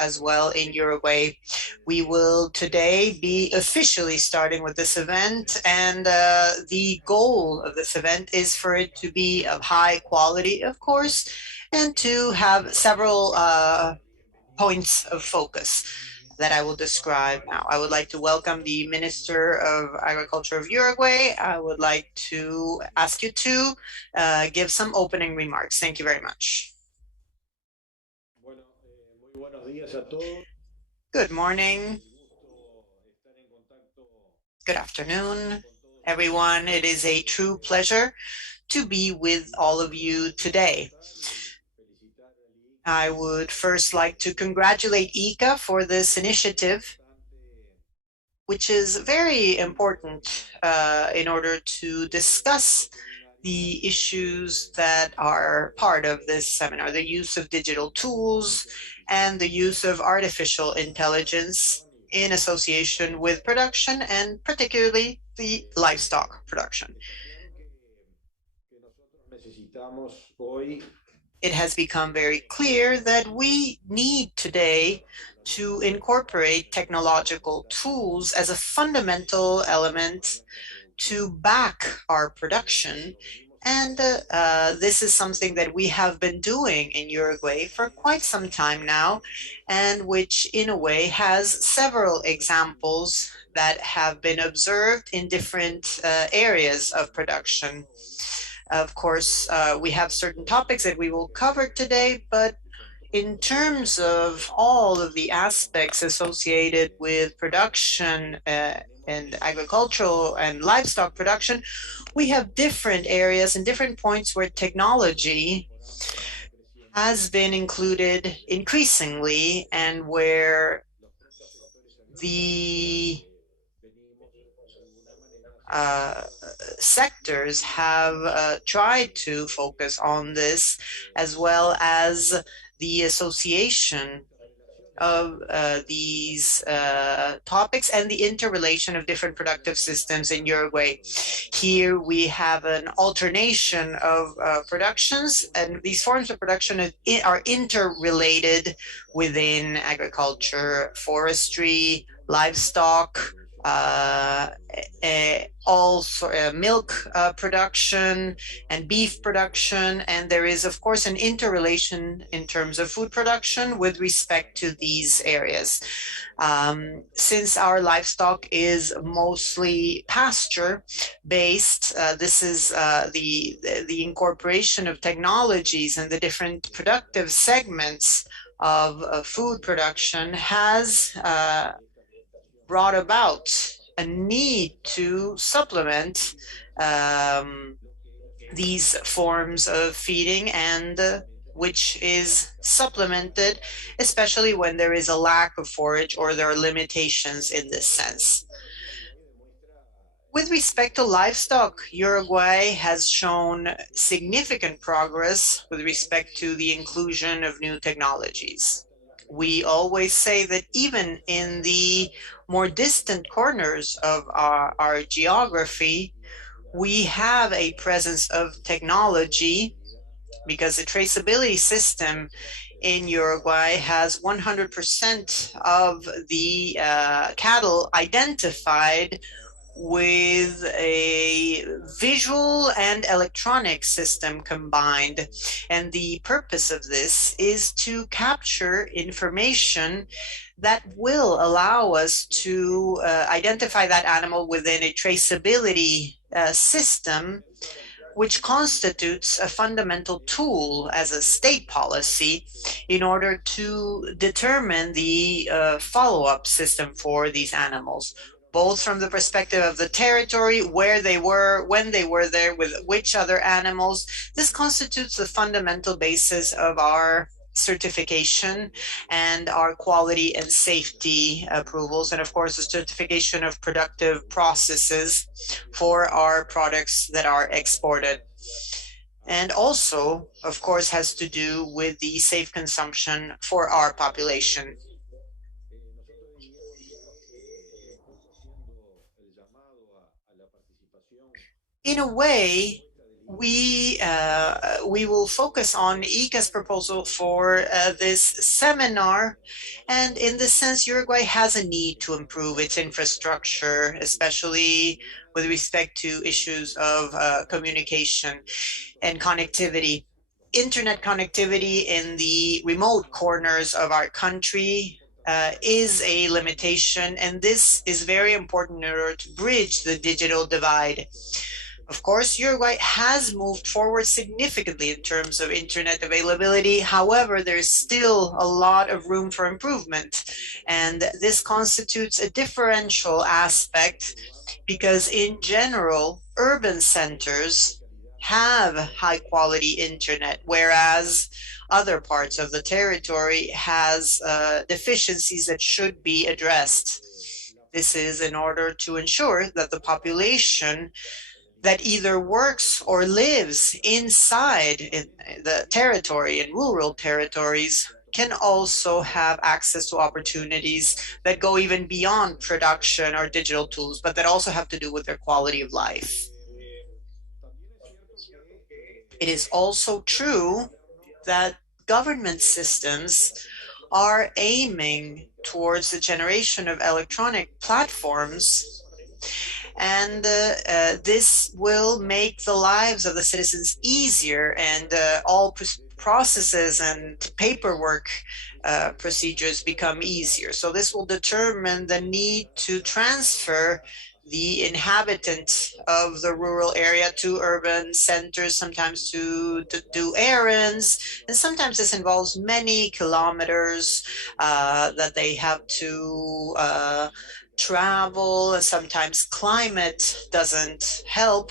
as well in Uruguay. We will today be officially starting with this event, and the goal of this event is for it to be of high quality, of course, and to have several points of focus that I will describe now. I would like to welcome the Minister of Agriculture of Uruguay. I would like to ask you to give some opening remarks. Thank you very much. Good morning. Good afternoon, everyone. It is a true pleasure to be with all of you today. I would first like to congratulate ICA for this initiative, which is very important in order to discuss the issues that are part of this seminar, the use of digital tools and the use of artificial intelligence in association with production, and particularly the livestock production. It has become very clear that we need today to incorporate technological tools as a fundamental element to back our production. And this is something that we have been doing in Uruguay for quite some time now, and which in a way has several examples that have been observed in different areas of production. Of course, we have certain topics that we will cover today, but in terms of all of the aspects associated with production and agricultural and livestock production, we have different areas and different points where technology has been included increasingly, and where the sectors have tried to focus on this, as well as the association of these topics and the interrelation of different productive systems in Uruguay. Here we have an alternation of productions, and these forms of production are interrelated within agriculture, forestry, livestock, also milk production and beef production, and there is of course an interrelation in terms of food production with respect to these areas. Since our livestock is mostly pasture based, this is the incorporation of technologies and the different productive segments of food production has brought about a need to supplement these forms of feeding, and which is supplemented especially when there is a lack of forage or there are limitations in this sense. With respect to livestock, Uruguay has shown significant progress with respect to the inclusion of new technologies. We always say that even in the more distant corners of our geography, we have a presence of technology, because the traceability system in Uruguay has 100% of the cattle identified with a visual and electronic system combined. And the purpose of this is to capture information that will allow us to identify that animal within a traceability system, which constitutes a fundamental tool as a state policy in order to determine the follow-up system for these animals, both from the perspective of the territory, where they were, when they were there, with which other animals. This constitutes the fundamental basis of our certification and our quality and safety approvals, and of course the certification of productive processes for our products that are exported. And also, of course, has to do with the safe consumption for our population. In a way, we will focus on ICA's proposal for this seminar. And in this sense, Uruguay has a need to improve its infrastructure, especially with respect to issues of communication and connectivity. Internet connectivity in the remote corners of our country is a limitation, and this is very important in order to bridge the digital divide. Of course, Uruguay has moved forward significantly in terms of internet availability. However, there's still a lot of room for improvement. And this constitutes a differential aspect because, in general, urban centers have high quality internet, whereas other parts of the territory has deficiencies that should be addressed. This is in order to ensure that the population that either works or lives inside in the territory, in rural territories, can also have access to opportunities that go even beyond production or digital tools, but that also have to do with their quality of life. It is also true that government systems are aiming towards the generation of electronic platforms, and this will make the lives of the citizens easier, and all processes and paperwork procedures become easier. So this will determine the need to transfer the inhabitants of the rural area to urban centers, sometimes to do errands, and sometimes this involves many kilometers that they have to travel. Sometimes climate doesn't help,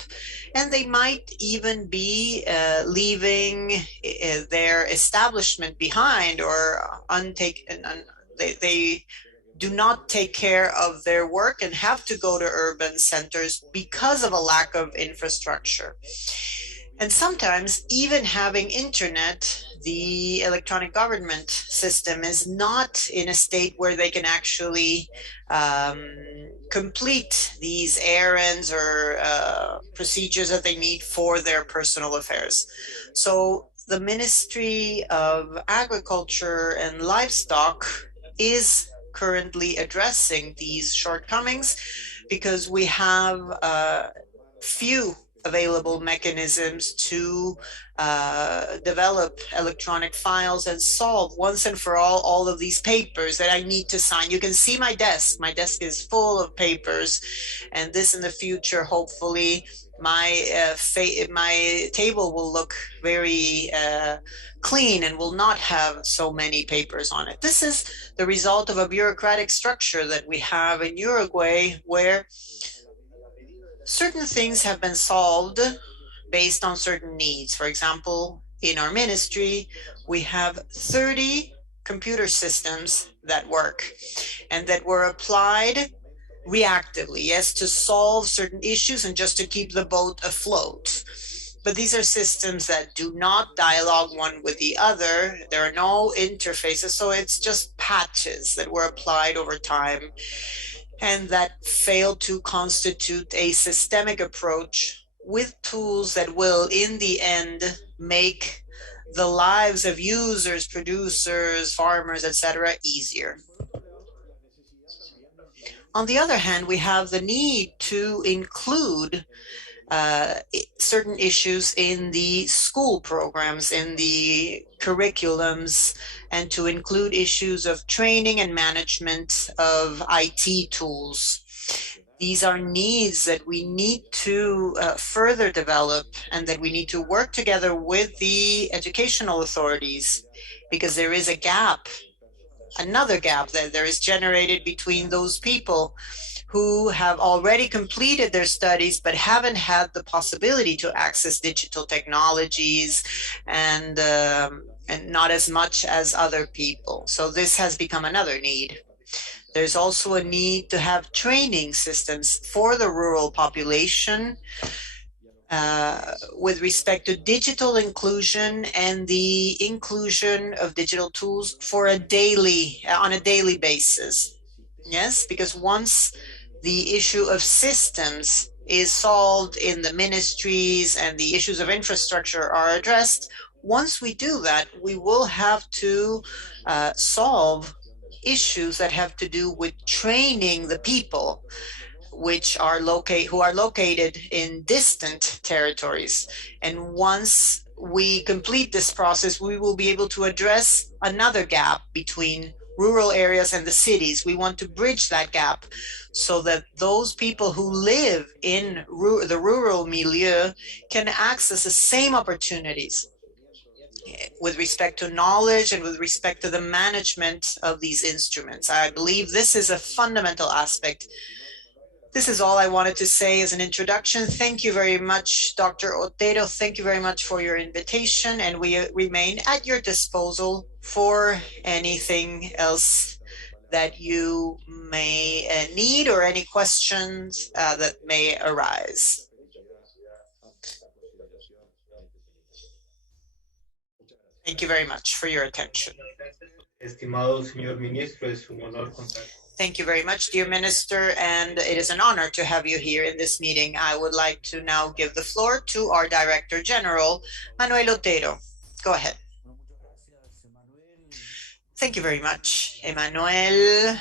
and they might even be leaving their establishment behind, or they do not take care of their work and have to go to urban centers because of a lack of infrastructure. And sometimes even having internet, the electronic government system is not in a state where they can actually complete these errands or procedures that they need for their personal affairs. So the Ministry of Agriculture and Livestock is currently addressing these shortcomings because we have few available mechanisms to develop electronic files and solve once and for all of these papers that I need to sign. You can see my desk. My desk is full of papers, and this in the future, hopefully, my table will look very clean and will not have so many papers on it. This is the result of a bureaucratic structure that we have in Uruguay, where certain things have been solved based on certain needs. For example, in our ministry, we have 30 computer systems that work and that were applied reactively, yes, to solve certain issues and just to keep the boat afloat. But these are systems that do not dialogue one with the other. There are no interfaces, so it's just patches that were applied over time and that fail to constitute a systemic approach with tools that will, in the end, make the lives of users, producers, farmers, etc., easier. On the other hand, we have the need to include certain issues in the school programs, in the curriculums, and to include issues of training and management of IT tools. These are needs that we need to further develop, and that we need to work together with the educational authorities, because there is a gap, another gap that there is generated between those people who have already completed their studies but haven't had the possibility to access digital technologies, and not as much as other people. So this has become another need. There's also a need to have training systems for the rural population with respect to digital inclusion and the inclusion of digital tools for on a daily basis. Yes, because once the issue of systems is solved in the ministries and the issues of infrastructure are addressed, once we do that, we will have to solve issues that have to do with training the people who are located in distant territories. And once we complete this process, we will be able to address another gap between rural areas and the cities. We want to bridge that gap so that those people who live in the rural milieu can access the same opportunities with respect to knowledge and with respect to the management of these instruments. I believe this is a fundamental aspect. This is all I wanted to say as an introduction. Thank you very much, Dr. Otero. Thank you very much for your invitation, and we remain at your disposal for anything else that you may need or any questions that may arise. Thank you very much for your attention. Estimado señor ministro, es un honor contar. Thank you very much, dear Minister, and it is an honor to have you here in this meeting. I would like to now give the floor to our Director General, Manuel Otero. Go ahead. Thank you very much, Emmanuel.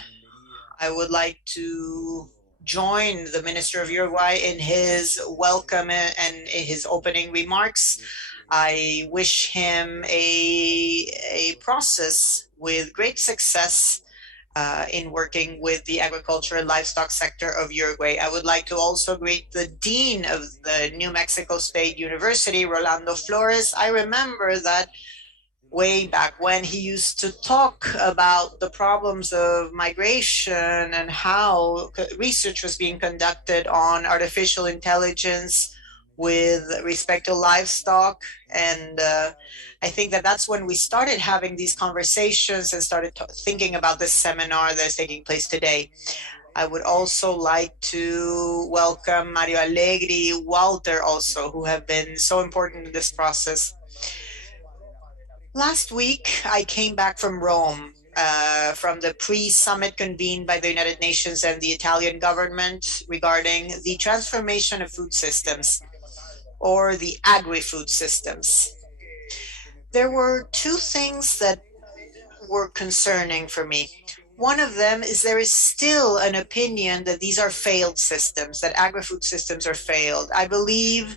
I would like to join the Minister of Uruguay in his welcome and his opening remarks. I wish him a process with great success in working with the agriculture and livestock sector of Uruguay. I would like to also greet the Dean of the New Mexico State University, Rolando Flores. I remember that way back when he used to talk about the problems of migration and how research was being conducted on artificial intelligence with respect to livestock. And I think that that's when we started having these conversations and started thinking about this seminar that's taking place today. I would also like to welcome Mario Allegri, Walter also, who have been so important in this process. Last week, I came back from Rome, from the pre-summit convened by the United Nations and the Italian government regarding the transformation of food systems, or the agri-food systems. There were two things that were concerning for me. One of them is there is still an opinion that these are failed systems, that agri-food systems are failed. I believe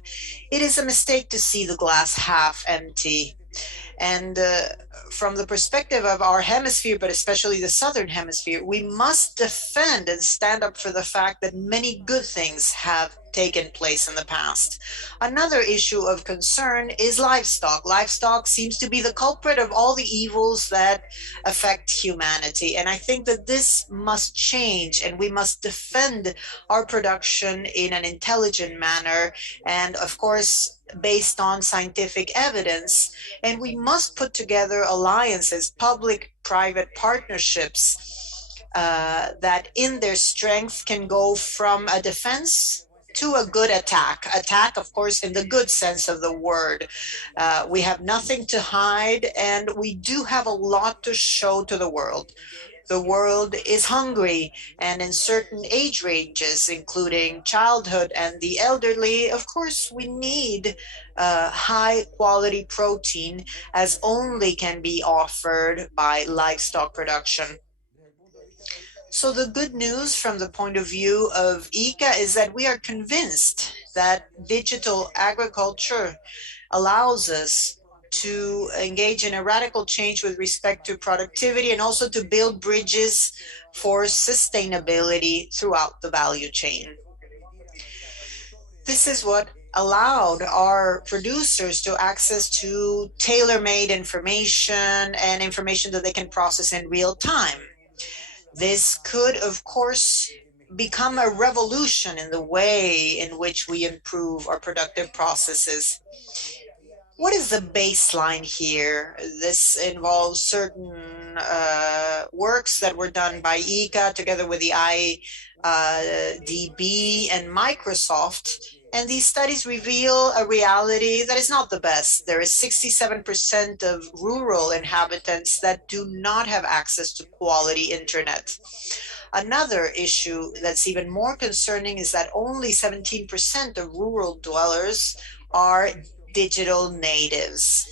it is a mistake to see the glass half empty. And from the perspective of our hemisphere, but especially the Southern Hemisphere, we must defend and stand up for the fact that many good things have taken place in the past. Another issue of concern is livestock. Livestock seems to be the culprit of all the evils that affect humanity. And I think that this must change, and we must defend our production in an intelligent manner, and of course, based on scientific evidence. And we must put together alliances, public-private partnerships that in their strength can go from a defense to a good attack. Attack, of course, in the good sense of the word. We have nothing to hide, and we do have a lot to show to the world. The world is hungry, and in certain age ranges, including childhood and the elderly, of course, we need high quality protein as only can be offered by livestock production. So the good news from the point of view of ICA is that we are convinced that digital agriculture allows us to engage in a radical change with respect to productivity and also to build bridges for sustainability throughout the value chain. This is what allowed our producers to access to tailor-made information and information that they can process in real time. This could, of course, become a revolution in the way in which we improve our productive processes. What is the baseline here? This involves certain works that were done by ICA together with the IDB and Microsoft And these studies reveal a reality that is not the best. There is 67% of rural inhabitants that do not have access to quality internet. Another issue that's even more concerning is that only 17% of rural dwellers are digital natives.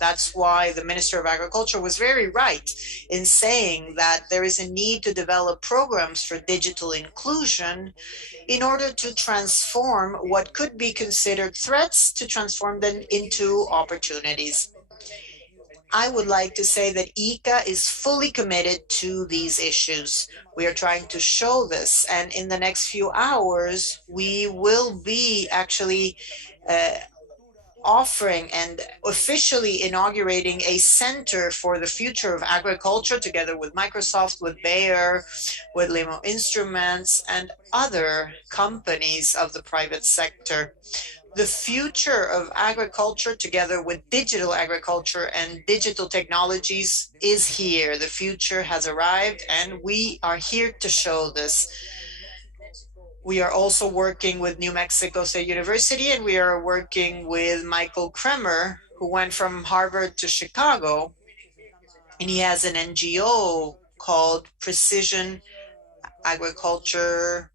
That's why the Minister of Agriculture was very right in saying that there is a need to develop programs for digital inclusion in order to transform what could be considered threats to transform them into opportunities. I would like to say that ICA is fully committed to these issues. We are trying to show this, and in the next few hours, we will be actually uh, offering and officially inaugurating a center for the future of agriculture together with Microsoft, with Bayer, with Limo Instruments, and other companies of the private sector. The future of agriculture, together with digital agriculture and digital technologies, is here. The future has arrived, and we are here to show this. We are also working with New Mexico State University, and we are working with Michael Kremer, who went from Harvard to Chicago, and he has an NGO called Precision Agriculture.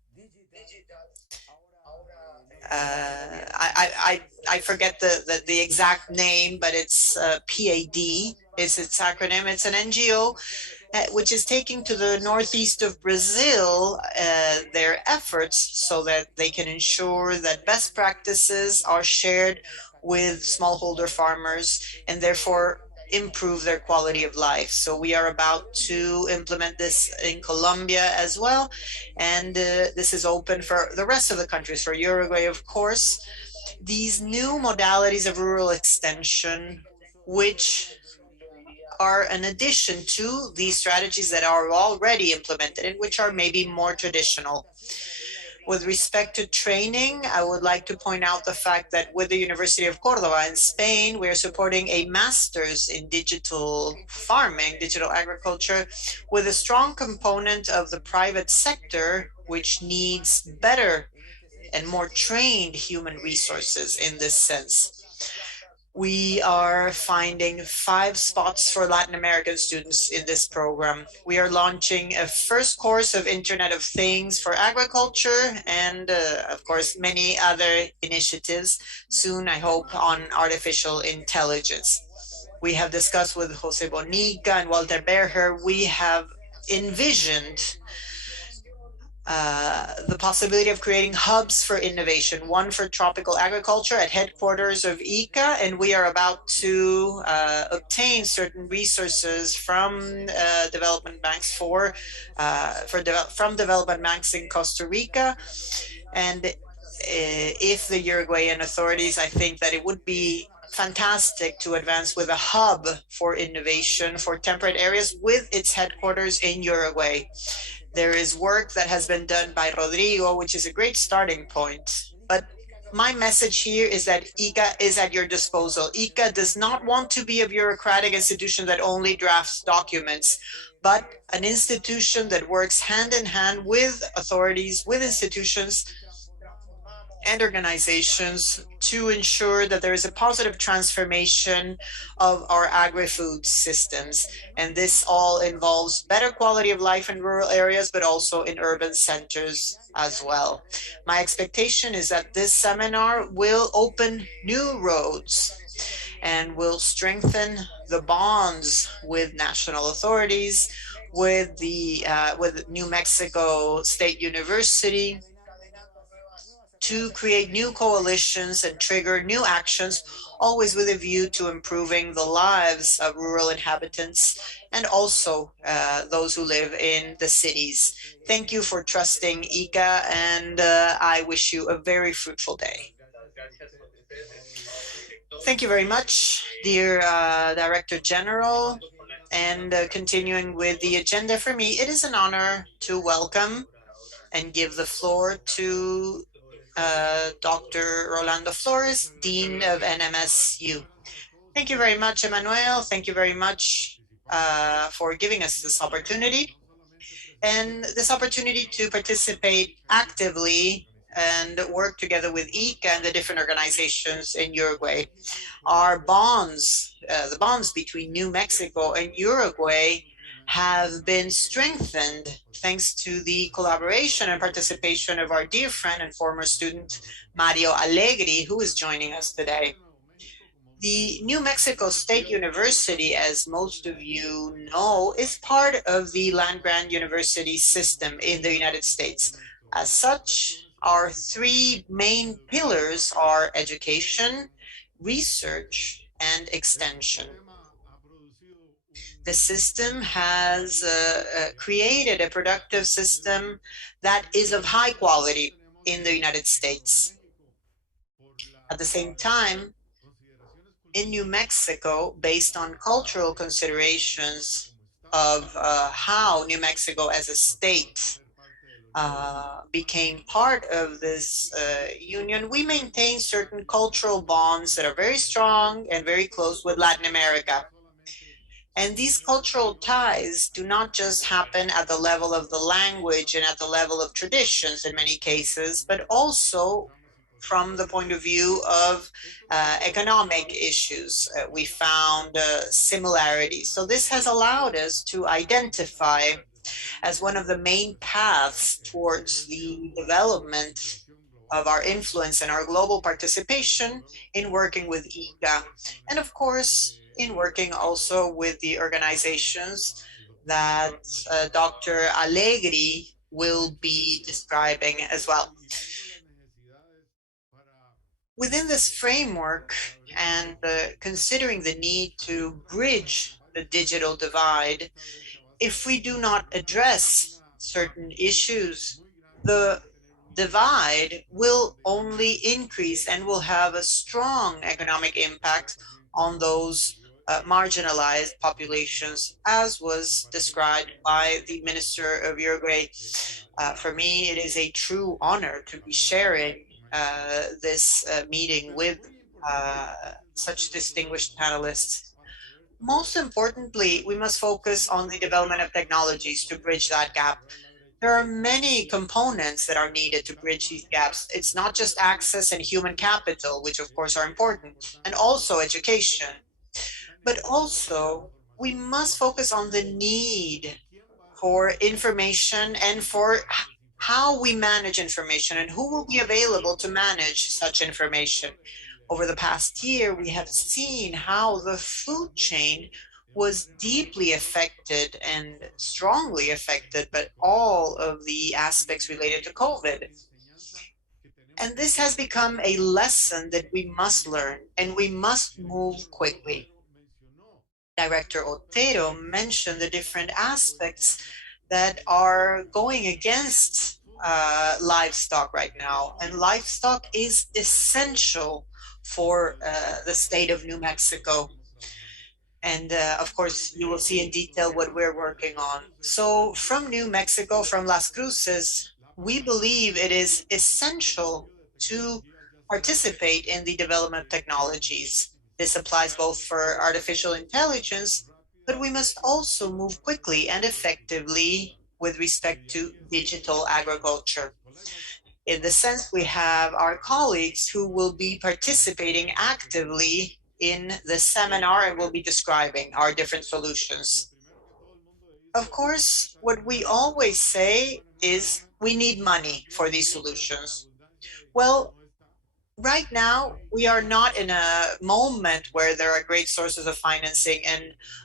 I forget the exact name, but it's PAD is its acronym. It's an NGO which is taking to the northeast of Brazil their efforts so that they can ensure that best practices are shared with smallholder farmers and therefore improve their quality of life. So we are about to implement this in Colombia as well. And this is open for the rest of the countries, for Uruguay, of course. These new modalities of rural extension, which are an addition to these strategies that are already implemented and which are maybe more traditional. With respect to training, I would like to point out the fact that with the University of Cordoba in Spain, we are supporting a master's in digital farming, digital agriculture, with a strong component of the private sector, which needs better and more trained human resources in this sense. We are finding 5 spots for Latin American students in this program. We are launching a first course of Internet of Things for agriculture and, of course, many other initiatives soon, I hope, on artificial intelligence. We have discussed with Jose Bonica and Walter Berger. We have envisioned the possibility of creating hubs for innovation, one for tropical agriculture at headquarters of ICA, and we are about to obtain certain resources from development banks from development banks in Costa Rica. And if the Uruguayan authorities, I think that it would be fantastic to advance with a hub for innovation for temperate areas with its headquarters in Uruguay. There is work that has been done by Rodrigo, which is a great starting point. But my message here is that ICA is at your disposal. ICA does not want to be a bureaucratic institution that only drafts documents, but an institution that works hand in hand with authorities, with institutions, and organizations to ensure that there is a positive transformation of our agri-food systems. And this all involves better quality of life in rural areas, but also in urban centers as well. My expectation is that this seminar will open new roads and will strengthen the bonds with national authorities, with New Mexico State University, to create new coalitions and trigger new actions, always with a view to improving the lives of rural inhabitants and also those who live in the cities. Thank you for trusting ICA, and I wish you a very fruitful day. Thank you very much, dear Director General. And continuing with the agenda, for me, it is an honor to welcome and give the floor to Dr. Rolando Flores, Dean of NMSU. Thank you very much, Emmanuel. Thank you very much for giving us this opportunity and this opportunity to participate actively and work together with ICA and the different organizations in Uruguay. Our bonds, the bonds between New Mexico and Uruguay, have been strengthened thanks to the collaboration and participation of our dear friend and former student Mario Allegri, who is joining us today. The New Mexico State University, as most of you know, is part of the land grant university system in the United States. As such, our three main pillars are education, research, and extension. The system has created a productive system that is of high quality in the United States. At the same time, in New Mexico, based on cultural considerations of how New Mexico as a state became part of this union, we maintain certain cultural bonds that are very strong and very close with Latin America. And these cultural ties do not just happen at the level of the language and at the level of traditions in many cases, but also from the point of view of economic issues. We found similarities. So this has allowed us to identify as one of the main paths towards the development of our influence and our global participation in working with ICA. And of course, in working also with the organizations that Dr. Allegri will be describing as well. Within this framework and considering the need to bridge the digital divide, if we do not address certain issues, the divide will only increase and will have a strong economic impact on those marginalized populations, as was described by the Minister of Uruguay. For me, it is a true honor to be sharing this meeting with such distinguished panelists. Most importantly, we must focus on the development of technologies to bridge that gap. There are many components that are needed to bridge these gaps. It's not just access and human capital, which of course are important, and also education, but also we must focus on the need for information and for how we manage information and who will be available to manage such information. Over the past year, we have seen how the food chain was deeply affected and strongly affected by all of the aspects related to COVID. And this has become a lesson that we must learn and we must move quickly. Director Otero mentioned the different aspects that are going against livestock right now. And livestock is essential for the state of New Mexico. And of course, you will see in detail what we're working on. So from New Mexico, from Las Cruces, we believe it is essential to participate in the development of technologies. This applies both for artificial intelligence, but we must also move quickly and effectively with respect to digital agriculture. In the sense, we have our colleagues who will be participating actively in the seminar and will be describing our different solutions. Of course, what we always say is we need money for these solutions. Well, right now, we are not in a moment where there are great sources of financing and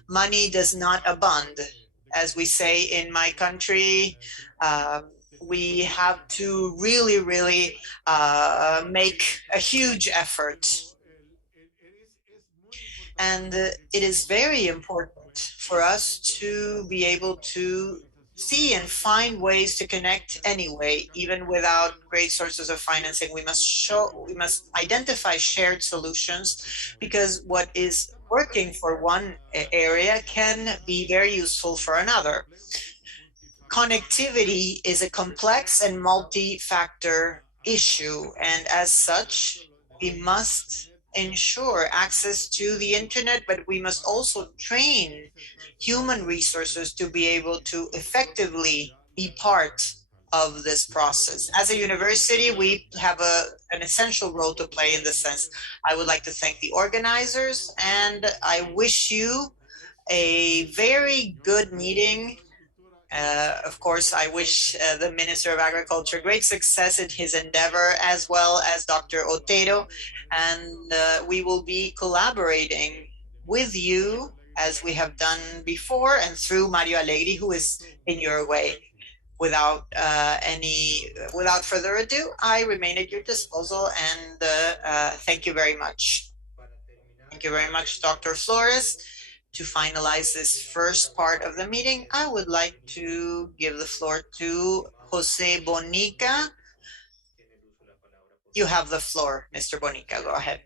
money does not abund. As we say in my country, we have to really make a huge effort. And it is very important for us to be able to see and find ways to connect anyway, even without great sources of financing. We must identify shared solutions because what is working for one area can be very useful for another. Connectivity is a complex and multi-factor issue, and as such, we must ensure access to the internet, but we must also train human resources to be able to effectively be part of this process. As a university, we have an essential role to play in this sense. I would like to thank the organizers, and I wish you a very good meeting. Of course, I wish the Minister of Agriculture great success in his endeavor, as well as Dr. Otero. And we will be collaborating with you as we have done before and through Mario Alegri, who is in Uruguay. Without further ado, I remain at your disposal, and thank you very much. Thank you very much, Dr. Flores. To finalize this first part of the meeting, I would like to give the floor to Jose Bonica. You have the floor, Mr. Bonica. Go ahead.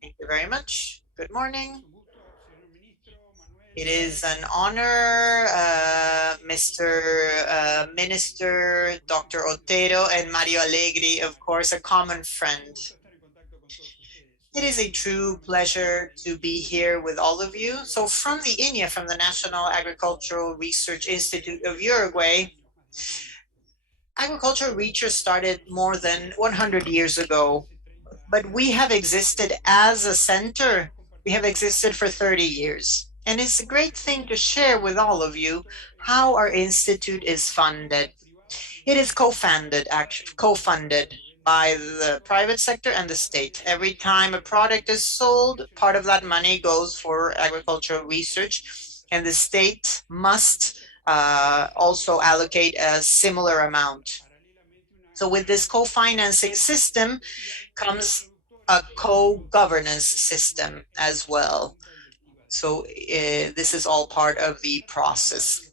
Thank you very much. Good morning. It is an honor, Mr. Minister, Dr. Otero, and Mario Allegri, of course, a common friend. It is a true pleasure to be here with all of you. So from the INIA, from the National Agricultural Research Institute of Uruguay, agricultural research started more than 100 years ago, but we have existed as a center. We have existed for 30 years. And it's a great thing to share with all of you how our institute is funded. It is co-funded, actually, co-funded by the private sector and the state. Every time a product is sold, part of that money goes for agricultural research, and the state must also allocate a similar amount. So with this co-financing system comes a co-governance system as well. So this is all part of the process.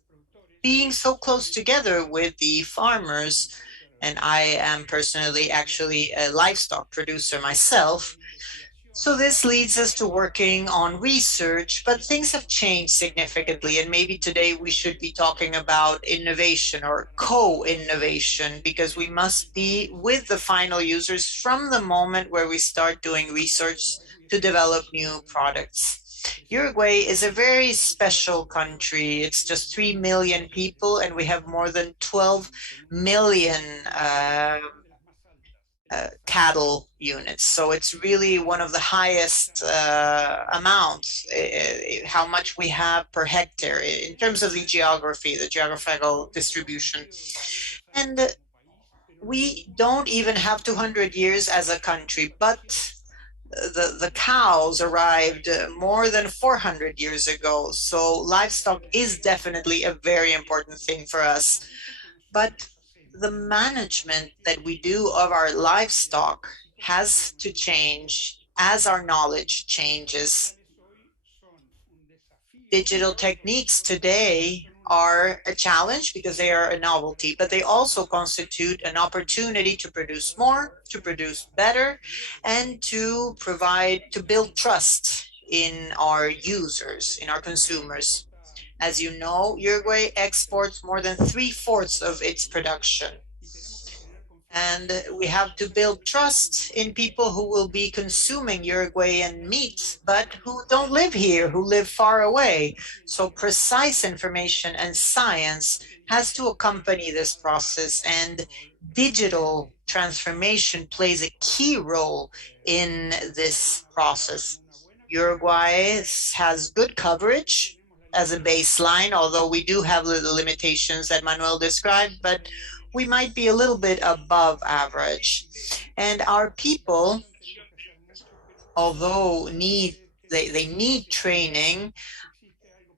Being so close together with the farmers, and I am personally actually a livestock producer myself, so this leads us to working on research, but things have changed significantly. And maybe today we should be talking about innovation or co-innovation, because we must be with the final users from the moment where we start doing research to develop new products. Uruguay is a very special country. It's just 3 million people, and we have more than 12 million cattle units. So it's really one of the highest amounts, how much we have per hectare in terms of the geography, the geographical distribution. And we don't even have 200 years as a country, but the cows arrived more than 400 years ago. So livestock is definitely a very important thing for us. But the management that we do of our livestock has to change as our knowledge changes. Digital techniques today are a challenge because they are a novelty, but they also constitute an opportunity to produce more, to produce better, and to build trust in our users, in our consumers. As you know, Uruguay exports more than 3/4 of its production. And we have to build trust in people who will be consuming Uruguayan meat, but who don't live here, who live far away. So precise information and science has to accompany this process, and digital transformation plays a key role in this process. Uruguay has good coverage as a baseline, although we do have the limitations that Manuel described, but we might be a little bit above average. And our people, although they need training,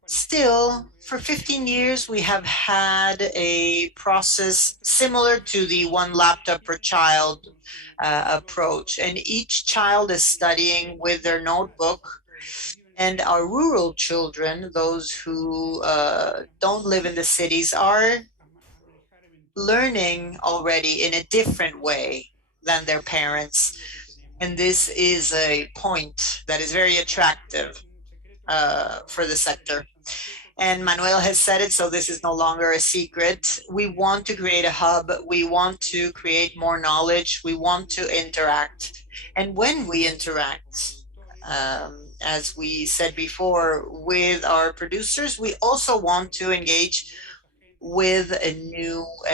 still for 15 years we have had a process similar to the one laptop per child approach. And each child is studying with their notebook. And our rural children, those who don't live in the cities, are learning already in a different way than their parents. And this is a point that is very attractive for the sector. And Manuel has said it, so this is no longer a secret. We want to create a hub. We want to create more knowledge. We want to interact. And when we interact, as we said before, with our producers, we also want to engage with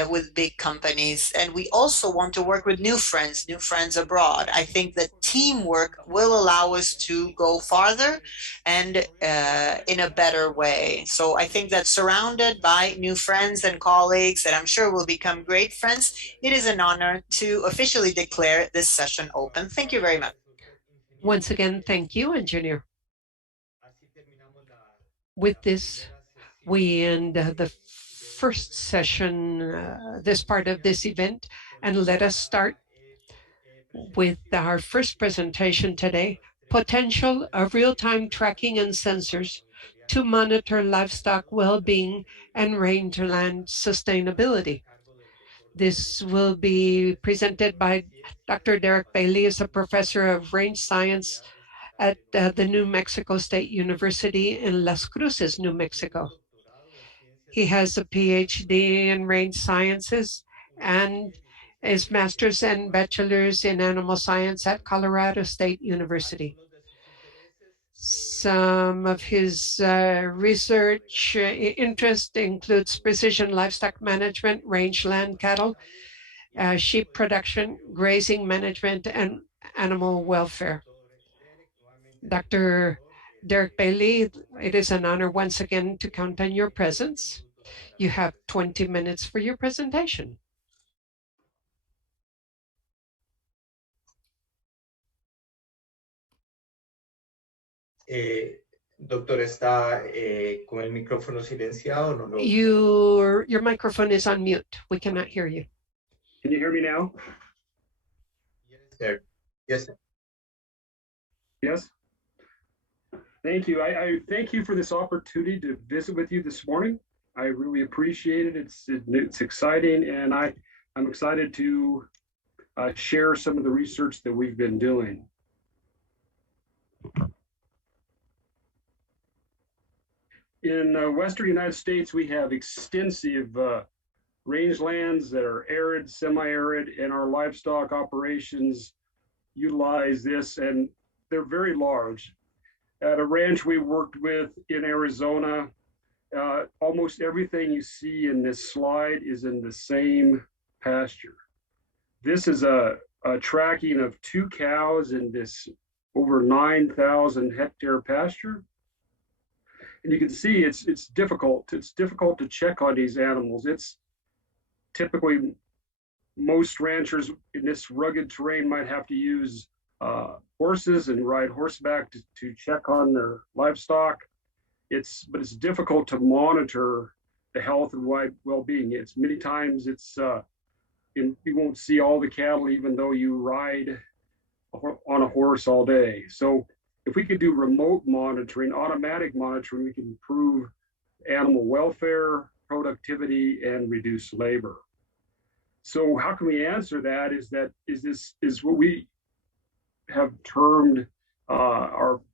with big companies, and we also want to work with new friends abroad. I think that teamwork will allow us to go farther and in a better way. So I think that surrounded by new friends and colleagues that I'm sure will become great friends, it is an honor to officially declare this session open. Thank you very much. Once again, thank you, engineer. With this, we end the first session, this part of this event, and let us start with our first presentation today, potential of real-time tracking and sensors to monitor livestock well-being and rangeland sustainability. This will be presented by Dr. Derek Bailey, is a professor of range science at the New Mexico State University in Las Cruces, New Mexico. He has a PhD in range sciences and his master's and bachelor's in animal science at Colorado State University. Some of his research interest includes precision livestock management, rangeland cattle, sheep production, grazing management, and animal welfare. Dr. Derek Bailey, it is an honor once again to count on your presence. You have 20 minutes for your presentation. Doctor, ¿está con el micrófono silenciado? No your microphone is on mute. We cannot hear you. Can you hear me now? Yes, sir. Yes, sir. Yes. Thank you. I thank you for this opportunity to visit with you this morning. I really appreciate it. It's exciting, and I'm excited to share some of the research that we've been doing. In Western United States, we have extensive rangelands that are arid, semi-arid, and our livestock operations utilize this, and they're very large. At a ranch we worked with in Arizona, almost everything you see in this slide is in the same pasture. This is a tracking of 2 cows in this over 9,000 hectare pasture. And you can see it's difficult. It's difficult to check on these animals. It's typically, most ranchers in this rugged terrain might have to use horses and ride horseback to check on their livestock. But it's difficult to monitor the health and well-being. It's many times you won't see all the cattle even though you ride on a horse all day. So if we could do remote monitoring, automatic monitoring, we can improve animal welfare, productivity, and reduce labor. So how can we answer that? Is what we have termed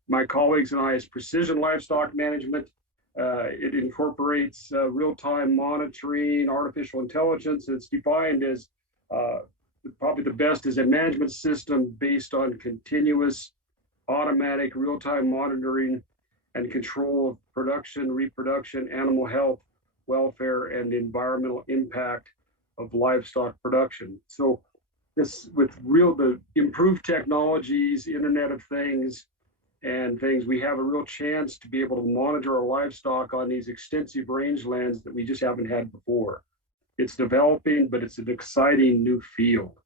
my colleagues and I as precision livestock management. It incorporates real-time monitoring, artificial intelligence, and it's defined as probably the best is a management system based on continuous automatic real-time monitoring and control of production, reproduction, animal health, welfare, and environmental impact of livestock production. So this, with the improved technologies, Internet of Things, and things, we have a real chance to be able to monitor our livestock on these extensive rangelands that we just haven't had before. It's developing, but it's an exciting new field.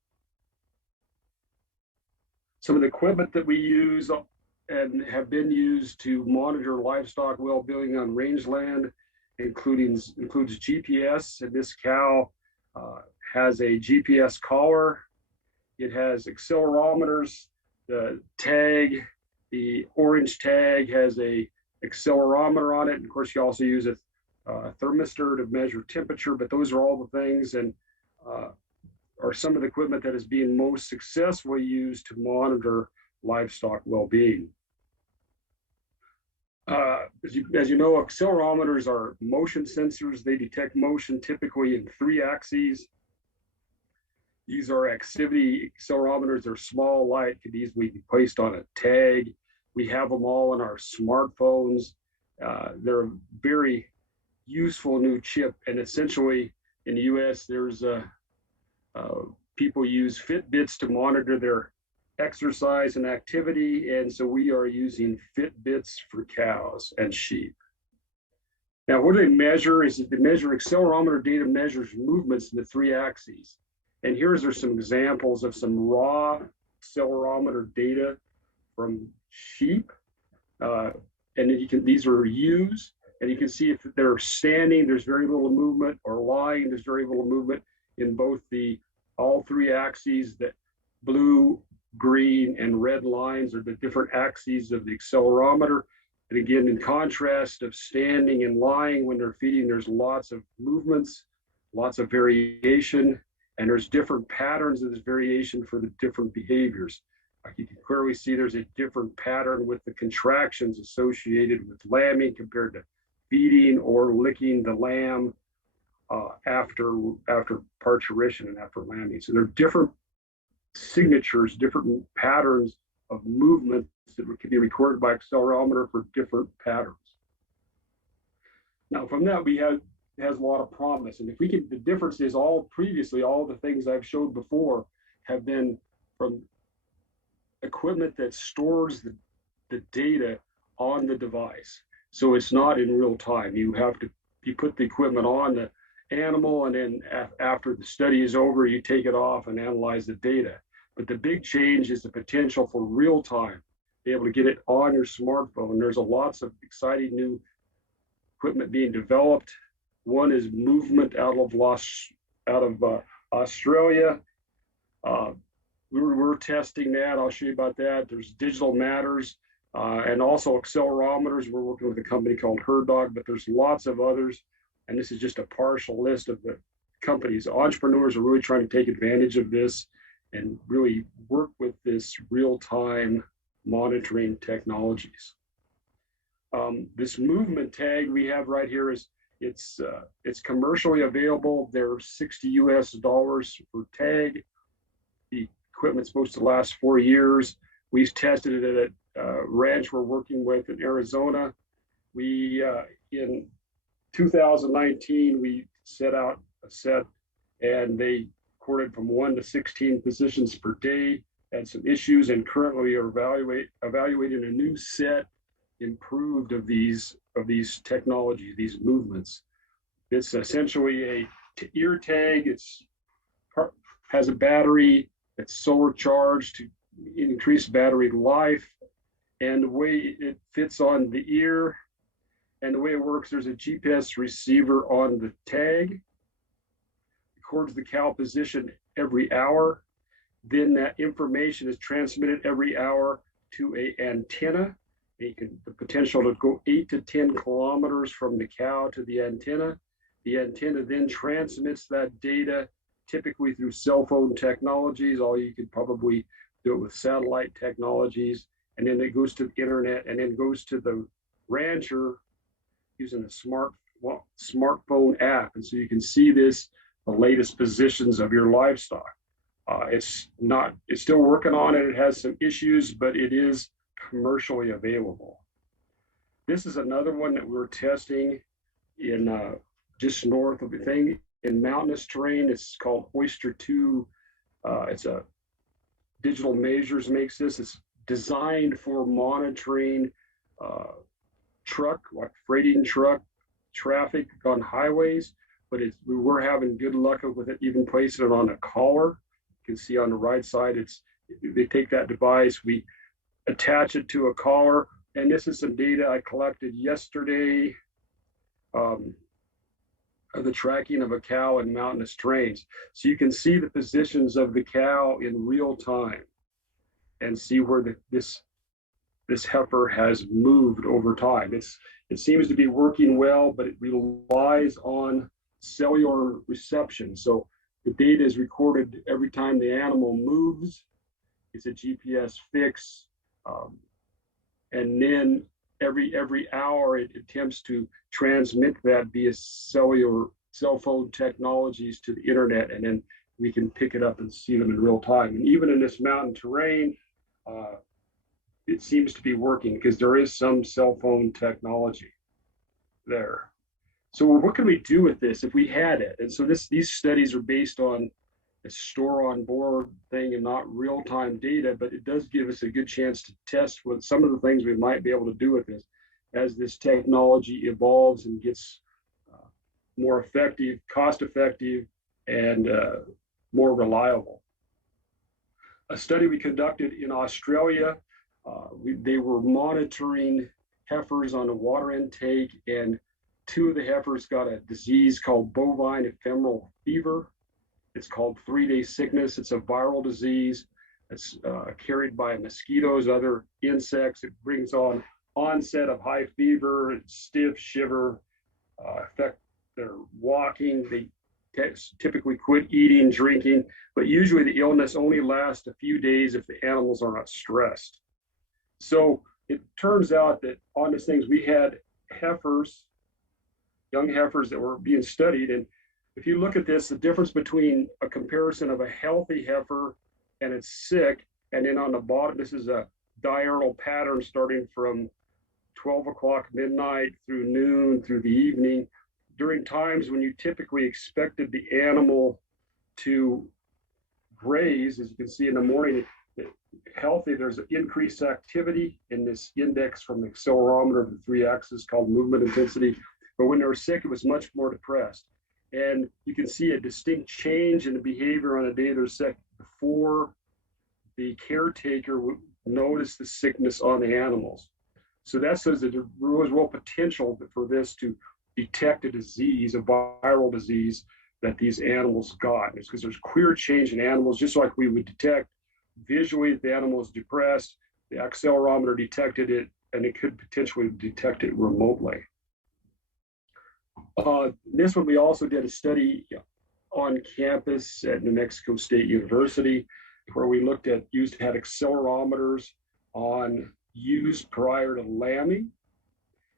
Some of the equipment that we use and have been used to monitor livestock well-being on rangeland includes GPS, and this cow has a GPS collar. It has accelerometers. The tag, the orange tag, has a accelerometer on it. And of course, you also use a thermistor to measure temperature, but those are all the things and are some of the equipment that is being most successfully used to monitor livestock well-being. As you know, accelerometers are motion sensors. They detect motion typically in 3 axes. These are activity accelerometers. They're small, light, could easily be placed on a tag. We have them all in our smartphones. They're very useful new chip. And essentially in the US, there's people use Fitbits to monitor their exercise and activity. And so we are using Fitbits for cows and sheep. Now, what do they measure is that they measure accelerometer data measures movements in the 3 axes. And here's some examples of some raw accelerometer data from sheep. And these are ewes, and you can see if they're standing, there's very little movement, or lying, there's very little movement in both all 3 axes. That blue, green, and red lines are the different axes of the accelerometer. And again, in contrast of standing and lying when they're feeding, there's lots of movements, lots of variation, and there's different patterns of this variation for the different behaviors. You can clearly see there's a different pattern with the contractions associated with lambing compared to feeding or licking the lamb after parturition and after lambing. So there are different signatures, different patterns of movements that can be recorded by accelerometer for different patterns. Now, from that, it has a lot of promise. And if we can, the difference is all the things I've showed before have been from equipment that stores the data on the device. So it's not in real time. You put the equipment on the animal, and then after the study is over, you take it off and analyze the data. But the big change is the potential for real time, be able to get it on your smartphone. There's lots of exciting new equipment being developed. One is movement out of Australia. We're testing that. I'll show you about that. There's digital matters and also accelerometers. We're working with a company called HerdDog, but there's lots of others. And this is just a partial list of the companies. Entrepreneurs are really trying to take advantage of this and really work with this real-time monitoring technologies. This movement tag we have right here it's commercially available. They're $60 US per tag. The equipment's supposed to last 4 years. We've tested it at a ranch we're working with in Arizona. We in 2019 we set out a set, and they recorded from 1 to 16 positions per day. Had some issues, and currently are evaluating a new set, improved of these technologies, these movements. It's essentially a ear tag. Has a battery that's solar charged to increase battery life, and the way it fits on the ear and the way it works, there's a GPS receiver on the tag, records the cow position every hour. Then that information is transmitted every hour to an antenna. The potential to go 8 to 10 kilometers from the cow to the antenna. The antenna then transmits that data, typically through cell phone technologies, or you could probably do it with satellite technologies. And then it goes to the internet, and then goes to the rancher using a smartphone app. And so you can see the latest positions of your livestock. It's still working on it. It has some issues, but it is commercially available. This is another one that we're testing in just north of the thing in mountainous terrain. It's called Oyster 2. It's a Digital Measures makes this. It's designed for monitoring freighting truck traffic on highways, but we were having good luck with it, even placing it on a collar. You can see on the right side, they take that device, we attach it to a collar, and this is some data I collected yesterday of the tracking of a cow in mountainous terrains. So you can see the positions of the cow in real time and see where this heifer has moved over time. It seems to be working well, but it relies on cellular reception. So the data is recorded every time the animal moves. It's a GPS fix. And then every hour it attempts to transmit that via cell phone technologies to the internet, and then we can pick it up and see them in real time. And even in this mountain terrain, it seems to be working because there is some cell phone technology there. So what can we do with this if we had it? And so these studies are based on a store on board thing and not real time data, but it does give us a good chance to test what some of the things we might be able to do with this as this technology evolves and gets more effective, cost effective, and more reliable. A study we conducted in Australia, they were monitoring heifers on a water intake, and 2 of the heifers got a disease called bovine ephemeral fever. It's called 3-day sickness. It's a viral disease. It's carried by mosquitoes, other insects. It brings on onset of high fever, stiff shiver, affect their walking. They typically quit eating, drinking, but usually the illness only lasts a few days if the animals are not stressed. So it turns out that on these things, we had heifers, young heifers that were being studied. And if you look at this, the difference between a comparison of a healthy heifer and it's sick, and then on the bottom, this is a diurnal pattern starting from 12 o'clock midnight through noon through the evening, during times when you typically expected the animal to graze. As you can see in the morning, healthy, there's an increased activity in this index from the accelerometer of the 3 axes called movement intensity. But when they were sick, it was much more depressed. And you can see a distinct change in the behavior on the day they're sick before the caretaker would notice the sickness on the animals. So that says that there was real potential for this to detect a disease, a viral disease that these animals got. It's because there's clear change in animals, just like we would detect visually if the animal is depressed, the accelerometer detected it, and it could potentially detect it remotely. This one, we also did a study on campus at New Mexico State University, where we had accelerometers on ewes prior to lambing.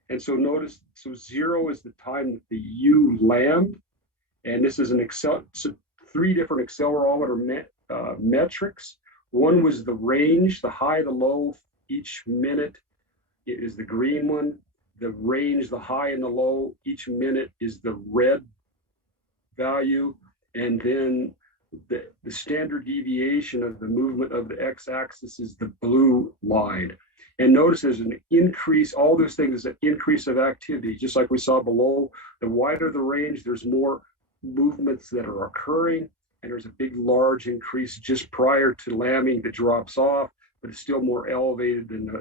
And so notice, so 0 is the time that the ewe lambed. And this is 3 different accelerometer metrics. One was the range, the high, the low, each minute is the green one. The range, the high and the low, each minute is the red value. And then the standard deviation of the movement of the x-axis is the blue line. And notice there's an increase, all those things is an increase of activity, just like we saw below. The wider the range, there's more movements that are occurring, and there's a big, large increase just prior to lambing that drops off, but it's still more elevated than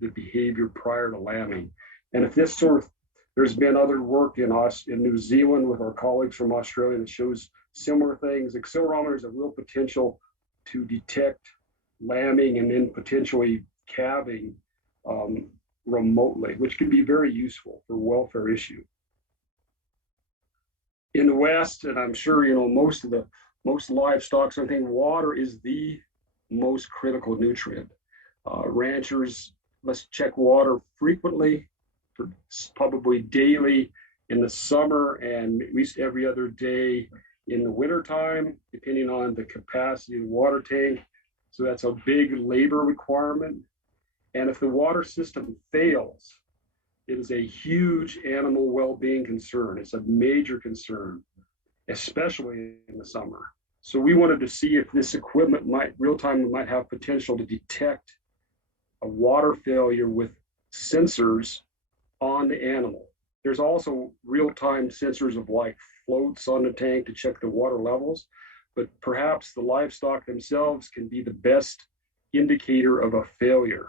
the behavior prior to lambing. And if this there's been other work in New Zealand with our colleagues from Australia that shows similar things. Accelerometers have real potential to detect lambing and then potentially calving remotely, which can be very useful for welfare issue. In the West, and I'm sure most livestock, so I think water is the most critical nutrient. Ranchers must check water frequently, probably daily in the summer, and at least every other day in the wintertime, depending on the capacity of the water tank. So that's a big labor requirement. And if the water system fails, it is a huge animal well-being concern. It's a major concern, especially in the summer. So we wanted to see if this equipment might have potential to detect a water failure with sensors on the animal. There's also real-time sensors of like floats on the tank to check the water levels, but perhaps the livestock themselves can be the best indicator of a failure.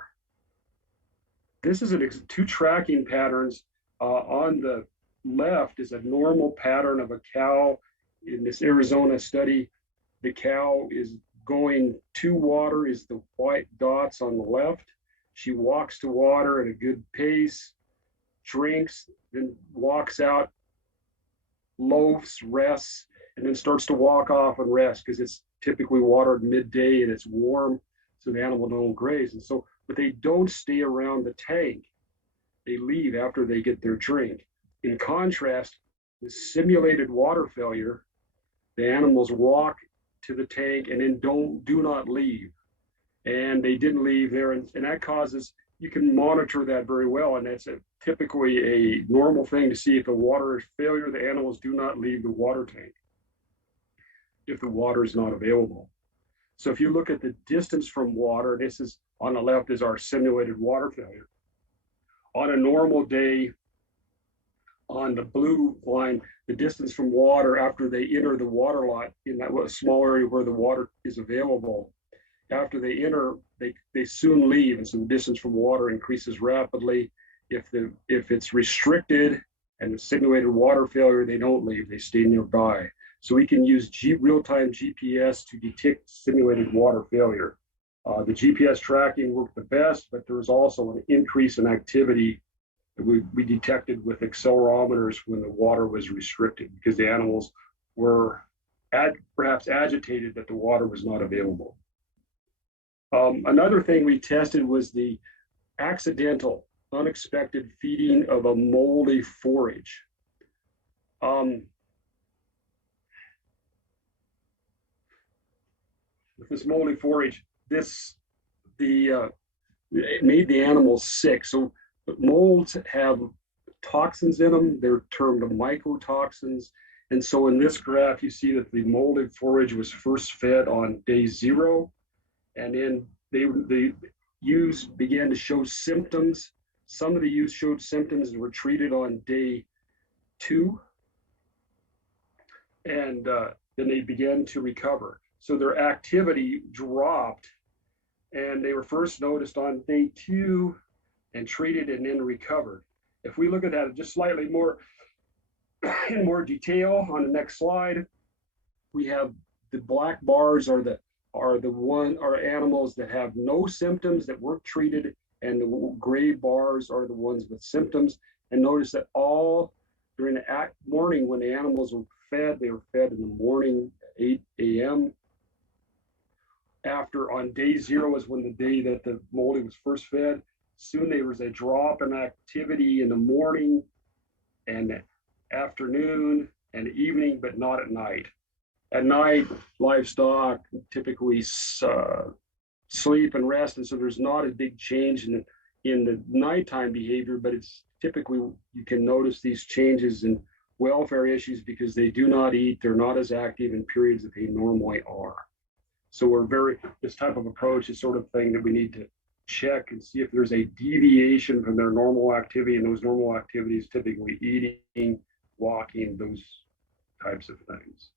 This is 2 tracking patterns. On the left is a normal pattern of a cow. In this Arizona study, the cow is going to water, is the white dots on the left. She walks to water at a good pace, drinks, then walks out, loafs, rests, and then starts to walk off and rest because it's typically watered midday and it's warm, so the animal don't graze. And so, but they don't stay around the tank. They leave after they get their drink. In contrast, the simulated water failure, the animals walk to the tank and then do not leave. And they didn't leave there, and that causes you can monitor that very well, and that's typically a normal thing to see if the water is failure. The animals do not leave the water tank if the water is not available. So if you look at the distance from water, this is on the left is our simulated water failure. On a normal day, on the blue line, the distance from water after they enter the water lot in that small area where the water is available. After they enter, they soon leave, and so the distance from water increases rapidly. If it's restricted and the simulated water failure, they don't leave, they stay nearby. So we can use real-time GPS to detect simulated water failure. The GPS tracking worked the best, but there was also an increase in activity that we detected with accelerometers when the water was restricted, because the animals were perhaps agitated that the water was not available. Another thing we tested was the accidental, unexpected feeding of a moldy forage. With this moldy forage, it made the animals sick. So molds have toxins in them. They're termed mycotoxins. And so in this graph, you see that the molded forage was first fed on day 0. And then the ewes began to show symptoms. Some of the ewes showed symptoms and were treated on day 2. And then they began to recover. So their activity dropped, and they were first noticed on day 2 and treated and then recovered. If we look at that just slightly more in more detail on the next slide, we have the black bars are animals that have no symptoms that weren't treated, and the gray bars are the ones with symptoms. And notice that all during the morning when the animals were fed, they were fed in the morning at 8 a.m. After on day 0 is when the day that the moldy was first fed. Soon there was a drop in activity in the morning and afternoon and evening, but not at night. At night, livestock typically sleep and rest, and so there's not a big change in the nighttime behavior, but it's typically, you can notice these changes in welfare issues because they do not eat, they're not as active in periods that they normally are. So this type of approach is sort of thing that we need to check and see if there's a deviation from their normal activity, and those normal activities typically eating, walking, those types of things.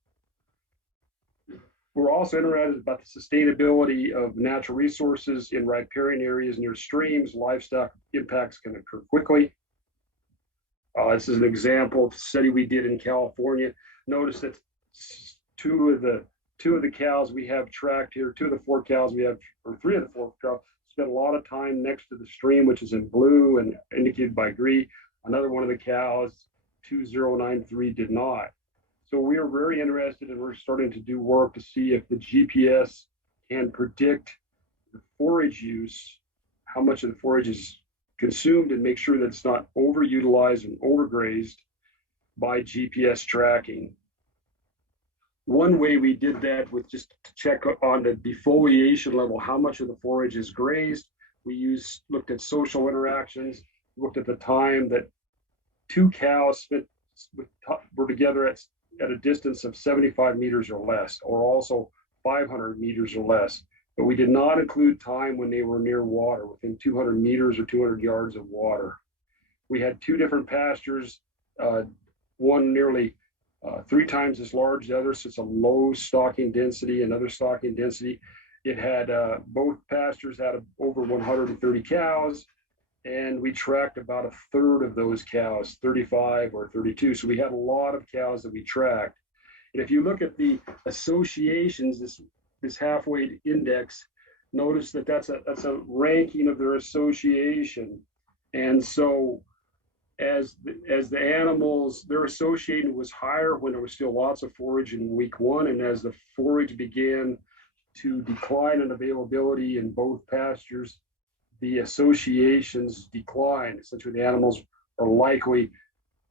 We're also interested about the sustainability of natural resources in riparian areas near streams. Livestock impacts can occur quickly. This is an example of a study we did in California. Notice that two of the cows we have tracked here, 2 of the 4 cows we have, or 3 of the 4 cows, spent a lot of time next to the stream, which is in blue and indicated by green. Another one of the cows, 2093, did not. So we are very interested, and we're starting to do work to see if the GPS can predict the forage use, how much of the forage is consumed, and make sure that it's not overutilized and overgrazed by GPS tracking. One way we did that was just to check on the defoliation level, how much of the forage is grazed. We looked at social interactions, looked at the time that 2 cows were together at a distance of 75 meters or less, or also 500 meters or less. But we did not include time when they were near water, within 200 meters or 200 yards of water. We had 2 different pastures, one nearly 3 times as large as the other, so it's a low stocking density, another stocking density. It had, both pastures had over 130 cows, and we tracked about a third of those cows, 35 or 32. So we had a lot of cows that we tracked. And if you look at the associations, this halfway index, notice that that's a ranking of their association. And so as the animals, their association was higher when there was still lots of forage in week 1, and as the forage began to decline in availability in both pastures, the associations decline. Essentially, the animals are likely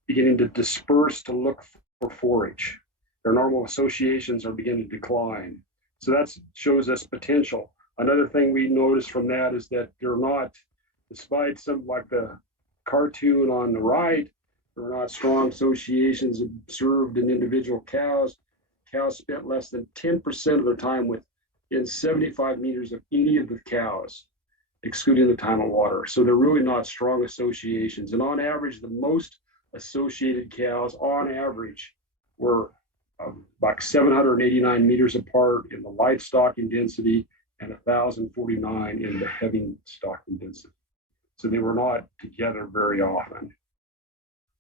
beginning to disperse to look for forage. Their normal associations are beginning to decline. So that shows us potential. Another thing we noticed from that is that they're not Despite some like the cartoon on the right, there were not strong associations observed in individual cows. Cows spent less than 10% of their time within 75 meters of any of the cows, excluding the time of water. So they're really not strong associations. And on average, the most associated cows on average were about 789 meters apart in the light stocking density and 1,049 in the heavy stocking density. So they were not together very often.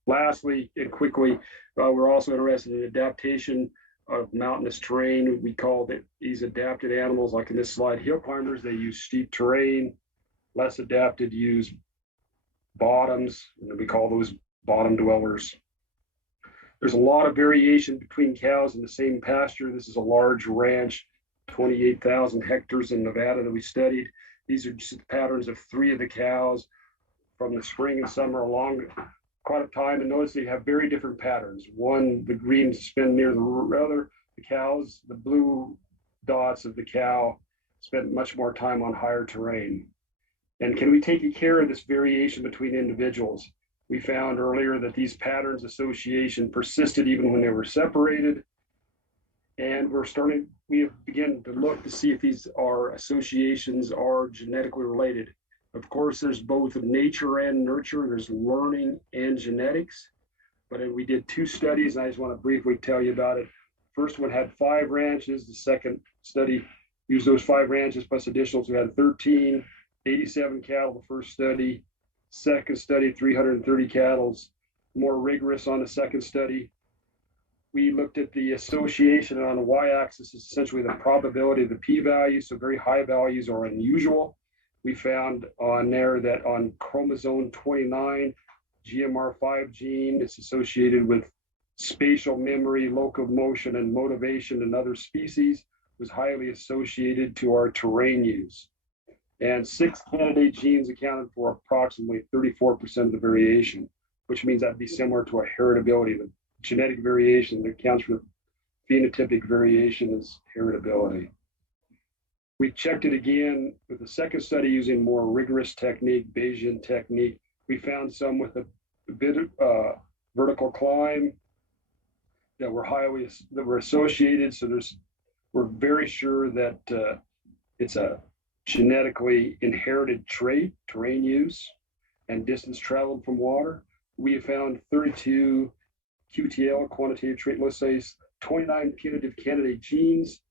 Lastly, and quickly, we're also interested in adaptation of mountainous terrain. We call these adapted animals, like in this slide, hill climbers. They use steep terrain. Less adapted use bottoms, and we call those bottom dwellers. There's a lot of variation between cows in the same pasture. This is a large ranch, 28,000 hectares in Nevada that we studied. These are just patterns of 3 of the cows from the spring and summer along quite a time. And notice they have very different patterns. One, the green spend near the other. The cows, the blue dots of the cow spent much more time on higher terrain. And can we take care of this variation between individuals? We found earlier that these patterns association persisted even when they were separated. And we have begun to look to see if these associations are genetically related. Of course, there's both nature and nurture. There's learning and genetics. But we did 2 studies, and I just want to briefly tell you about it. First one had 5 ranches. The second study used those 5 ranches plus additionals. We had 13, 87 cattle the first study. Second study, 330 cattle, more rigorous on the second study. We looked at the association, and on the y-axis is essentially the probability of the p-value, so very high values are unusual. We found on there that on chromosome 29, GMR5 gene is associated with spatial memory, locomotion, and motivation in other species, was highly associated to our terrain use. And 6 candidate genes accounted for approximately 34% of the variation, which means that'd be similar to a heritability. The genetic variation that accounts for the phenotypic variation is heritability. We checked it again with the second study using more rigorous technique, Bayesian technique. We found some with a bit of vertical climb that were associated. So we're very sure that it's a genetically inherited trait, terrain use, and distance traveled from water. We have found 32 QTL, quantitative trait, let's say 29 putative candidate genes,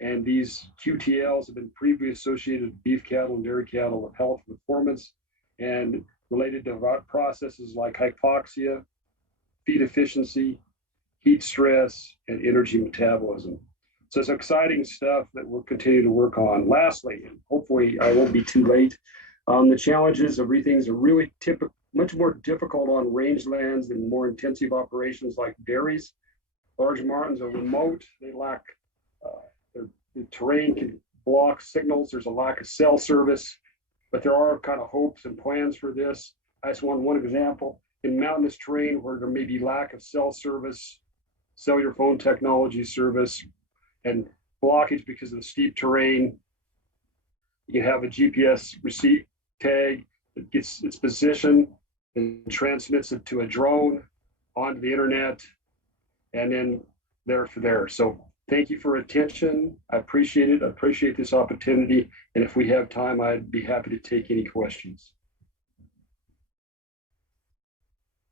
and these QTLs have been previously associated with beef cattle and dairy cattle with health and performance, and related to processes like hypoxia, feed efficiency, heat stress, and energy metabolism. So it's exciting stuff that we'll continue to work on. Lastly, and hopefully I won't be too late, the challenges of breathings are really much more difficult on rangelands than more intensive operations like dairies. Large martins are remote. They lack, the terrain can block signals. There's a lack of cell service, but there are kind of hopes and plans for this. I just want one example. In mountainous terrain where there may be lack of cell service, cellular phone technology service, and blockage because of the steep terrain, you have a GPS receipt tag that gets its position and transmits it to a drone onto the internet, and then there. So thank you for attention. I appreciate it. I appreciate this opportunity. And if we have time, I'd be happy to take any questions.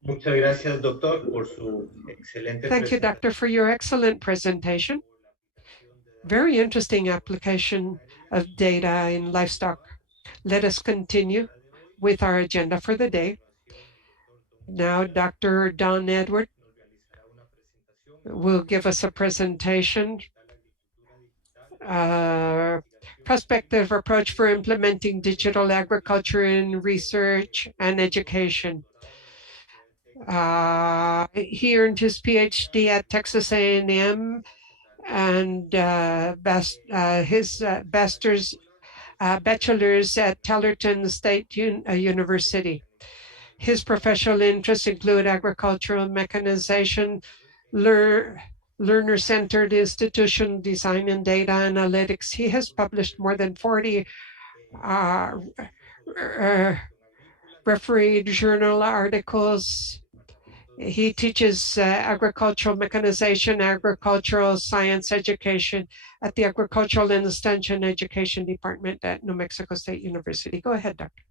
Muchas gracias, doctor, por su excelente Thank you, Doctor, for your excellent presentation. Very interesting application of data in livestock. Let us continue with our agenda for the day. Now, Dr. Don Edward will give us a presentation, prospective approach for implementing digital agriculture in research and education. He earned his PhD at Texas A&M and his bachelor's at Tellerton State University. His professional interests include agricultural mechanization, learner-centered institution design, and data analytics. He has published more than 40 refereed journal articles. He teaches agricultural mechanization, agricultural science education at the Agricultural and Extension Education Department at New Mexico State University. Go ahead, Doctor.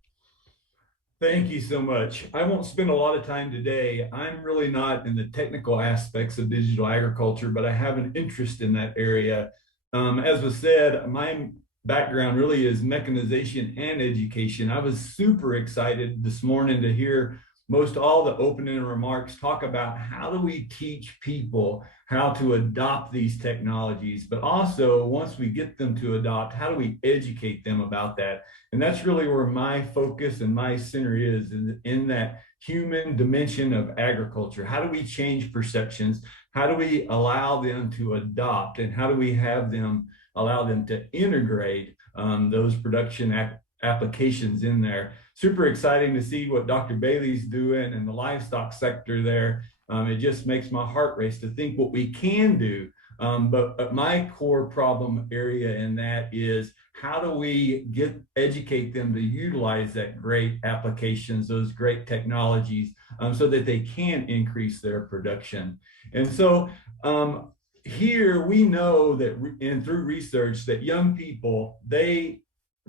Thank you so much. I won't spend a lot of time today. I'm really not in the technical aspects of digital agriculture, but I have an interest in that area. As was said, my background really is mechanization and education. I was super excited this morning to hear most all the opening remarks talk about how do we teach people how to adopt these technologies, but also once we get them to adopt, how do we educate them about that? And that's really where my focus and my center is in that human dimension of agriculture. How do we change perceptions? How do we allow them to adopt? And how do we have them allow them to integrate those production applications in there? Super exciting to see what Dr. Bailey's doing in the livestock sector there. It just makes my heart race to think what we can do. But my core problem area in that is how do we educate them to utilize that great applications, those great technologies, so that they can increase their production. And so here we know that, and through research, that young people, they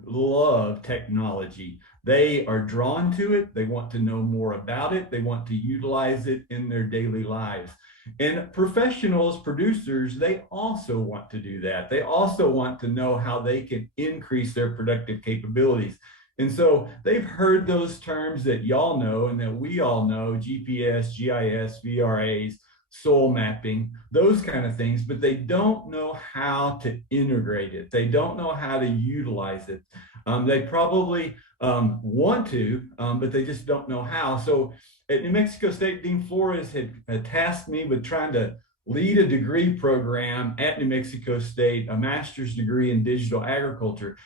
love technology. They are drawn to it. They want to know more about it. They want to utilize it in their daily lives. And professionals, producers, they also want to do that. They also want to know how they can increase their productive capabilities. And so they've heard those terms that y'all know and that we all know: GPS, GIS, VRAs, soil mapping, those kind of things, but they don't know how to integrate it. They don't know how to utilize it. They probably want to, but they just don't know how. So at New Mexico State, Dean Flores had tasked me with trying to lead a degree program at New Mexico State, a master's degree in digital agriculture.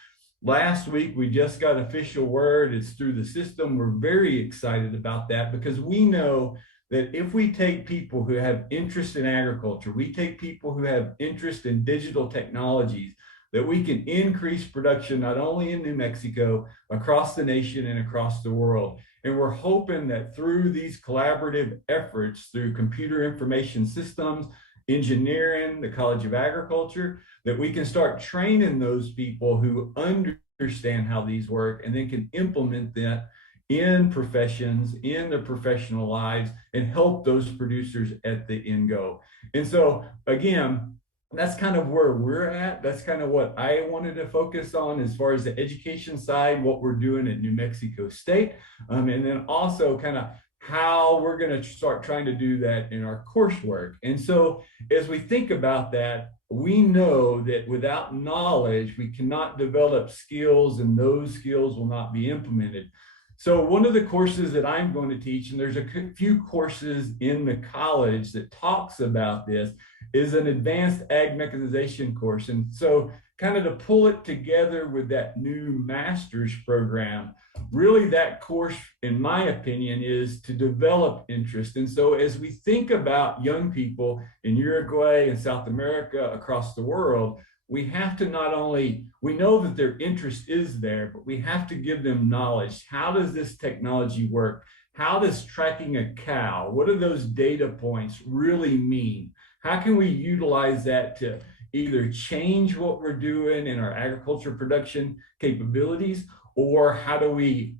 Last week, we just got official word. It's through the system. We're very excited about that because we know that if we take people who have interest in agriculture, we take people who have interest in digital technologies, that we can increase production not only in New Mexico, across the nation and across the world. And we're hoping that through these collaborative efforts, through computer information systems, engineering, the College of Agriculture, that we can start training those people who understand how these work and then can implement that in professions, in their professional lives, and help those producers at the end go. And so again, that's kind of where we're at. That's kind of what I wanted to focus on as far as the education side, what we're doing at New Mexico State, and then also kind of how we're going to start trying to do that in our coursework. And so as we think about that, we know that without knowledge, we cannot develop skills, and those skills will not be implemented. So one of the courses that I'm going to teach, and there's a few courses in the college that talks about this, is an advanced ag mechanization course. And so kind of to pull it together with that new master's program, really that course, in my opinion, is to develop interest. And so as we think about young people in Uruguay and South America, across the world, we have to not only, we know that their interest is there, but we have to give them knowledge. How does this technology work? How does tracking a cow, what do those data points really mean? How can we utilize that to either change what we're doing in our agriculture production capabilities, or how do we,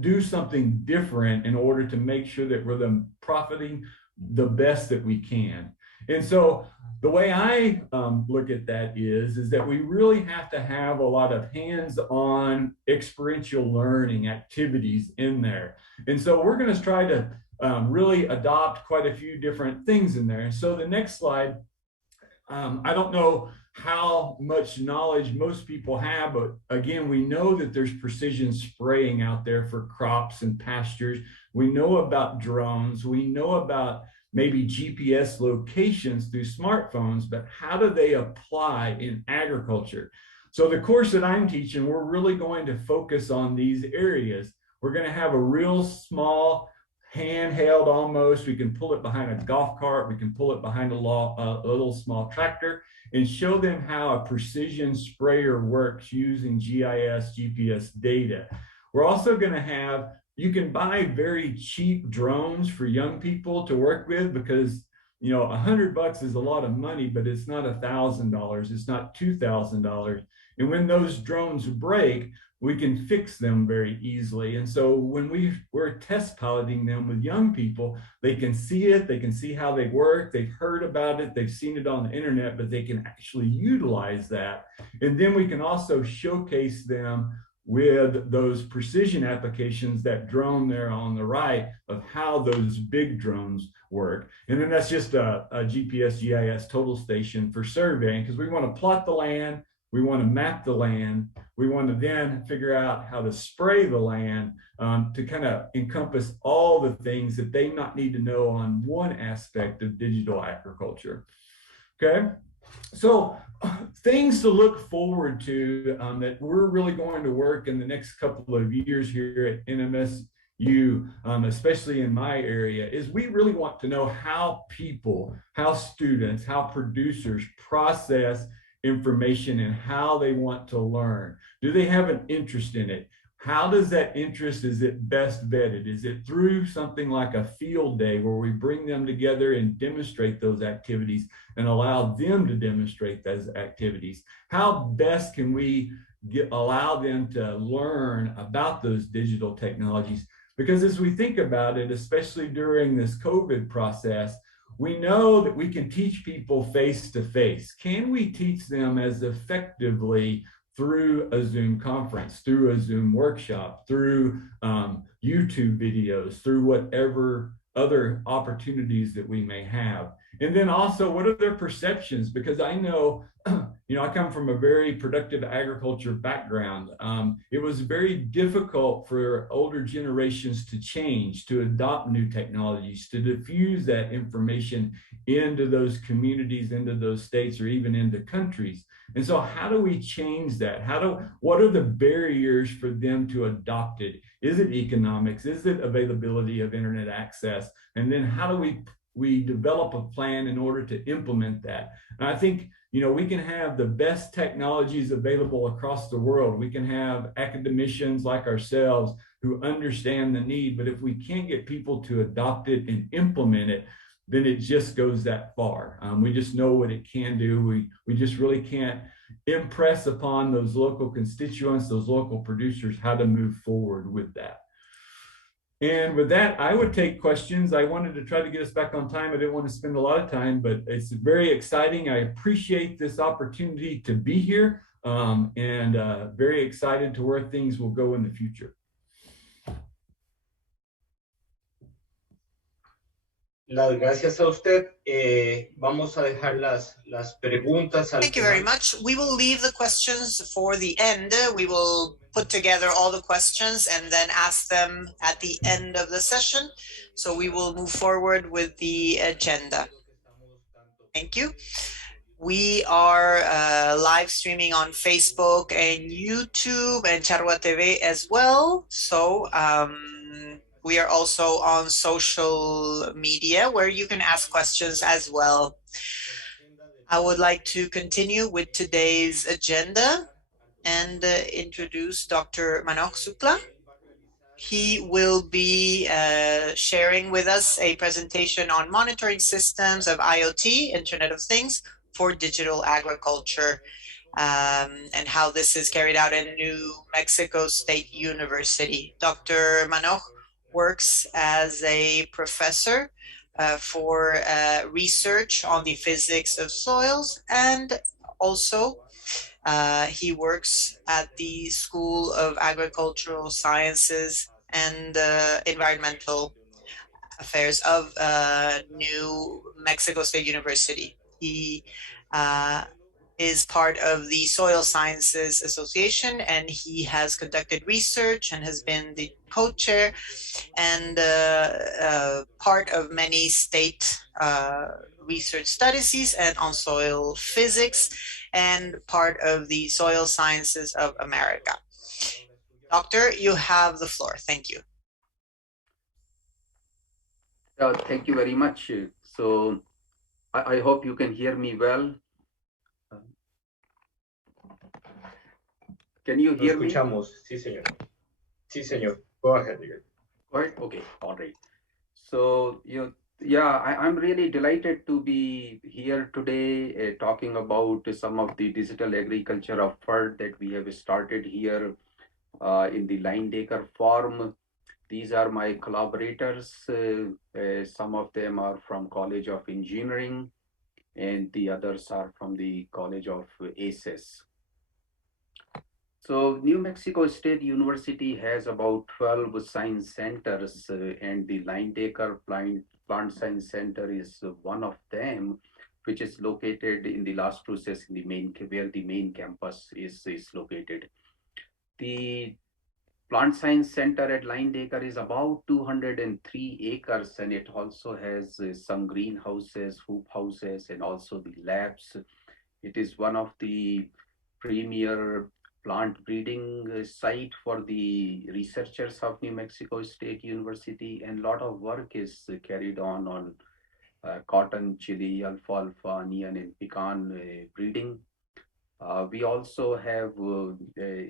do something different in order to make sure that we're profiting the best that we can? And so the way I look at that is that we really have to have a lot of hands-on experiential learning activities in there. And so we're going to try to really adopt quite a few different things in there. So the next slide, I don't know how much knowledge most people have, but again, we know that there's precision spraying out there for crops and pastures. We know about drones. We know about maybe GPS locations through smartphones, but how do they apply in agriculture? So the course that I'm teaching, we're really going to focus on these areas. We're going to have a real small handheld almost. We can pull it behind a golf cart. We can pull it behind a little small tractor and show them how a precision sprayer works using GIS, GPS data. We're also going to have, you can buy very cheap drones for young people to work with because, you know, $100 is a lot of money, but it's not $1,000. It's not $2,000. And when those drones break, we can fix them very easily. And so when we're test piloting them with young people, they can see it, they can see how they work, they've heard about it, they've seen it on the internet, but they can actually utilize that. And then we can also showcase them with those precision applications, that drone there on the right, of how those big drones work. And then that's just a GPS GIS total station for surveying, because we want to plot the land, we want to map the land, we want to then figure out how to spray the land to kind of encompass all the things that they not need to know on one aspect of digital agriculture. Okay, so things to look forward to that we're really going to work in the next couple of years here at NMSU, especially in my area, is we really want to know how people, how students, how producers process information and how they want to learn. Do they have an interest in it? How does that interest, is it best vetted? Is it through something like a field day where we bring them together and demonstrate those activities and allow them to demonstrate those activities? How best can we allow them to learn about those digital technologies? Because as we think about it, especially during this COVID process, we know that we can teach people face to face. Can we teach them as effectively through a Zoom conference, through a Zoom workshop, through YouTube videos, through whatever other opportunities that we may have? And then also, what are their perceptions? Because I know, you know, I come from a very productive agriculture background. It was very difficult for older generations to change, to adopt new technologies, to diffuse that information into those communities, into those states, or even into countries. And so how do we change that? What are the barriers for them to adopt it? Is it economics? Is it availability of internet access? And then how do we develop a plan in order to implement that? And I think, you know, we can have the best technologies available across the world. We can have academicians like ourselves who understand the need, but if we can't get people to adopt it and implement it, then it just goes that far. We just know what it can do. We just really can't impress upon those local constituents, those local producers, how to move forward with that. And with that, I would take questions. I wanted to try to get us back on time. I didn't want to spend a lot of time, but it's very exciting. I appreciate this opportunity to be here and very excited to where things will go in the future. Las gracias a usted. Vamos a dejar las preguntas. Thank you very much. We will leave the questions for the end. We will put together all the questions and then ask them at the end of the session. So we will move forward with the agenda. Thank you. We are live streaming on Facebook and YouTube and Charwa TV as well. So we are also on social media where you can ask questions as well. I would like to continue with today's agenda and introduce Dr. Manoj Sukla. He will be sharing with us a presentation on monitoring systems of IoT, Internet of Things, for digital agriculture, and how this is carried out in New Mexico State University. Dr. Manoj works as a professor for research on the physics of soils, and also he works at the School of Agricultural Sciences and Environmental Affairs of New Mexico State University. He is part of the Soil Sciences Association, and he has conducted research and has been the co-chair and part of many state research studies and on soil physics, and part of the Soil Sciences of America. Doctor, you have the floor. Thank you. Thank you very much. So I hope you can hear me well. Can you hear me? Escuchamos, sí, señor. Sí, señor. Go ahead, Miguel. Go ahead. Okay. All right. So, yeah, I'm really delighted to be here today talking about some of the digital agriculture effort that we have started here in the Line Daker farm. These are my collaborators. Some of them are from College of Engineering and the others are from the College of ACES. So New Mexico State University has about 12 science centers and the Linebacker Plant Science Center is one of them, which is located in the Las Cruces, in the where the main campus is located. The Plant Science Center at Linebacker is about 203 acres and it also has some greenhouses, hoop houses, and also the labs. It is one of the premier plant breeding site for the researchers of New Mexico State University, and a lot of work is carried on cotton, chili, alfalfa, onion, and pecan breeding. We also have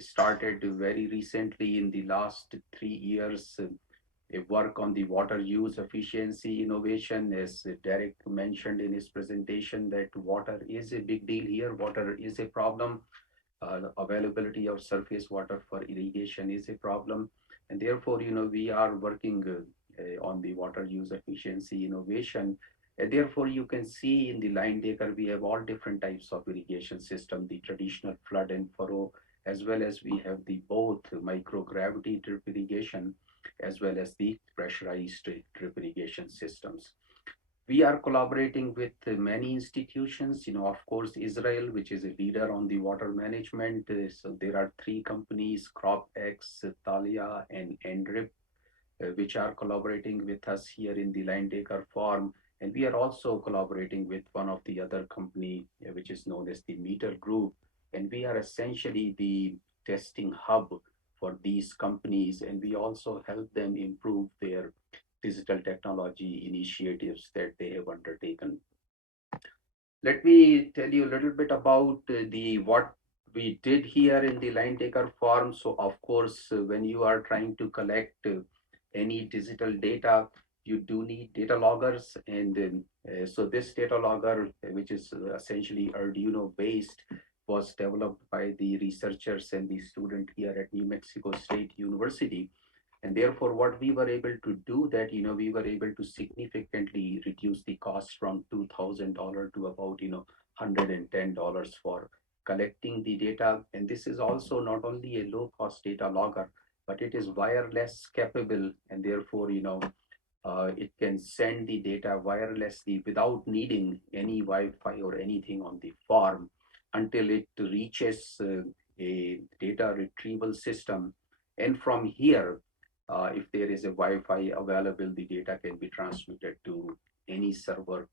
started very recently in the last 3 years a work on the water use efficiency innovation. As Derek mentioned in his presentation, that water is a big deal here. Water is a problem. The availability of surface water for irrigation is a problem. And therefore, we are working on the water use efficiency innovation. And therefore, you can see in the line Daker, we have all different types of irrigation system, the traditional flood and furrow, as well as we have the both microgravity drip irrigation, as well as the pressurized drip irrigation systems. We are collaborating with many institutions, of course, Israel, which is a leader on the water management. So there are 3 companies, CropX, Thalia, and Endrip, which are collaborating with us here in the Line Daker farm. And we are also collaborating with one of the other company, which is known as the Meter Group. And we are essentially the testing hub for these companies. And we also help them improve their digital technology initiatives that they have undertaken. Let me tell you a little bit about what we did here in the Line Taker farm. So of course, when you are trying to collect any digital data, you do need data loggers. And so this data logger, which is essentially Arduino based, was developed by the researchers and the student here at New Mexico State University. And therefore, what we were able to do that, we were able to significantly reduce the cost from $2,000 to about, $110 for collecting the data. And this is also not only a low cost data logger, but it is wireless capable. And therefore, it can send the data wirelessly without needing any Wi-Fi or anything on the farm until it reaches a data retrieval system. And from here, if there is a Wi-Fi available, the data can be transmitted to any server.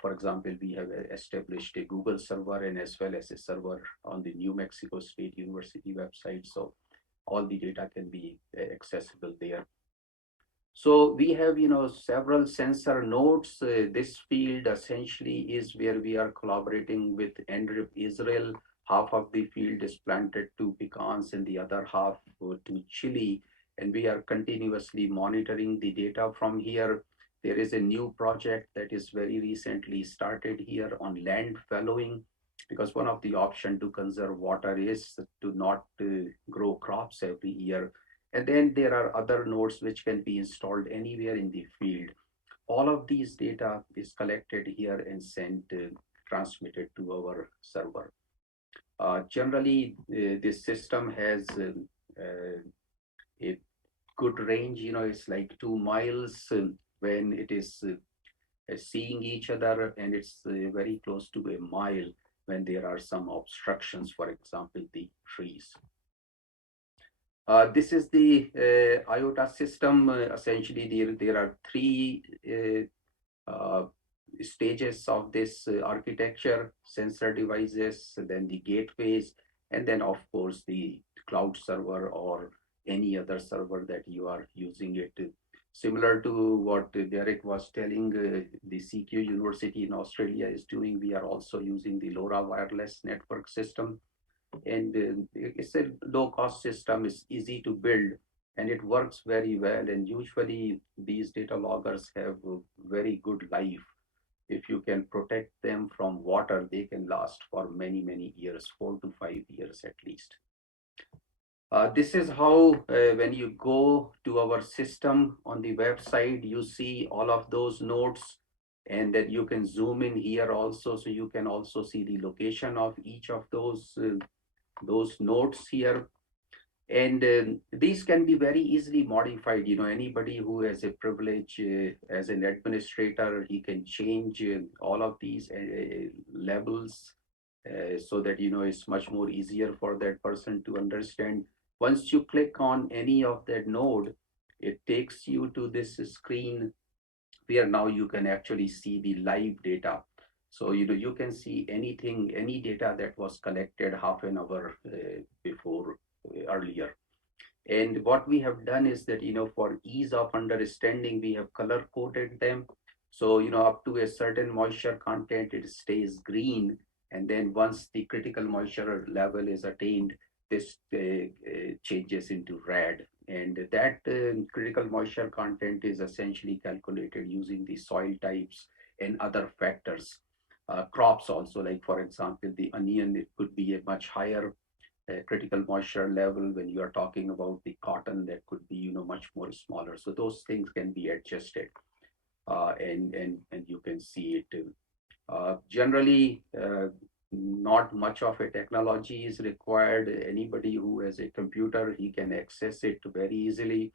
For example, we have established a Google server and as well as a server on the New Mexico State University website. So all the data can be accessible there. So we have, several sensor nodes. This field essentially is where we are collaborating with NRIP Israel. Half of the field is planted to pecans and the other half to chili. And we are continuously monitoring the data from here. There is a new project that is very recently started here on land fallowing, because one of the options to conserve water is to not grow crops every year. And then there are other nodes which can be installed anywhere in the field. All of these data is collected here and sent, transmitted to our server. Generally, this system has a good range, it's like 2 miles when it is seeing each other, and it's very close to a mile when there are some obstructions, for example, the trees. This is the Iota system. Essentially, there are 3 stages of this architecture: sensor devices, then the gateways, and then of course the cloud server or any other server that you are using it. Similar to what Derek was telling, the CQ University in Australia is doing, we are also using the LoRa wireless network system. And it's a low cost system, it's easy to build. and it works very well. And usually these data loggers have a very good life. If you can protect them from water, they can last for many, many years, 4 to 5 years at least. This is how, when you go to our system on the website, you see all of those nodes, and then you can zoom in here also, so you can also see the location of each of those nodes here. And these can be very easily modified. Anybody who has a privilege as an administrator, he can change all of these levels so that it's much more easier for that person to understand. Once you click on any of that node, it takes you to this screen where now you can actually see the live data. So you can see anything, any data that was collected half an hour before earlier. And what we have done is that, for ease of understanding, we have color coded them. So, up to a certain moisture content, it stays green. And then once the critical moisture level is attained, this changes into red. And that critical moisture content is essentially calculated using the soil types and other factors. Crops also, like for example, the onion, it could be a much higher critical moisture level. When you are talking about the cotton, that could be much more smaller. So those things can be adjusted, and you can see it. Generally, not much of a technology is required. Anybody who has a computer, he can access it very easily.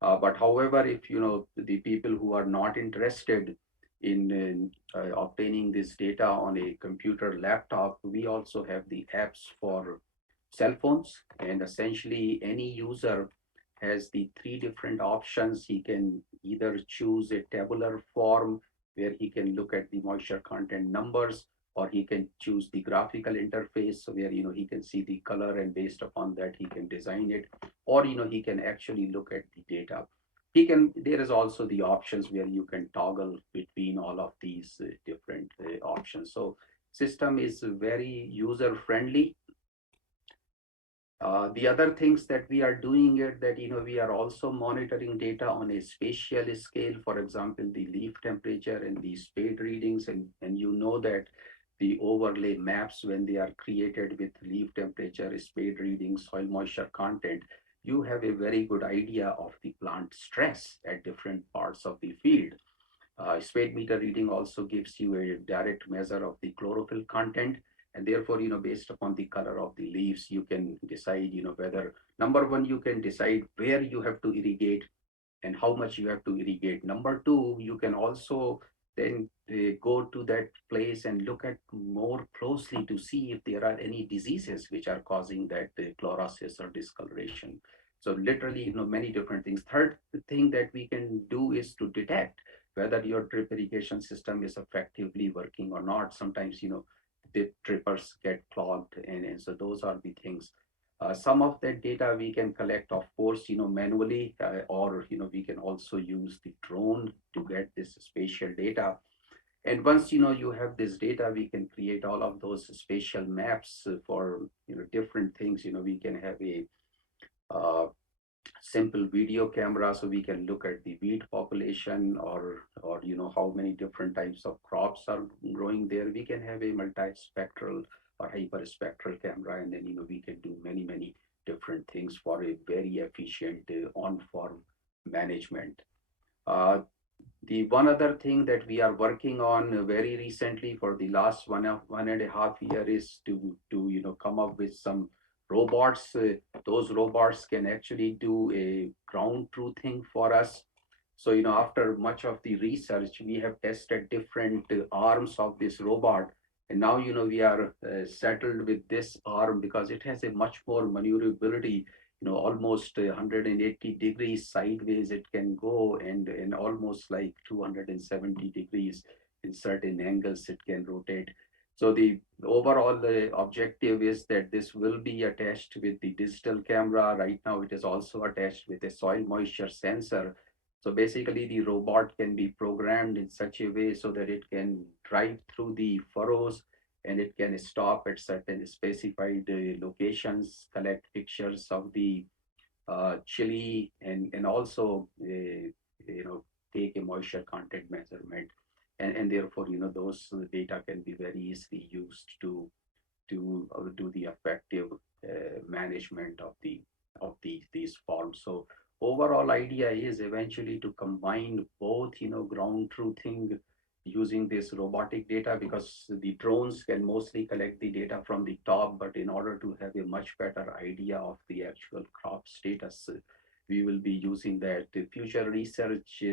But however, if the people who are not interested in obtaining this data on a computer laptop, we also have the apps for cell phones. And essentially any user has the three different options. He can either choose a tabular form where he can look at the moisture content numbers, or he can choose the graphical interface where he can see the color, and based upon that he can design it, or he can actually look at the data. There is also the options where you can toggle between all of these different options. So system is very user friendly. The other things that we are doing is that we are also monitoring data on a spatial scale. For example, the leaf temperature and the spade readings, and that the overlay maps, when they are created with leaf temperature, spade readings, soil moisture content, you have a very good idea of the plant stress at different parts of the field. Spade meter reading also gives you a direct measure of the chlorophyll content, and therefore based upon the color of the leaves, you can decide whether, number one, you can decide where you have to irrigate and how much you have to irrigate. Number two, you can also then go to that place and look at more closely to see if there are any diseases which are causing that chlorosis or discoloration. So literally many different things. Third thing that we can do is to detect whether your drip irrigation system is effectively working or not. Sometimes the drippers get clogged, and so those are the things. Some of that data we can collect, of course, manually, or we can also use the drone to get this spatial data. And once you have this data, we can create all of those spatial maps for different things. We can have a simple video camera, so we can look at the weed population, or how many different types of crops are growing there. We can have a multispectral or hyperspectral camera, and then we can do many different things for a very efficient on-farm management. The one other thing that we are working on very recently for the last 1.5 years is to come up with some robots. Those robots can actually do a ground truthing for us. So after much of the research, we have tested different arms of this robot, and now we are settled with this arm because it has a much more maneuverability. Almost 180 degrees sideways it can go, and almost like 270 degrees in certain angles it can rotate. So the overall objective is that this will be attached with the digital camera. Right now it is also attached with a soil moisture sensor. So basically the robot can be programmed in such a way so that it can drive through the furrows, and it can stop at certain specified locations, collect pictures of the chili, and also take a moisture content measurement, and therefore those data can be very easily used to do the effective management of these farms. So overall idea is eventually to combine both ground truthing using this robotic data, because the drones can mostly collect the data from the top, but in order to have a much better idea of the actual crop status, we will be using that. The future research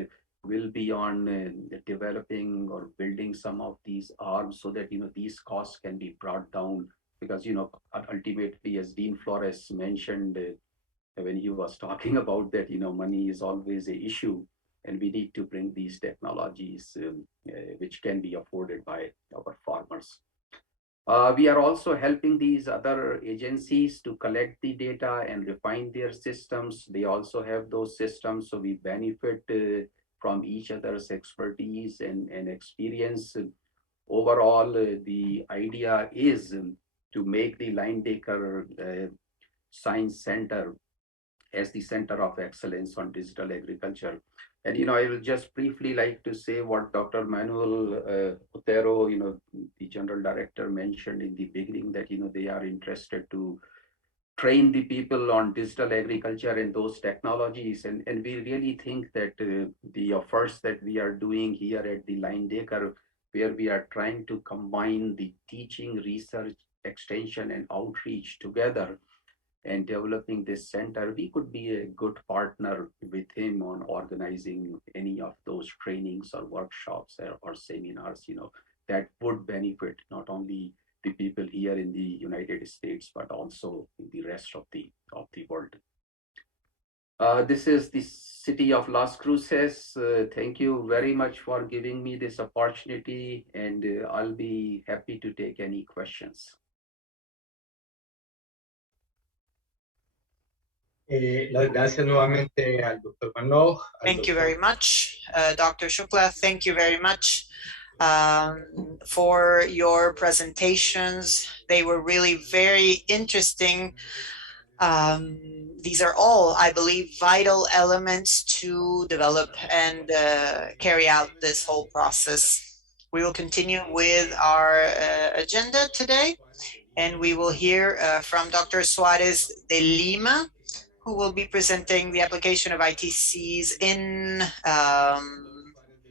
will be on developing or building some of these arms so that these costs can be brought down, because ultimately, as Dean Flores mentioned when he was talking about that, money is always a issue, and we need to bring these technologies which can be afforded by our farmers. We are also helping these other agencies to collect the data and refine their systems. They also have those systems, so we benefit from each other's expertise and experience. Overall, the idea is to make the Linebacker Science Center as the center of excellence on digital agriculture. And I will just briefly like to say what Dr. Manuel Otero, the general director, mentioned in the beginning, that they are interested to train the people on digital agriculture and those technologies. And we really think that the efforts that we are doing here at the Linebacker, where we are trying to combine the teaching, research, extension, and outreach together and developing this center, we could be a good partner with him on organizing any of those trainings or workshops or seminars, that would benefit not only the people here in the United States, but also in the rest of the world. This is the city of Las Cruces. Thank you very much for giving me this opportunity, and I'll be happy to take any questions. Las gracias nuevamente al Dr. Manoj. Thank you very much, Dr. Shukla. Thank you very much for your presentations. They were really very interesting. These are all, I believe, vital elements to develop and carry out this whole process. We will continue with our agenda today, and we will hear from Dr. Suarez de Lima, who will be presenting the application of ICTs in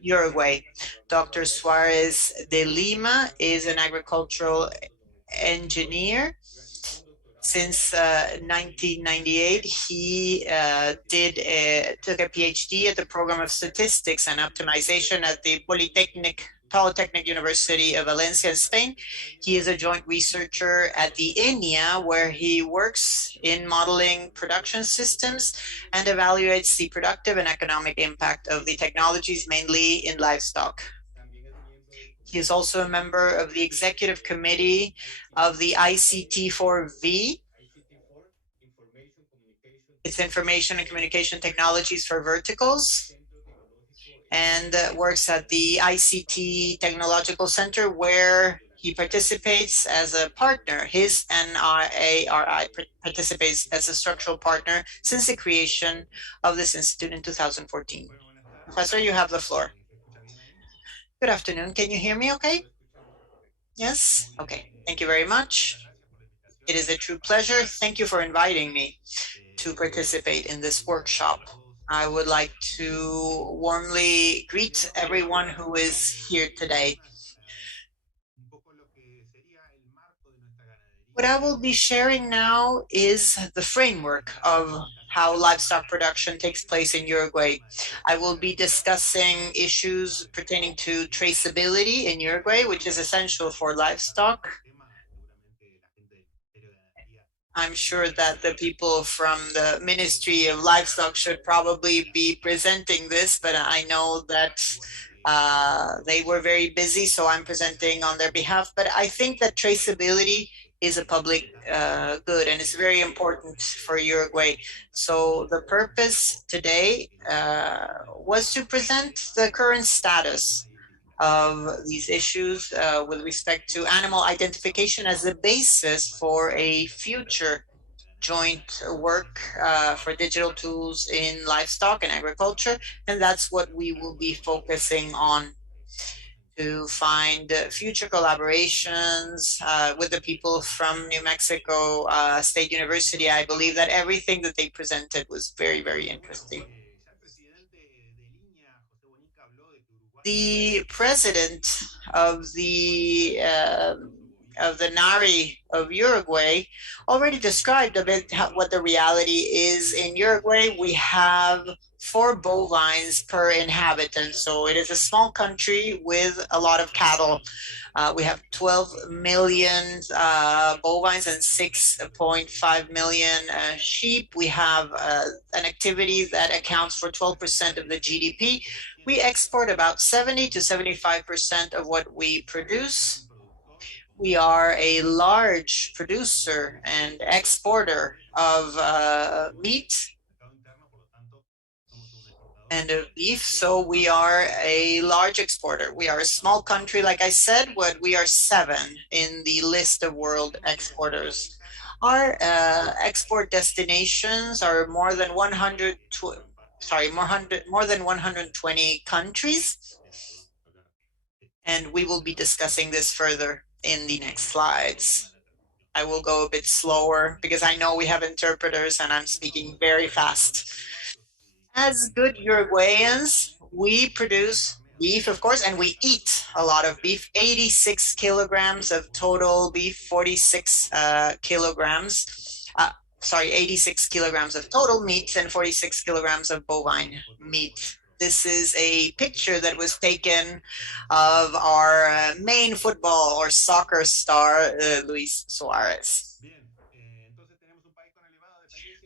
Uruguay. Dr. Suarez de Lima is an agricultural engineer. Since 1998, he took a PhD at the program of statistics and optimization at the Polytechnic University of Valencia in Spain. He is a joint researcher at the INEA, where he works in modeling production systems and evaluates the productive and economic impact of the technologies, mainly in livestock. He is also a member of the executive committee of the ICT4V. It's Information and Communication Technologies for Verticals, and works at the ICT Technological Center, where he participates as a partner. His NRARI participates as a structural partner since the creation of this institute in 2014. Professor, you have the floor. Good afternoon. Can you hear me okay? Yes? Okay. Thank you very much. It is a true pleasure. Thank you for inviting me to participate in this workshop. I would like to warmly greet everyone who is here today. What I will be sharing now is the framework of how livestock production takes place in Uruguay. I will be discussing issues pertaining to traceability in Uruguay, which is essential for livestock. I'm sure that the people from the Ministry of Livestock should probably be presenting this, but I know that they were very busy, so I'm presenting on their behalf. But I think that traceability is a public good, and it's very important for Uruguay. So the purpose today was to present the current status of these issues with respect to animal identification as the basis for a future joint work for digital tools in livestock and agriculture, and that's what we will be focusing on to find future collaborations with the people from New Mexico State University. I believe that everything that they presented was very, very interesting. The president of the NARI of Uruguay already described a bit what the reality is in Uruguay. We have 4 bovines per inhabitant, so it is a small country with a lot of cattle. We have 12 million bovines and 6.5 million sheep. We have an activity that accounts for 12% of the GDP. We export about 70 to 75% of what we produce. We are a large producer and exporter of meat and of beef, so we are a large exporter. We are a small country, like I said, but we are 7 in the list of world exporters. Our export destinations are more than 120 countries, and we will be discussing this further in the next slides. I will go a bit slower because I know we have interpreters and I'm speaking very fast. As good Uruguayans, we produce beef, of course, and we eat a lot of beef. 86 kilograms of total beef, 46 kilograms. 86 kilograms of total meat and 46 kilograms of bovine meat. This is a picture that was taken of our main football or soccer star, Luis Suarez.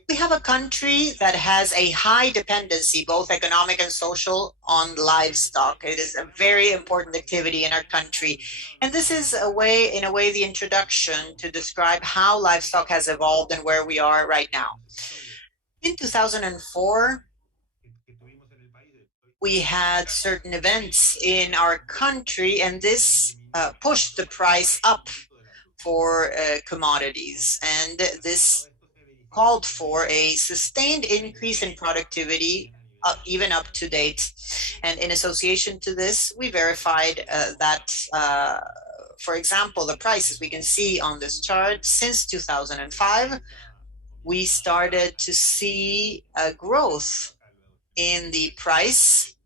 We have a country that has a high dependency, both economic and social, on livestock. It is a very important activity in our country. And this is in a way, the introduction to describe how livestock has evolved and where we are right now. In 2004, we had certain events in our country, and this pushed the price up for commodities. And this called for a sustained increase in productivity, even up to date. And in association to this, we verified that, for example, the prices we can see on this chart since 2005, we started to see a growth in the crisis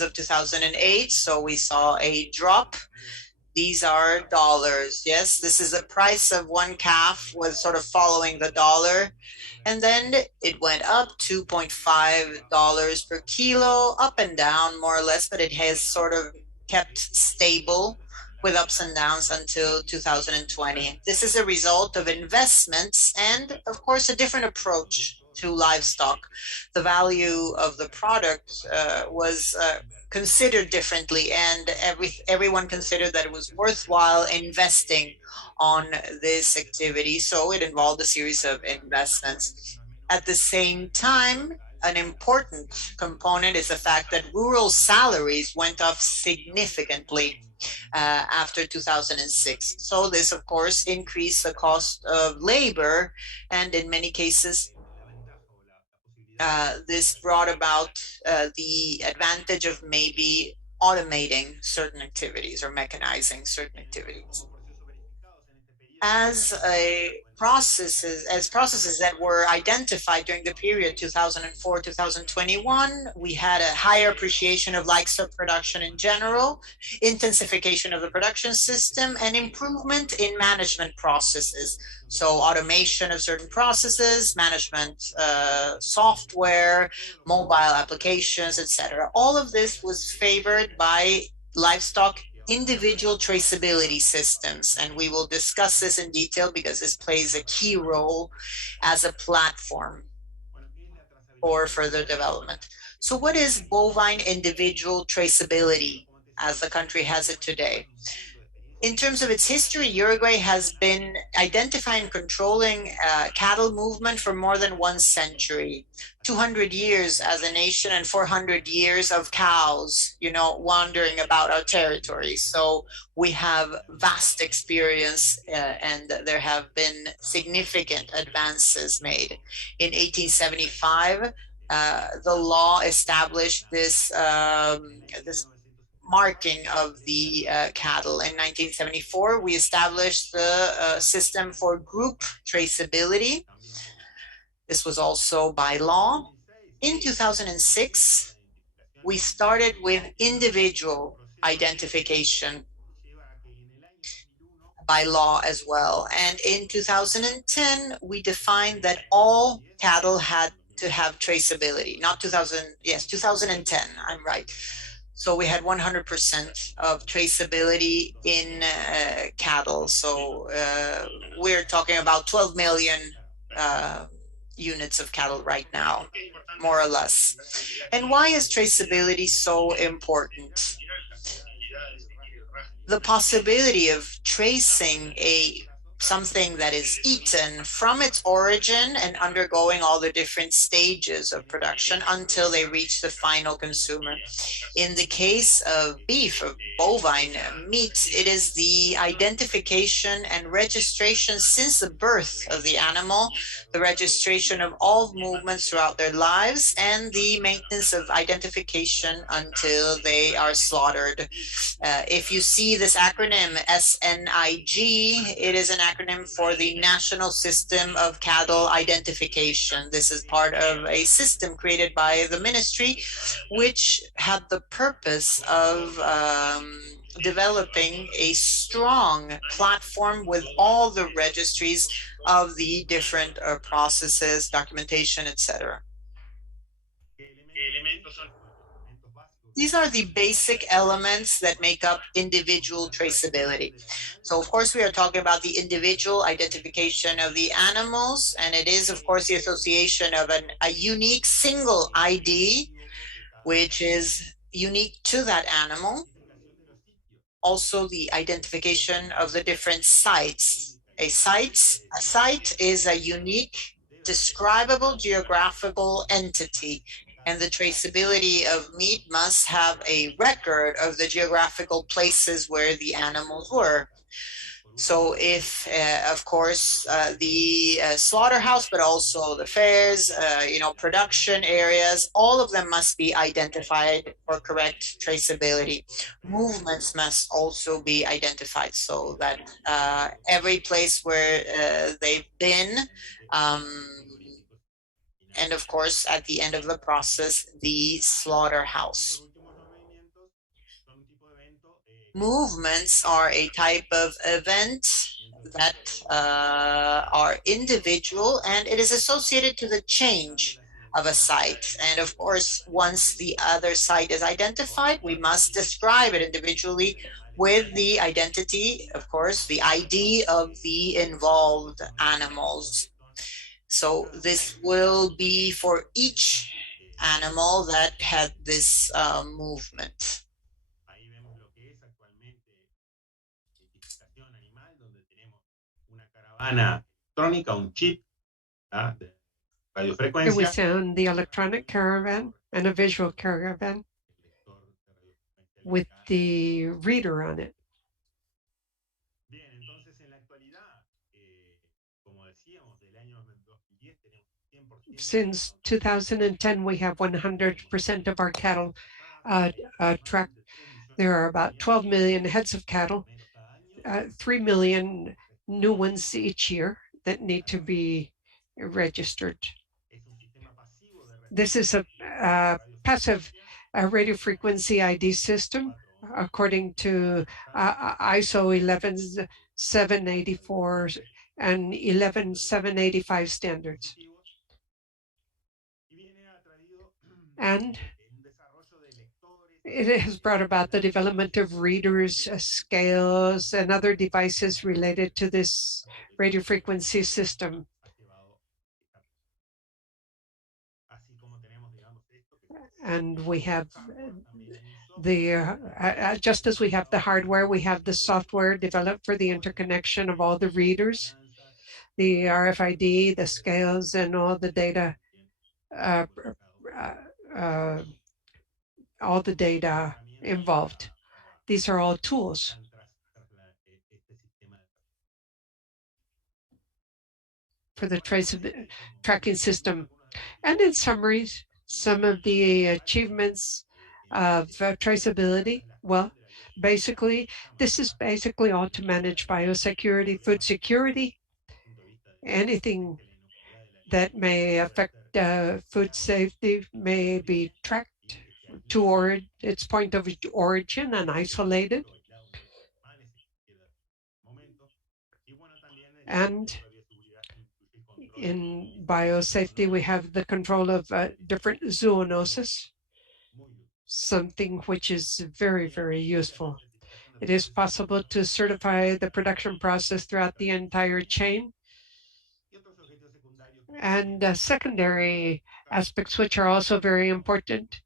of 2008. So we saw a drop. These are dollars. Yes, this is the price of one calf was sort of following the dollar. And then it went up $2.5 per kilo, up and down more or less, but it has sort of kept stable with ups and downs until 2020. This is a result of investments and, of course, a different approach to livestock. The value of the product was considered differently, and everyone considered that it was worthwhile investing on this activity. So it involved a series of investments. At the same time, an important component is the fact that rural salaries went up significantly after 2006. So this, of course, increased the cost of labor, and in many cases, this brought about the advantage of maybe automating certain activities or mechanizing certain activities. As processes that were identified during the period 2004-2021, we had a higher appreciation of livestock production in general, intensification of the production system, and improvement in management processes. So automation of certain processes, management software, mobile applications, etc. All of this was favored by livestock individual traceability systems, and we will discuss this in detail because this plays a key role as a platform for further development. So what is bovine individual traceability as the country has it today? In terms of its history, Uruguay has been identifying and controlling cattle movement for more than 1 century. 200 years as a nation and 400 years of cows, wandering about our territory. So we have vast experience and there have been significant advances made. In 1875, the law established this marking of the cattle. In 1974, we established the system for group traceability. This was also by law. In 2006, we started with individual identification by law as well. And in 2010, we defined that all cattle had to have traceability. Not 2000, yes, 2010, I'm right. So we had 100% of traceability in cattle. So we're talking about 12 million units of cattle right now, more or less. And why is traceability so important? The possibility of tracing something that is eaten from its origin and undergoing all the different stages of production until they reach the final consumer. In the case of beef, of bovine meat, it is the identification and registration since the birth of the animal, the registration of all movements throughout their lives, and the maintenance of identification until they are slaughtered. If you see this acronym SNIG, it is an acronym for the National System of Cattle Identification. This is part of a system created by the ministry, which had the purpose of developing a strong platform with all the registries of the different processes, documentation, etc. These are the basic elements that make up individual traceability. So, of course, we are talking about the individual identification of the animals, and it is, of course, the association of a unique single ID, which is unique to that animal. Also, the identification of the different sites. A site is a unique, describable geographical entity, and the traceability of meat must have a record of the geographical places where the animals were. So if, of course, the slaughterhouse, but also the fairs, production areas, all of them must be identified for correct traceability. Movements must also be identified so that every place where they've been, and of course, at the end of the process, the slaughterhouse. Movements are a type of event that are individual, and it is associated to the change of a site. And of course, once the other site is identified, we must describe it individually with the identity, of course, the ID of the involved animals. So this will be for each animal that had this movement. Here we sound the electronic caravan and a visual caravan with the reader on it. Since 2010, we have 100% of our cattle tracked. There are about 12 million heads of cattle, 3 million new ones each year that need to be registered. This is a passive radio frequency ID system according to ISO 11784 and 11785 standards. And it has brought about the development of readers, scales, and other devices related to this radio frequency system. And we have Just as we have the hardware, we have the software developed for the interconnection of all the readers, the RFID, the scales, and all the data, uh, uh, all the data involved. These are all tools for the tracking system. And in summary, some of the achievements of traceability, well, basically, this is basically all to manage biosecurity, food security, anything that may affect food safety may be tracked to its point of origin and isolated. And in biosafety, we have the control of different zoonoses, something which is very, very useful. It is possible to certify the production process throughout the entire chain. And secondary aspects, which are also very important.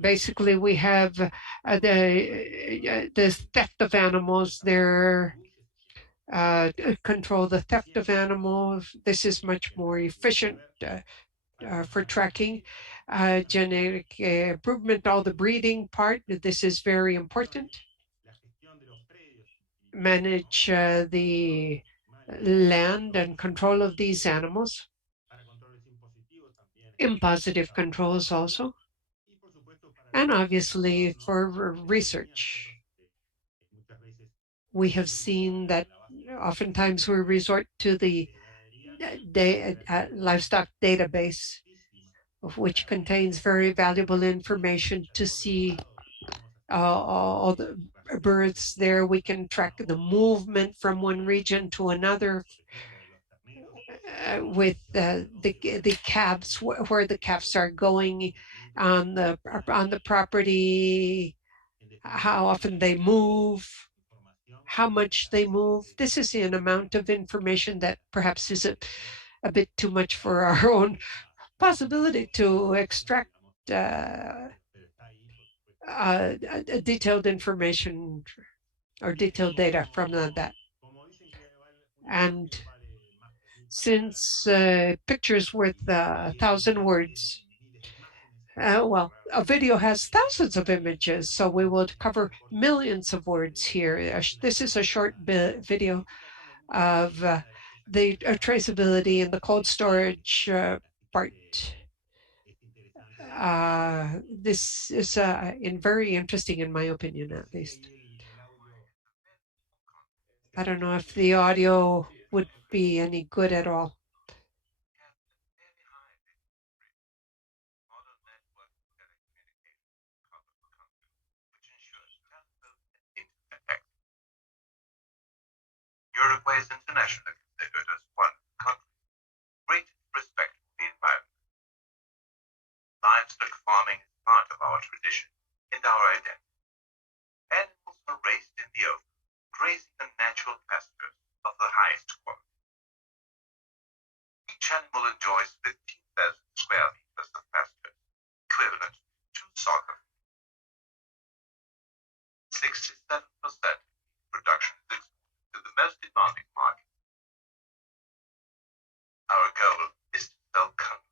Basically, we have the theft of animals. They're control the theft of animals. This is much more efficient for tracking. Genetic improvement, all the breeding part, this is very important. Manage the land and control of these animals. Impositive controls also. And obviously for research. We have seen that oftentimes we resort to the livestock database, which contains very valuable information to see all the birds there. We can track the movement from one region to another with the calves, where the calves are going on the property, how often they move, how much they move. This is an amount of information that perhaps is a bit too much for our own possibility to extract detailed information or detailed data from that. And since pictures worth 1,000 words, well, a video has thousands of images, so we will cover millions of words here. This is a short video of the traceability and the cold storage part. This is very interesting, in my opinion, at least. I don't know if the audio would be any good at all. Uruguay is internationally considered as one country, great respect for the environment. Livestock farming is part of our tradition and our identity. Animals are raised in the open, grazing on natural pastures of the highest quality. Each animal enjoys 15,000 square meters of pasture, equivalent to soccer. 67% production is exported to the most demanding market. Our goal is to sell cotton.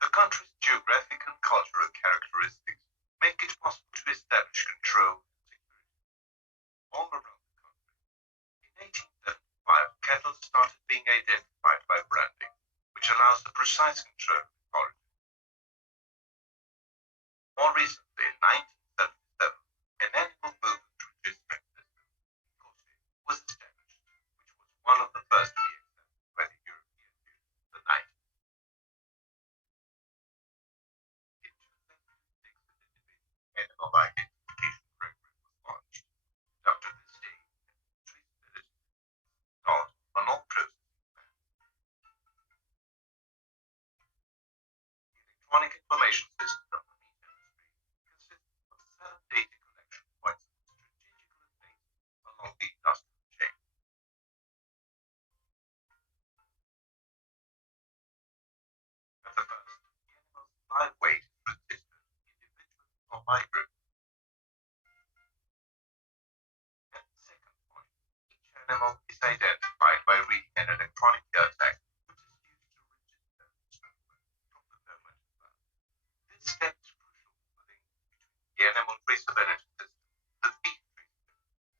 The country's geographic and cultural characteristics make it possible to establish control and security all around the country. In 1875, cattle started being identified by branding, which allows the precise control of origin. More recently, in 1977, an animal movement registration system in Costa was established, which was one of the first to be accepted by the European Union in the 90s. In 2006, an independent animal identification program was launched. After this day, traceability installed on all processing plants. animal is identified by reading an electronic ear tag, which is used to register from the moment of birth. This step is crucial for the link between the animal traceability system, the beef traceability,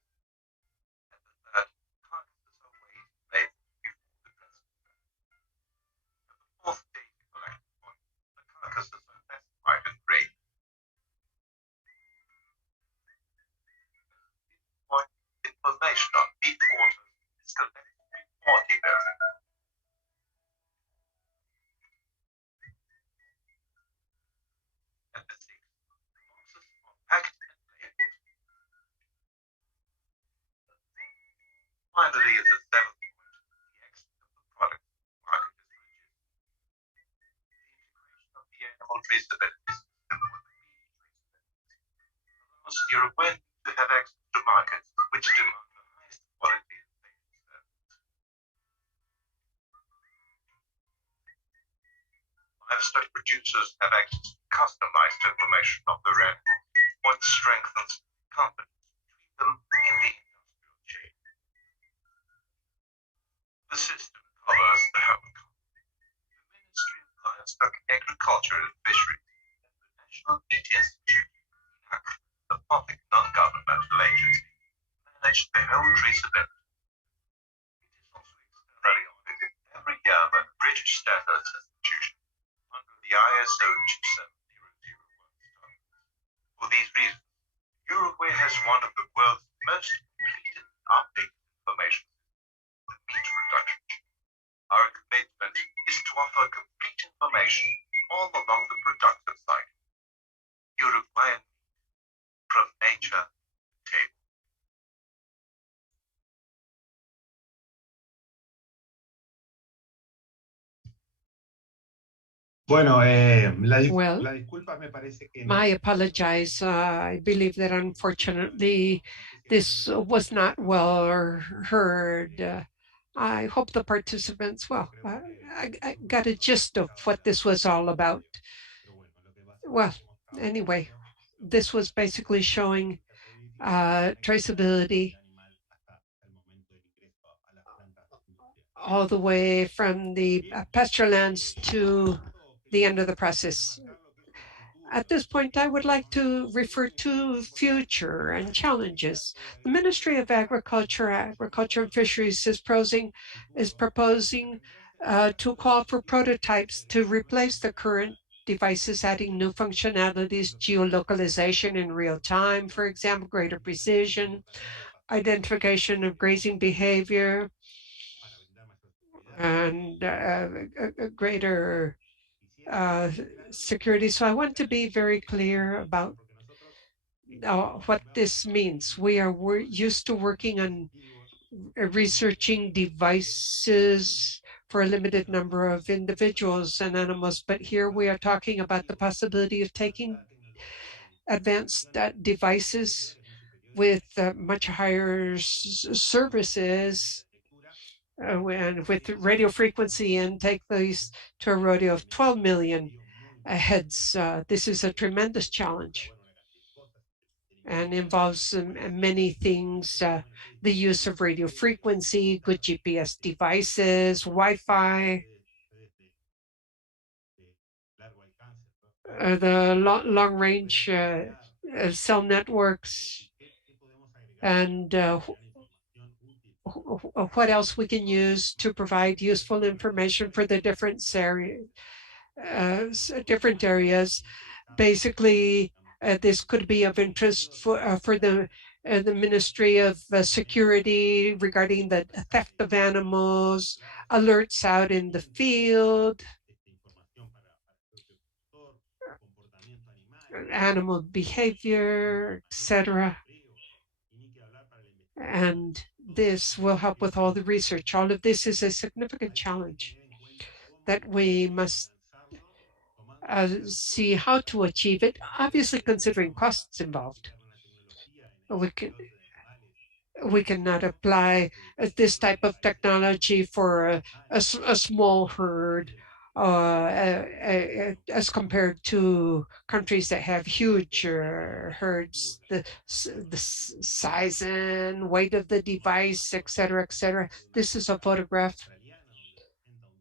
and the third, carcasses are weighed labeled before the transport. At the fourth data collection point, the carcasses are classified and graded. Point information on beef quarters is collected before deburying. At the sixth, boxes are packed and labeled. Finally, at the seventh point, the exit of the product market is reduced. The integration of the animal traceability system with the beef traceability allows Uruguay to have access to markets which demand the highest quality and safety standards. Livestock producers have access to customized information of their animals, what strengthens confidence between them in the industrial chain. The system covers the whole country. The Ministry of Livestock, Agriculture and Fisheries and the National Meat Institute, the public non-governmental agency, manage the whole traceability. It is also externally audited every year by the British Standards Institution under the ISO 27001 standards. For these reasons, Uruguay has one of the world's most complete and updated information systems in the meat production chain. Our commitment is to offer complete information all along the productive cycle. Uruguayan meat, from nature to table. Bueno, Well, la disculpa me parece que no. I apologize. I believe that unfortunately this was not well heard. I hope the participants, well, I got a gist of what this was all about. Well, anyway, this was basically showing traceability all the way from the pasture lands to the end of the process. At this point, I would like to refer to future and challenges. The Ministry of Agriculture and Fisheries is proposing to call for prototypes to replace the current devices, adding new functionalities, geolocalization in real time, for example, greater precision, identification of grazing behavior, and a greater security. So I want to be very clear about what this means. We're used to working on researching devices for a limited number of individuals and animals, but here we are talking about the possibility of taking advanced devices with much higher services and with radio frequency and take these to a radio of 12 million heads. This is a tremendous challenge and involves many things, the use of radio frequency, good GPS devices, Wi-Fi, the long-range cell networks, and what else we can use to provide useful information for the different areas. Basically, this could be of interest for the Ministry of Security regarding the theft of animals, alerts out in the field, animal behavior, etc. And this will help with all the research. All of this is a significant challenge that we must see how to achieve it, obviously considering costs involved. We cannot apply this type of technology for a small herd as compared to countries that have huge herds, the size and weight of the device, etc., etc. This is a photograph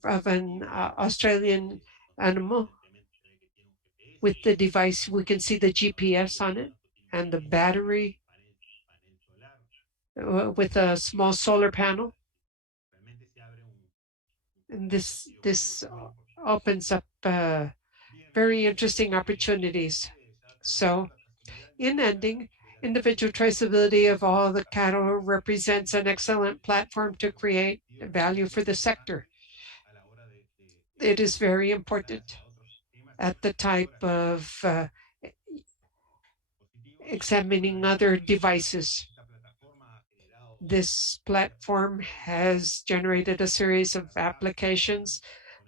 of an Australian animal with the device. We can see the GPS on it and the battery with a small solar panel. And this opens up very interesting opportunities. So in ending, individual traceability of all the cattle represents an excellent platform to create value for the sector. It is very important at the type of examining other devices. This platform has generated a series of applications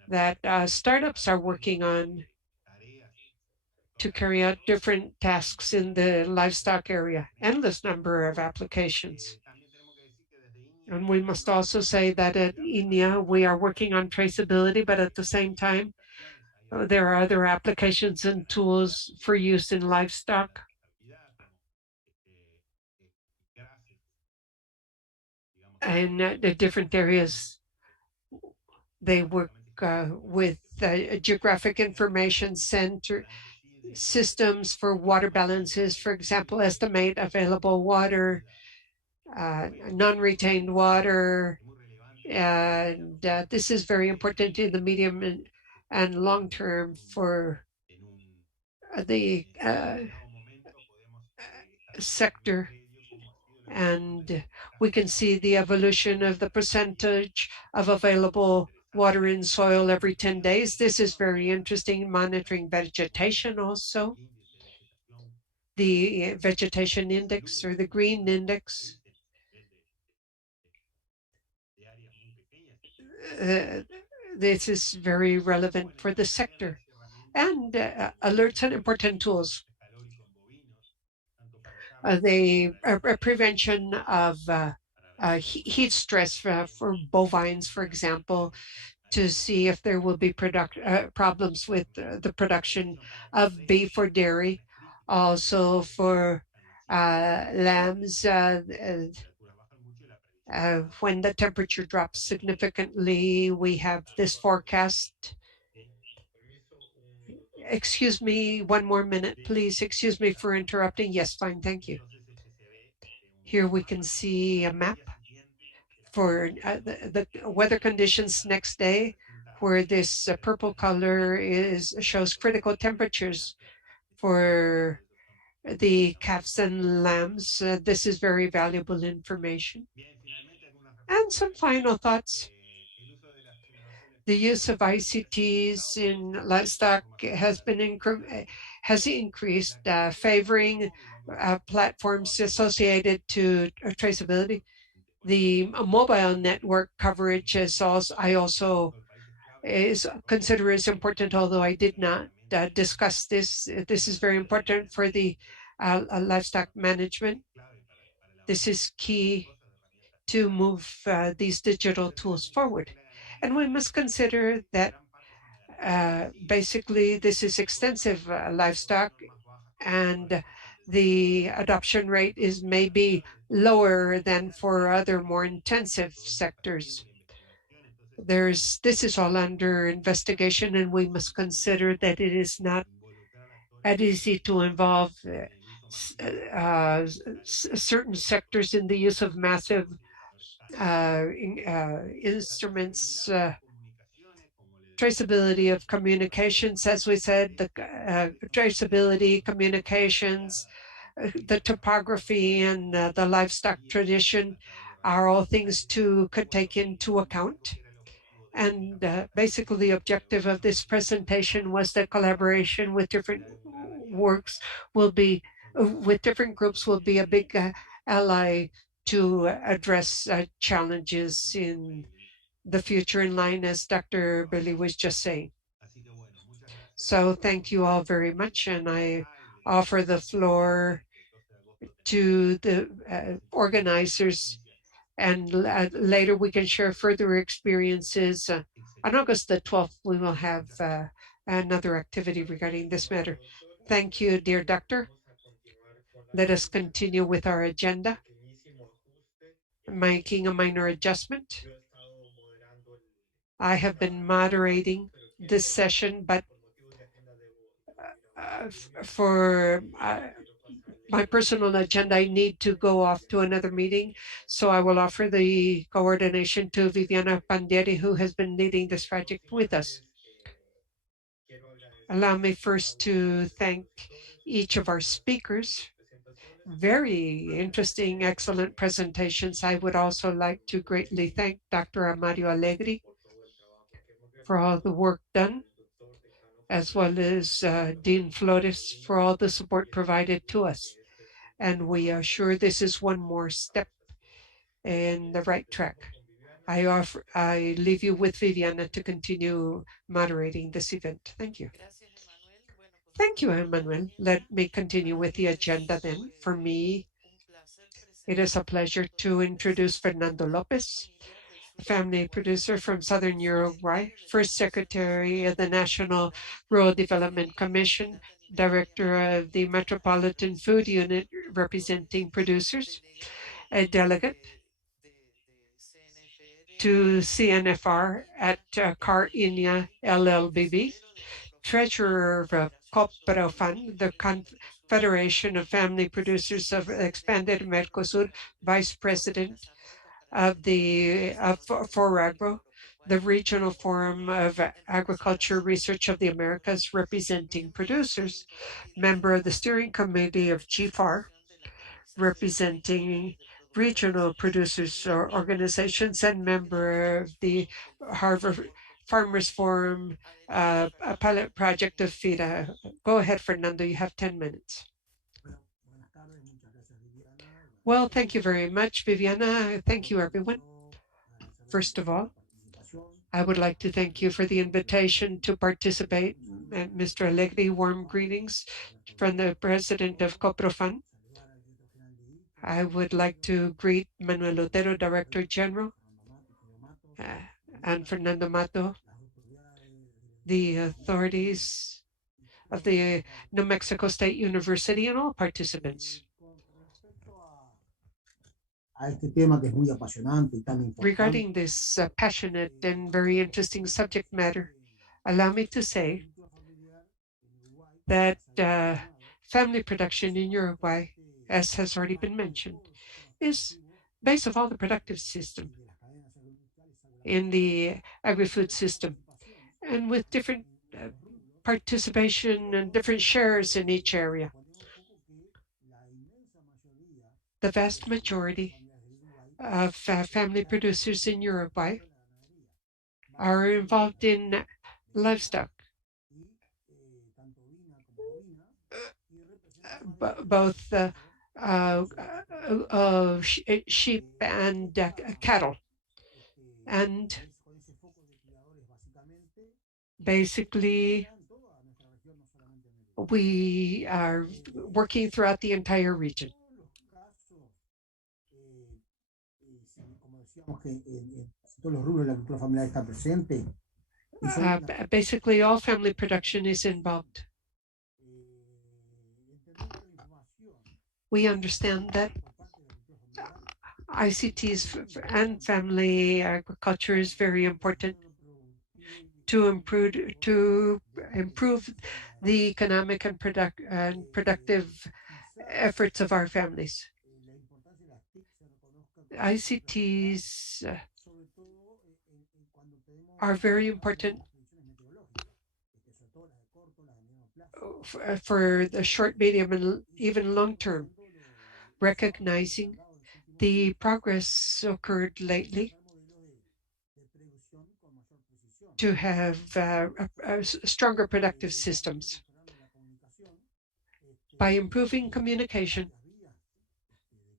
that startups are working on to carry out different tasks in the livestock area, endless number of applications. And we must also say that at INEA, we are working on traceability, but at the same time, there are other applications and tools for use in livestock. And the different areas, they work with geographic information center systems for water balances, for example, estimate available water, non-retained water, and this is very important in the medium and long term for the sector. And we can see the evolution of the percentage of available water in soil every 10 days. This is very interesting. Monitoring vegetation also. The vegetation index or the green index. This is very relevant for the sector. And alerts and important tools. The prevention of heat stress for bovines, for example, to see if there will be problems with the production of beef or dairy. Also for lambs, when the temperature drops significantly, we have this forecast. Excuse me, one more minute, please. Excuse me for interrupting. Yes, fine, thank you. Here we can see a map for the weather conditions next day, where this purple color shows critical temperatures for the calves and lambs. This is very valuable information. And some final thoughts. The use of ICTs in livestock has increased, favoring platforms associated to traceability. The mobile network coverage is also consider as important, although I did not discuss this. This is very important for the livestock management. This is key to move these digital tools forward. And we must consider that basically this is extensive livestock, and the adoption rate is maybe lower than for other more intensive sectors. This is all under investigation, and we must consider that it is not that easy to involve certain sectors in the use of massive instruments. Traceability of communications, as we said, the traceability, communications, the topography, and the livestock tradition are all things to take into account. And basically the objective of this presentation was that collaboration with different with different groups will be a big ally to address challenges in the future, in line as Dr. Billy was just saying. So thank you all very much, and I offer the floor to the organizers And later we can share further experiences. On August the 12th, we will have another activity regarding this matter. Thank you, dear doctor. Let us continue with our agenda, making a minor adjustment. I have been moderating this session, but for my personal agenda, I need to go off to another meeting. So I will offer the coordination to Viviana Pandieri, who has been leading this project with us. Allow me first to thank each of our speakers. Very interesting, excellent presentations. I would also like to greatly thank Dr. Amario Allegri for all the work done, as well as Dean Flores for all the support provided to us. And we are sure this is one more step in the right track. I leave you with Viviana to continue moderating this event. Thank you. Thank you, Emmanuel. Let me continue with the agenda then. For me, it is a pleasure to introduce Fernando Lopez, a family producer from Southern Uruguay, first secretary of the National Rural Development Commission, director of the Metropolitan Food Unit representing producers, a delegate to CNFR at CAR INIA LLBB, treasurer of Coprofan, the Confederation of Family Producers of Expanded Mercosur, vice president of the FORAGRO, the Regional Forum of Agriculture Research of the Americas representing producers, member of the steering committee of GFAR, representing regional producers or organizations, and member of the Harvard Farmers Forum, a pilot project of FIDA. Go ahead, Fernando, you have 10 minutes. Well, thank you very much, Viviana. Thank you, everyone. First of all, I would like to thank you for the invitation to participate. And Mr. Allegri, warm greetings from the president of Coprofan. I would like to greet Manuel Otero, Director General, and Fernando Mato, the authorities of the New Mexico State University, and all participants. Regarding this passionate and very interesting subject matter, allow me to say that family production in Uruguay, as has already been mentioned, is base of all the productive system in the agri-food system, and with different participation and different shares in each area. The vast majority of family producers in Uruguay are involved in livestock, both sheep and cattle. And basically, we are working throughout the entire region. Basically, all family production is involved. We understand that ICTs and family agriculture is very important to improve the economic and productive efforts of our families. ICTs are very important for the short, medium, and even long term, recognizing the progress occurred lately to have stronger productive systems. By improving communication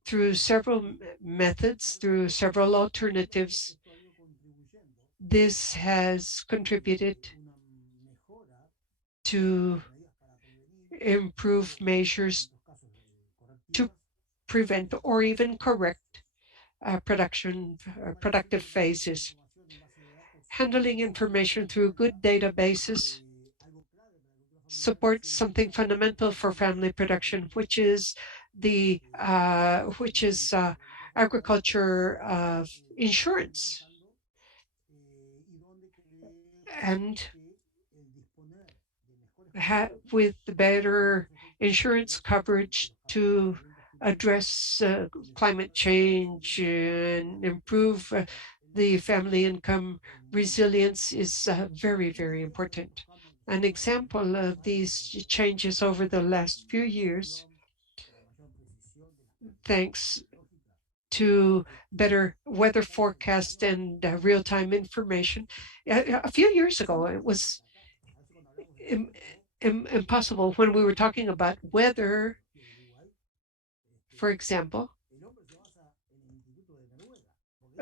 through several methods, through several alternatives, this has contributed to improve measures to prevent or even correct productive phases. Handling information through good databases supports something fundamental for family production, which is agriculture insurance. And with better insurance coverage to address climate change and improve the family income, resilience is very, very important. An example of these changes over the last few years, thanks to better weather forecast and real-time information. A few years ago, it was impossible when we were talking about weather, for example.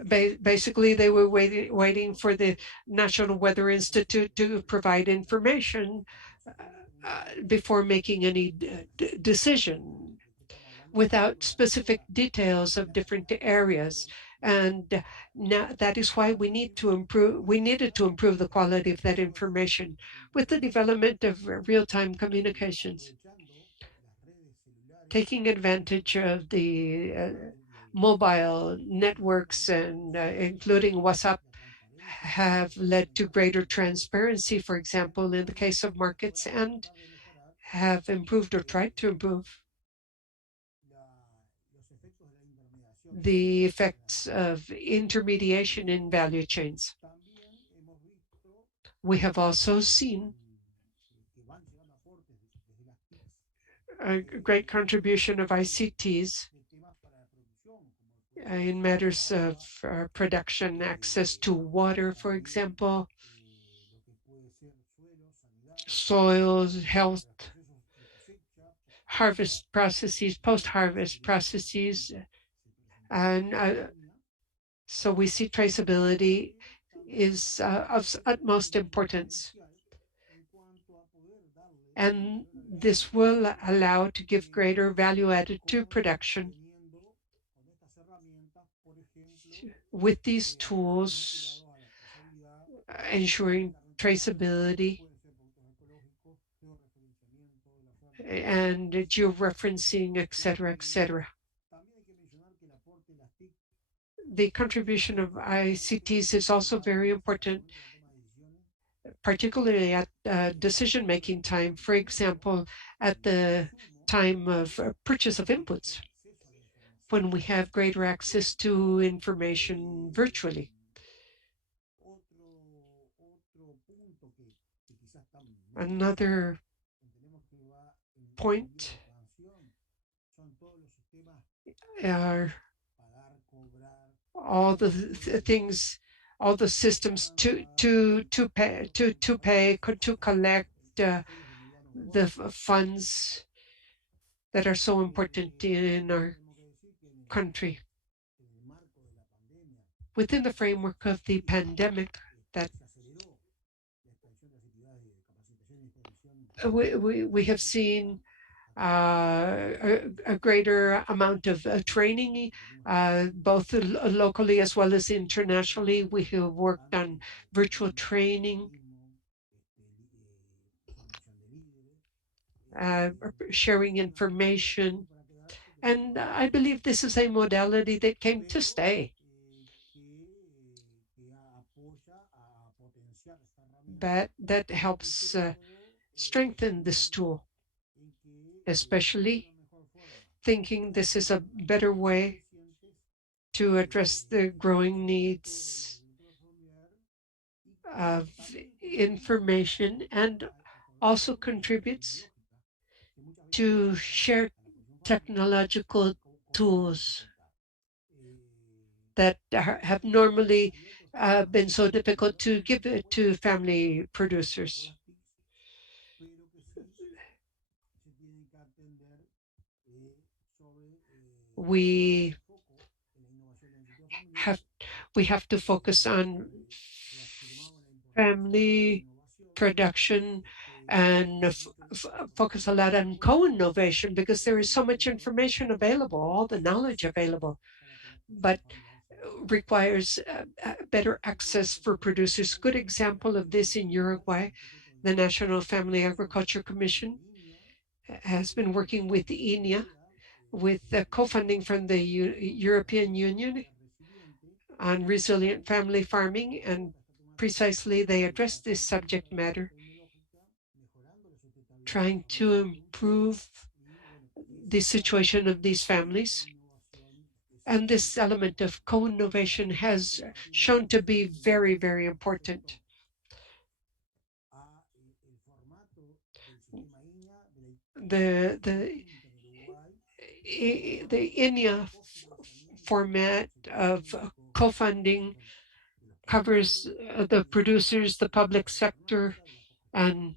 Basically, they were waiting for the National Weather Institute to provide information before making any decision, without specific details of different areas. And now that is why we needed to improve the quality of that information with the development of real-time communications, taking advantage of the mobile networks and including WhatsApp have led to greater transparency, for example, in the case of markets, and have improved or tried to improve the effects of intermediation in value chains. We have also seen a great contribution of ICTs in matters of production, access to water, for example, soils, health, harvest processes, post-harvest processes. And so we see traceability is of utmost importance. And this will allow to give greater value added to production. With these tools, ensuring traceability and georeferencing, etc., etc. The contribution of ICTs is also very important, particularly at decision-making time. For example, at the time of purchase of inputs, when we have greater access to information virtually. Another point are all the things, all the systems to collect the funds that are so important in our country. Within the framework of the pandemic, that we have seen a greater amount of training, both locally as well as internationally. We have worked on virtual training, sharing information, and I believe this is a modality that came to stay. That helps strengthen this tool, especially thinking this is a better way to address the growing needs of information, and also contributes to share technological tools that have normally been so difficult to give it to family producers. We have to focus on family production and focus a lot on co-innovation, because there is so much information available, all the knowledge available. But requires better access for producers. Good example of this in Uruguay, the National Family Agriculture Commission has been working with the INEA with the co-funding from the European Union on resilient family farming, and precisely they address this subject matter, trying to improve the situation of these families. And this element of co-innovation has shown to be very, very important. The INEA format of co-funding covers the producers, the public sector, and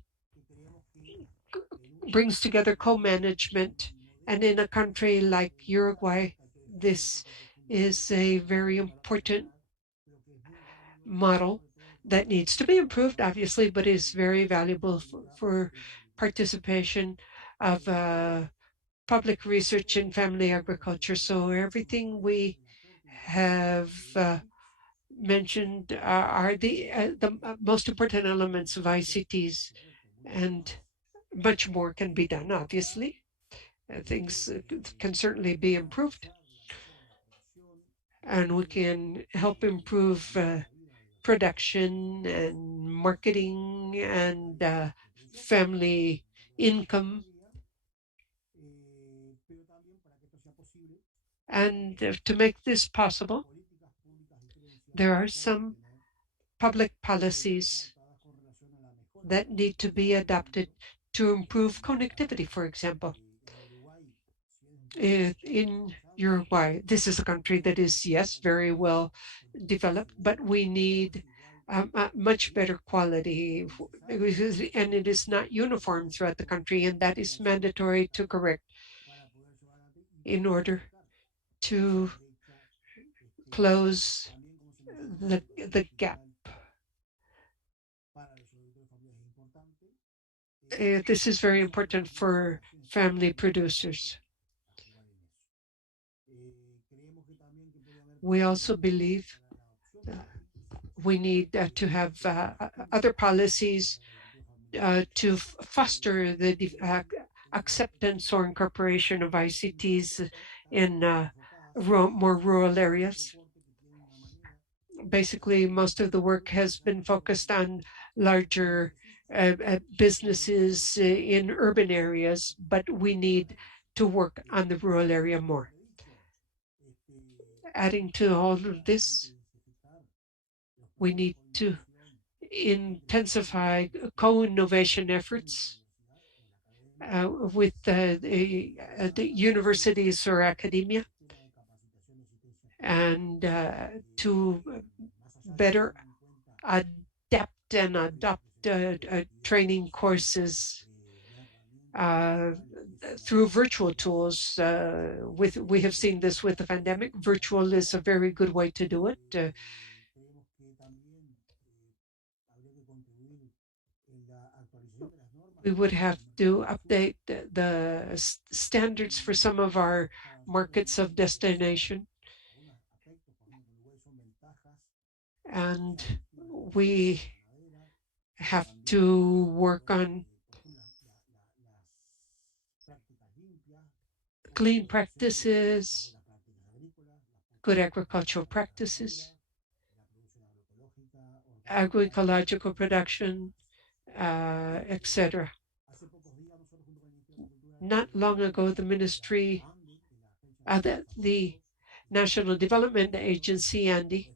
brings together co-management. And in a country like Uruguay, this is a very important model that needs to be improved, obviously, but is very valuable for participation of public research in family agriculture. So everything we have mentioned are the most important elements of ICTs, and much more can be done, obviously. Things can certainly be improved, and we can help improve production and marketing and family income. And to make this possible, there are some public policies that need to be adopted to improve connectivity, for example. In Uruguay, this is a country that is, yes, very well developed, but we need much better quality, and it is not uniform throughout the country, and that is mandatory to correct in order to close the gap. This is very important for family producers. We also believe we need to have other policies to foster the acceptance or incorporation of ICTs in more rural areas. Basically, most of the work has been focused on larger businesses in urban areas, but we need to work on the rural area more. Adding to all of this, we need to intensify co-innovation efforts with the universities or academia, and to better adapt and adopt training courses through virtual tools. We have seen this with the pandemic. Virtual is a very good way to do it. We would have to update the standards for some of our markets of destination. And we have to work on clean practices, good agricultural practices, agroecological production, etc. Not long ago, the ministry, the National Development Agency, ANDI,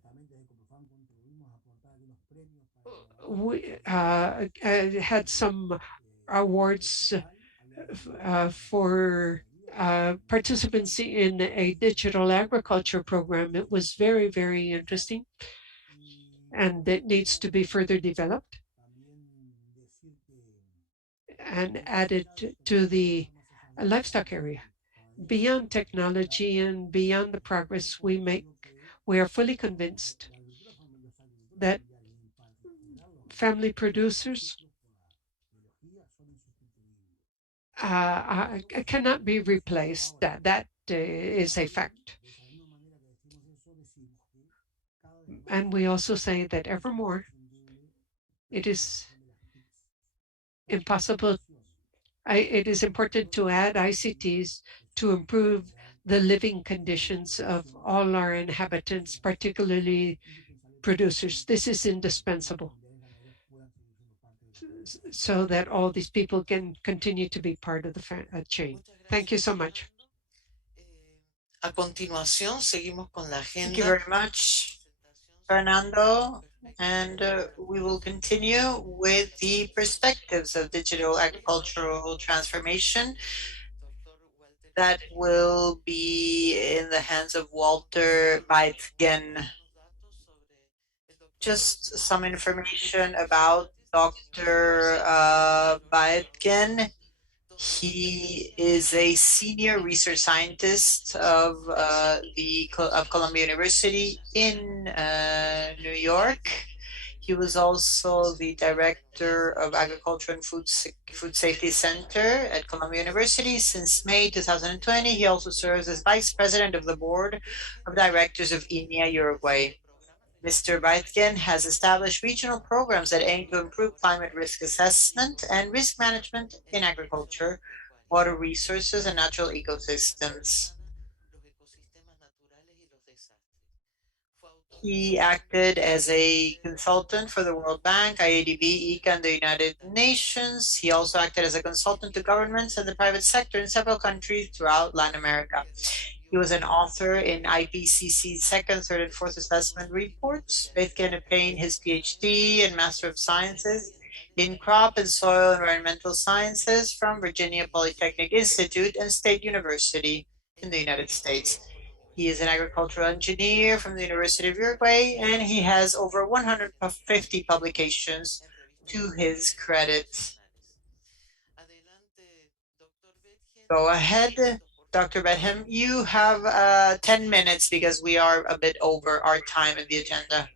we had some awards for participants in a digital agriculture program. It was very, very interesting, and it needs to be further developed and added to the livestock area. Beyond technology and beyond the progress we make, we are fully convinced that family producers cannot be replaced. That is a fact. And we also say that evermore it is impossible. It is important to add ICTs to improve the living conditions of all our inhabitants, particularly producers. This is indispensable so that all these people can continue to be part of the chain. Thank you so much. A continuación, seguimos con la agenda. Thank you very much, Fernando. And we will continue with the perspectives of digital agricultural transformation that will be in the hands of Walter Weitgen. Just some information about Dr. Weitgen. He is a senior research scientist of Columbia University in New York. He was also the director of Agriculture and Food Safety Center at Columbia University since May 2020. He also serves as vice president of the board of directors of INEA Uruguay. Mr. Weitgen has established regional programs that aim to improve climate risk assessment and risk management in agriculture, water resources, and natural ecosystems. He acted as a consultant for the World Bank, IADB, ICA, and the United Nations. He also acted as a consultant to governments and the private sector in several countries throughout Latin America. He was an author in IPCC's second, third, and fourth assessment reports. Weitgen obtained his PhD and Master of Sciences in Crop and Soil Environmental Sciences from Virginia Polytechnic Institute and State University in the United States. He is an agricultural engineer from the University of Uruguay, and he has over 150 publications to his credit. Go ahead, Dr. Bedham. You have 10 minutes because we are a bit over our time in the agenda.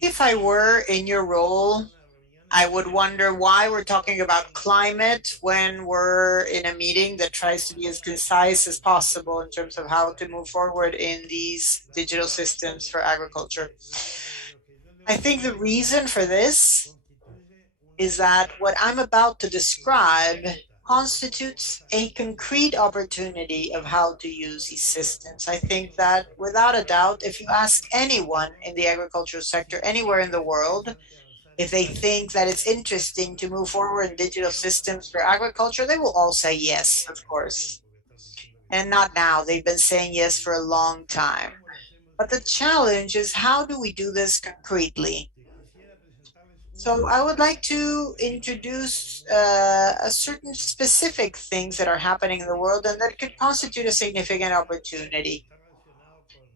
If I were in your role, I would wonder why we're talking about climate when we're in a meeting that tries to be as concise as possible in terms of how to move forward in these digital systems for agriculture. I think the reason for this is that what I'm about to describe constitutes a concrete opportunity of how to use these systems. I think that without a doubt, if you ask anyone in the agricultural sector anywhere in the world, if they think that it's interesting to move forward in digital systems for agriculture, they will all say yes, of course. And not now, they've been saying yes for a long time. But the challenge is, how do we do this concretely? So I would like to introduce a certain specific things that are happening in the world and that could constitute a significant opportunity.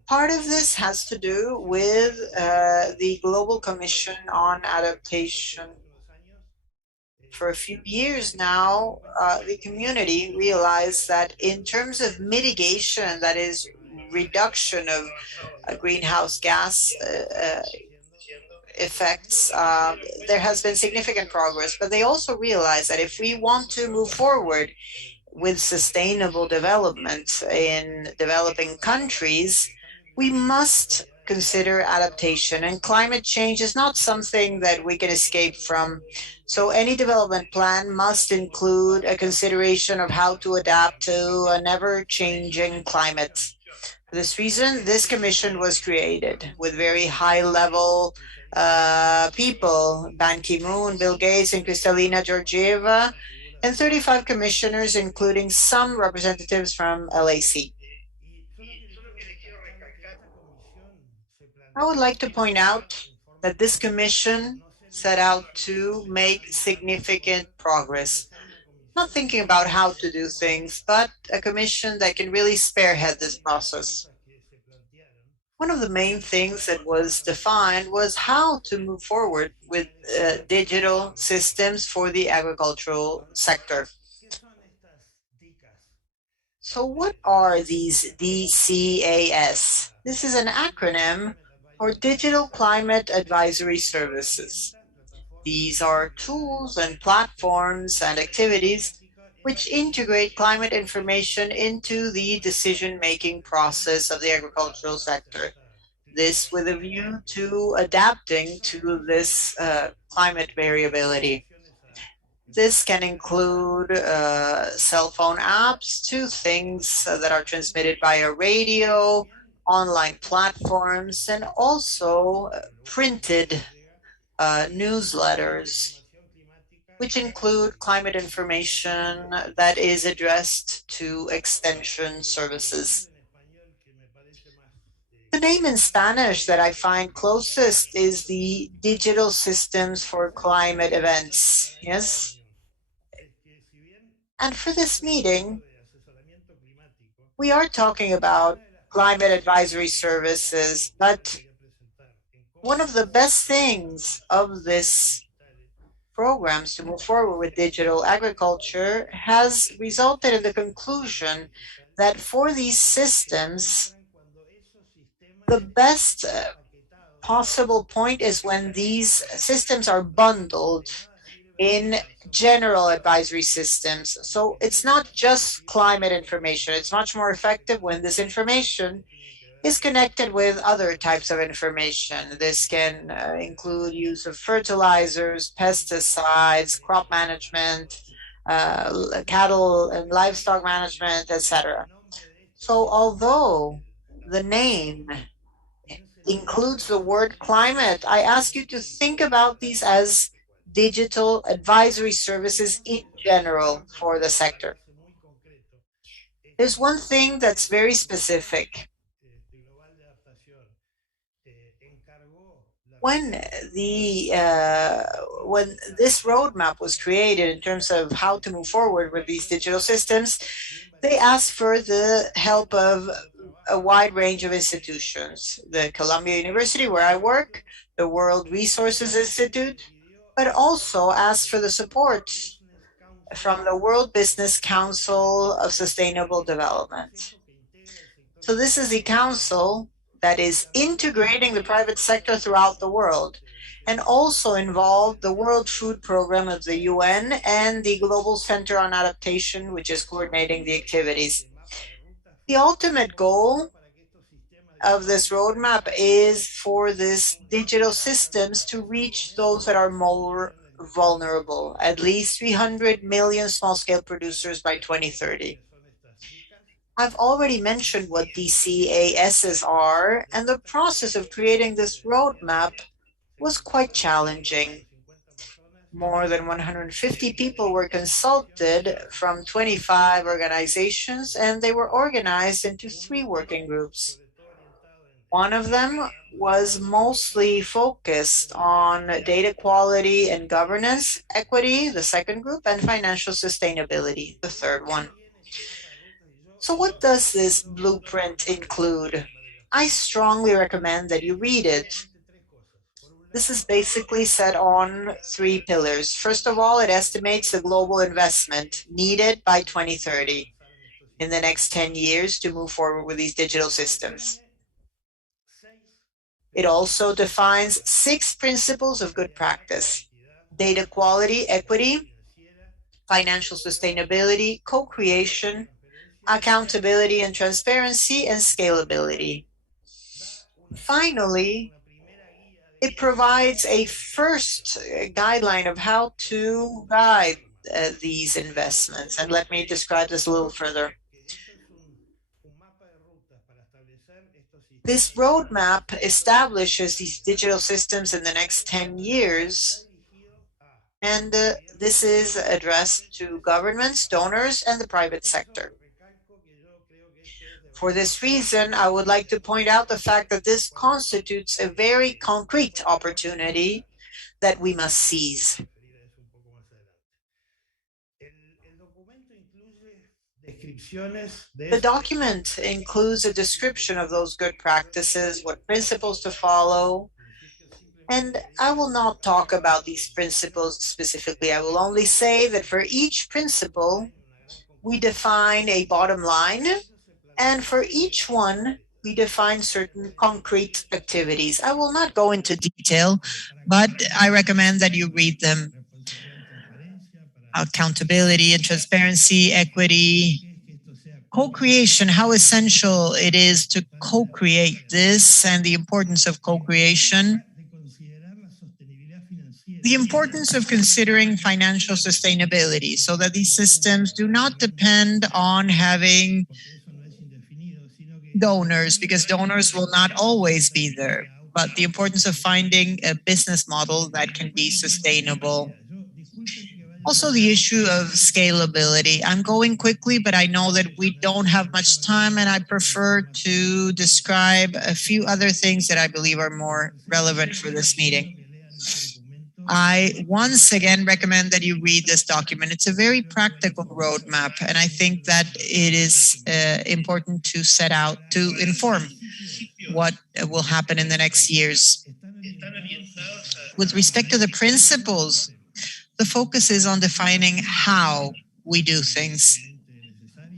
Part of this has to do with the Global Commission on Adaptation. For a few years now, the community realized that in terms of mitigation, that is reduction of greenhouse gas effects, there has been significant progress, but they also realize that if we want to move forward with sustainable development in developing countries, we must consider adaptation, and climate change is not something that we can escape from. So any development plan must include a consideration of how to adapt to an ever-changing climate. For this reason, this commission was created with very high-level people, Ban Ki-moon, Bill Gates, and Kristalina Georgieva, and 35 commissioners, including some representatives from LAC. I would like to point out that this commission set out to make significant progress, not thinking about how to do things, but a commission that can really spearhead this process. One of the main things that was defined was how to move forward with digital systems for the agricultural sector. So what are these DCAS? This is an acronym for Digital Climate Advisory Services. These are tools and platforms and activities which integrate climate information into the decision-making process of the agricultural sector. This with a view to adapting to this climate variability. This can include cell phone apps to things that are transmitted via radio, online platforms, and also printed newsletters, which include climate information that is addressed to extension services. The name in Spanish that I find closest is the Digital Systems for Climate Events. Yes? And for this meeting, we are talking about climate advisory services, but one of the best things of this programs to move forward with digital agriculture has resulted in the conclusion that for these systems, the best possible point is when these systems are bundled in general advisory systems. So it's not just climate information. It's much more effective when this information is connected with other types of information. This can include use of fertilizers, pesticides, crop management, cattle and livestock management, etc. So although the name includes the word climate, I ask you to think about these as digital advisory services in general for the sector. There's one thing that's very specific. When when this roadmap was created in terms of how to move forward with these digital systems, they asked for the help of a wide range of institutions. The Columbia University, where I work, the World Resources Institute, but also asked for the support from the World Business Council of Sustainable Development. So this is the council that is integrating the private sector throughout the world, and also involved the World Food Program of the UN and the Global Center on Adaptation, which is coordinating the activities. The ultimate goal of this roadmap is for these digital systems to reach those that are more vulnerable, at least 300 million small-scale producers by 2030. I've already mentioned what these CASs are, and the process of creating this roadmap was quite challenging. More than 150 people were consulted from 25 organizations, and they were organized into 3 working groups. One of them was mostly focused on data quality and governance, equity, the second group, and financial sustainability, the third one. So what does this blueprint include? I strongly recommend that you read it. This is basically set on 3 pillars. First of all, it estimates the global investment needed by 2030 in the next 10 years to move forward with these digital systems. It also defines 6 principles of good practice: data quality, equity, financial sustainability, co-creation, accountability and transparency, and scalability. Finally, it provides a first guideline of how to guide these investments. And let me describe this a little further. This roadmap establishes these digital systems in the next 10 years, and this is addressed to governments, donors, and the private sector. For this reason, I would like to point out the fact that this constitutes a very concrete opportunity that we must seize. The document includes a description of those good practices, what principles to follow, and I will not talk about these principles specifically. I will only say that for each principle, we define a bottom line, and for each one, we define certain concrete activities. I will not go into detail, but I recommend that you read them. accountability and transparency, equity, co-creation, how essential it is to co-create this and the importance of co-creation. The importance of considering financial sustainability so that these systems do not depend on having donors, because donors will not always be there, but the importance of finding a business model that can be sustainable. Also, the issue of scalability. I'm going quickly, but I know that we don't have much time, and I prefer to describe a few other things that I believe are more relevant for this meeting. I once again recommend that you read this document. It's a very practical roadmap, and I think that it is important to set out to inform what will happen in the next years. With respect to the principles, the focus is on defining how we do things.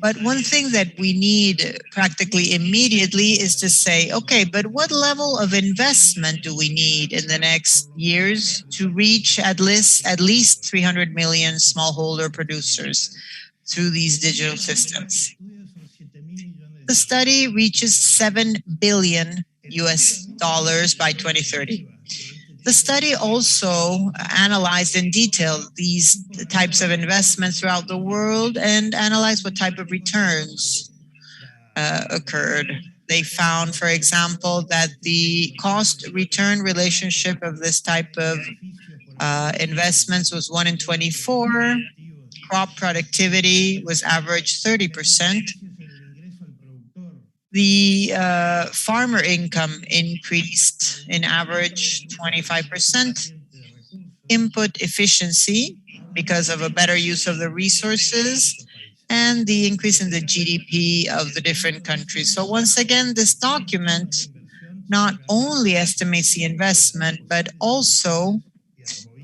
But one thing that we need practically immediately is to say, okay, but what level of investment do we need in the next years to reach at least 300 million smallholder producers through these digital systems? The study reaches $7 billion by 2030. The study also analyzed in detail these types of investments throughout the world and analyzed what type of returns occurred. They found, for example, that the cost-return relationship of this type of investments was 1 in 24. Crop productivity was average 30%. The farmer income increased in average 25%. Input efficiency because of a better use of the resources, and the increase in the GDP of the different countries. So once again, this document not only estimates the investment, but also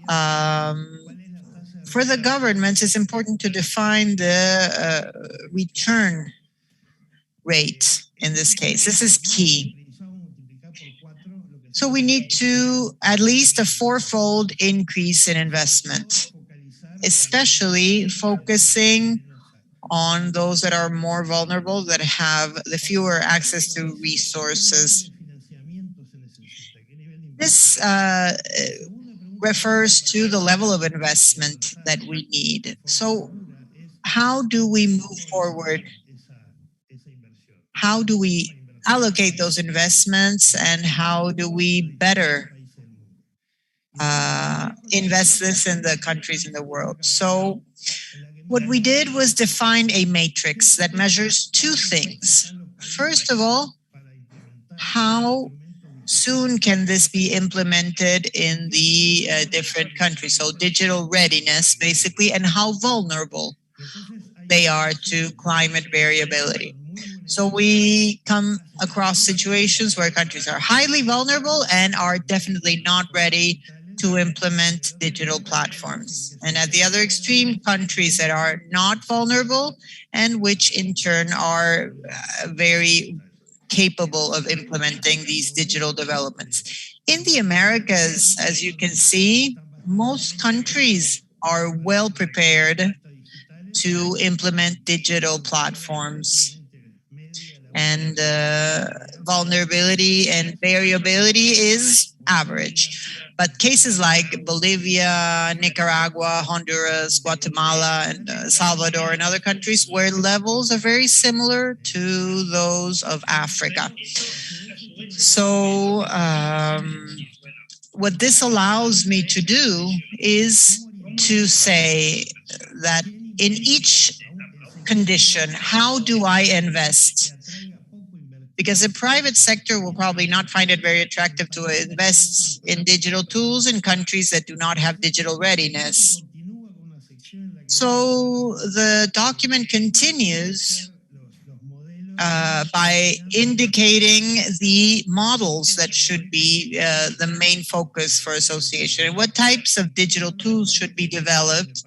for the governments, it's important to define the return rate in this case. This is key. So we need to at least a fourfold increase in investment, especially focusing on those that are more vulnerable, that have the fewer access to resources. This refers to the level of investment that we need. So how do we move forward? How do we allocate those investments, and how do we better invest this in the countries in the world? So what we did was define a matrix that measures two things. First of all, how soon can this be implemented in the different countries? So digital readiness, basically, and how vulnerable they are to climate variability. So we come across situations where countries are highly vulnerable and are definitely not ready to implement digital platforms. And at the other extreme, countries that are not vulnerable and which in turn are very capable of implementing these digital developments. In the Americas, as you can see, most countries are well prepared to implement digital platforms. And vulnerability and variability is average. But cases like Bolivia, Nicaragua, Honduras, Guatemala, and Salvador, and other countries where levels are very similar to those of Africa. So what this allows me to do is to say that in each condition, how do I invest? Because the private sector will probably not find it very attractive to invest in digital tools in countries that do not have digital readiness. So the document continues by indicating the models that should be the main focus for association, and what types of digital tools should be developed,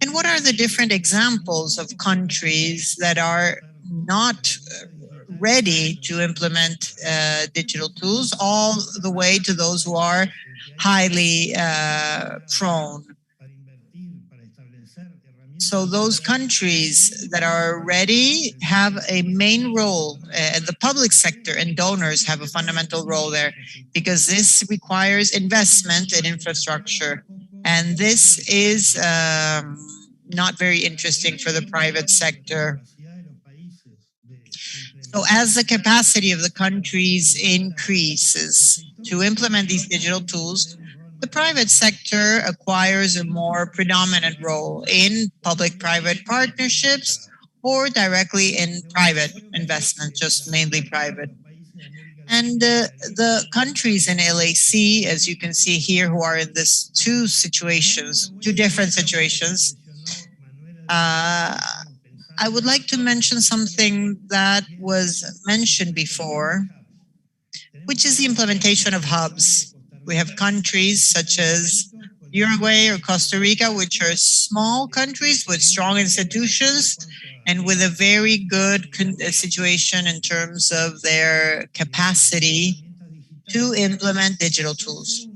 and what are the different examples of countries that are not ready to implement digital tools, all the way to those who are highly prone. So those countries that are ready have a main role, and the public sector and donors have a fundamental role there, because this requires investment in infrastructure. And this is not very interesting for the private sector. So as the capacity of the countries increases to implement these digital tools, the private sector acquires a more predominant role in public-private partnerships or directly in private investment, just mainly private. And the countries in LAC, as you can see here, who are in this two different situations, I would like to mention something that was mentioned before, which is the implementation of hubs. We have countries such as Uruguay or Costa Rica, which are small countries with strong institutions and with a very good situation in terms of their capacity to implement digital tools.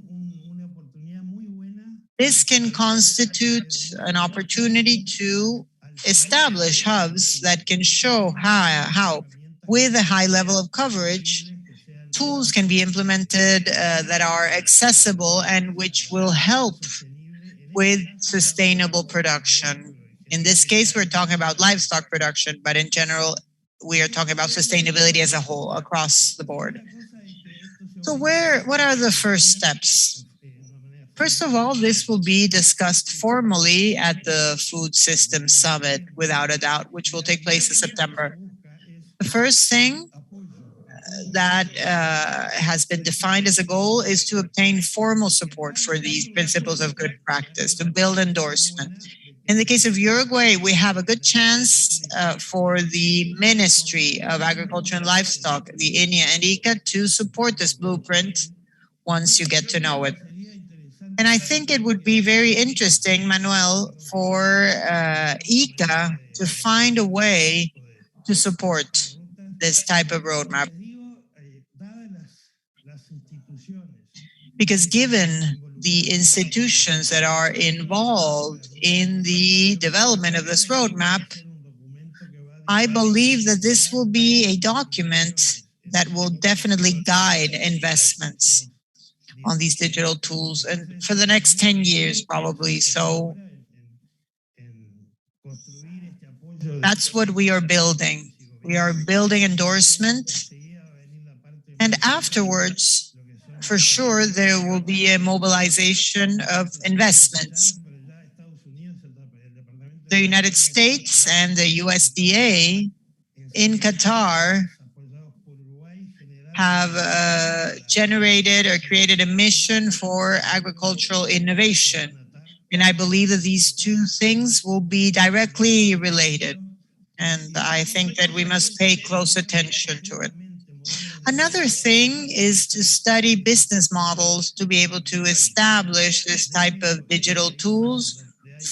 This can constitute an opportunity to establish hubs that can show how with a high level of coverage, tools can be implemented that are accessible and which will help with sustainable production. In this case, we're talking about livestock production, but in general, we are talking about sustainability as a whole across the board. So what are the first steps? First of all, this will be discussed formally at the Food System Summit, without a doubt, which will take place in September. The first thing that has been defined as a goal is to obtain formal support for these principles of good practice, to build endorsement. In the case of Uruguay, we have a good chance for the Ministry of Agriculture and Livestock, the INIA and ICA, to support this blueprint once you get to know it. And I think it would be very interesting, Manuel, for ICA to find a way to support this type of roadmap. Because given the institutions that are involved in the development of this roadmap, I believe that this will be a document that will definitely guide investments on these digital tools and for the next 10 years probably. So that's what we are building. We are building endorsement, and afterwards, for sure, there will be a mobilization of investments. The United States and the USDA in Qatar have generated or created a mission for agricultural innovation. And I believe that these two things will be directly related. And I think that we must pay close attention to it. Another thing is to study business models to be able to establish this type of digital tools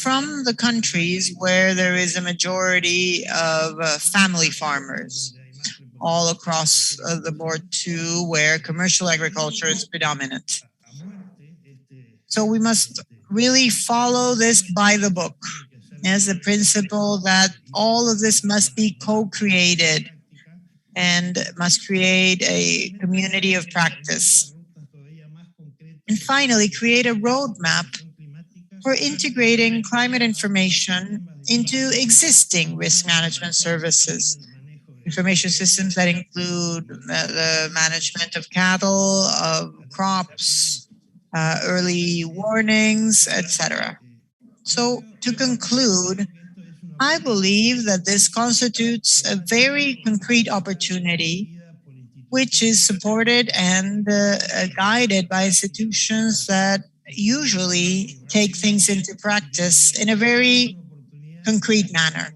from the countries where there is a majority of family farmers, all across the board too, where commercial agriculture is predominant. So we must really follow this by the book as the principle that all of this must be co-created and must create a community of practice. And finally, create a roadmap for integrating climate information into existing risk management services. Information systems that include the management of cattle, of crops, early warnings, etc. So to conclude, I believe that this constitutes a very concrete opportunity, which is supported and guided by institutions that usually take things into practice in a very concrete manner.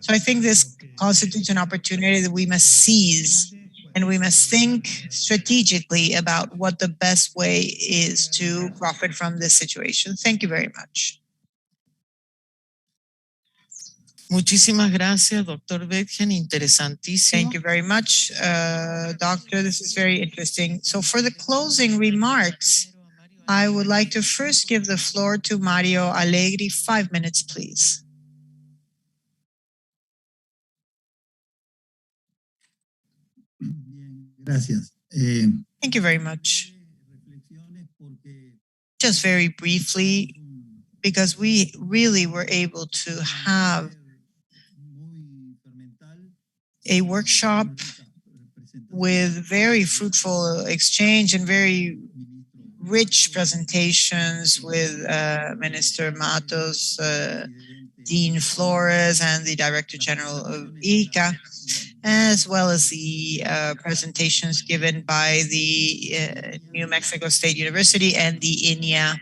So I think this constitutes an opportunity that we must seize, and we must think strategically about what the best way is to profit from this situation. Thank you very much. Muchísimas gracias, Dr. Betgen. Interesantísimo. Thank you very much, Doctor. This is very interesting. So for the closing remarks, I would like to first give the floor to Mario Allegri. 5 minutes, please. Thank you very much. Just very briefly, because we really were able to have a workshop with very fruitful exchange and very rich presentations with Minister Matos, Dean Flores, and the Director General of ICA, as well as the presentations given by the New Mexico State University and the INEA.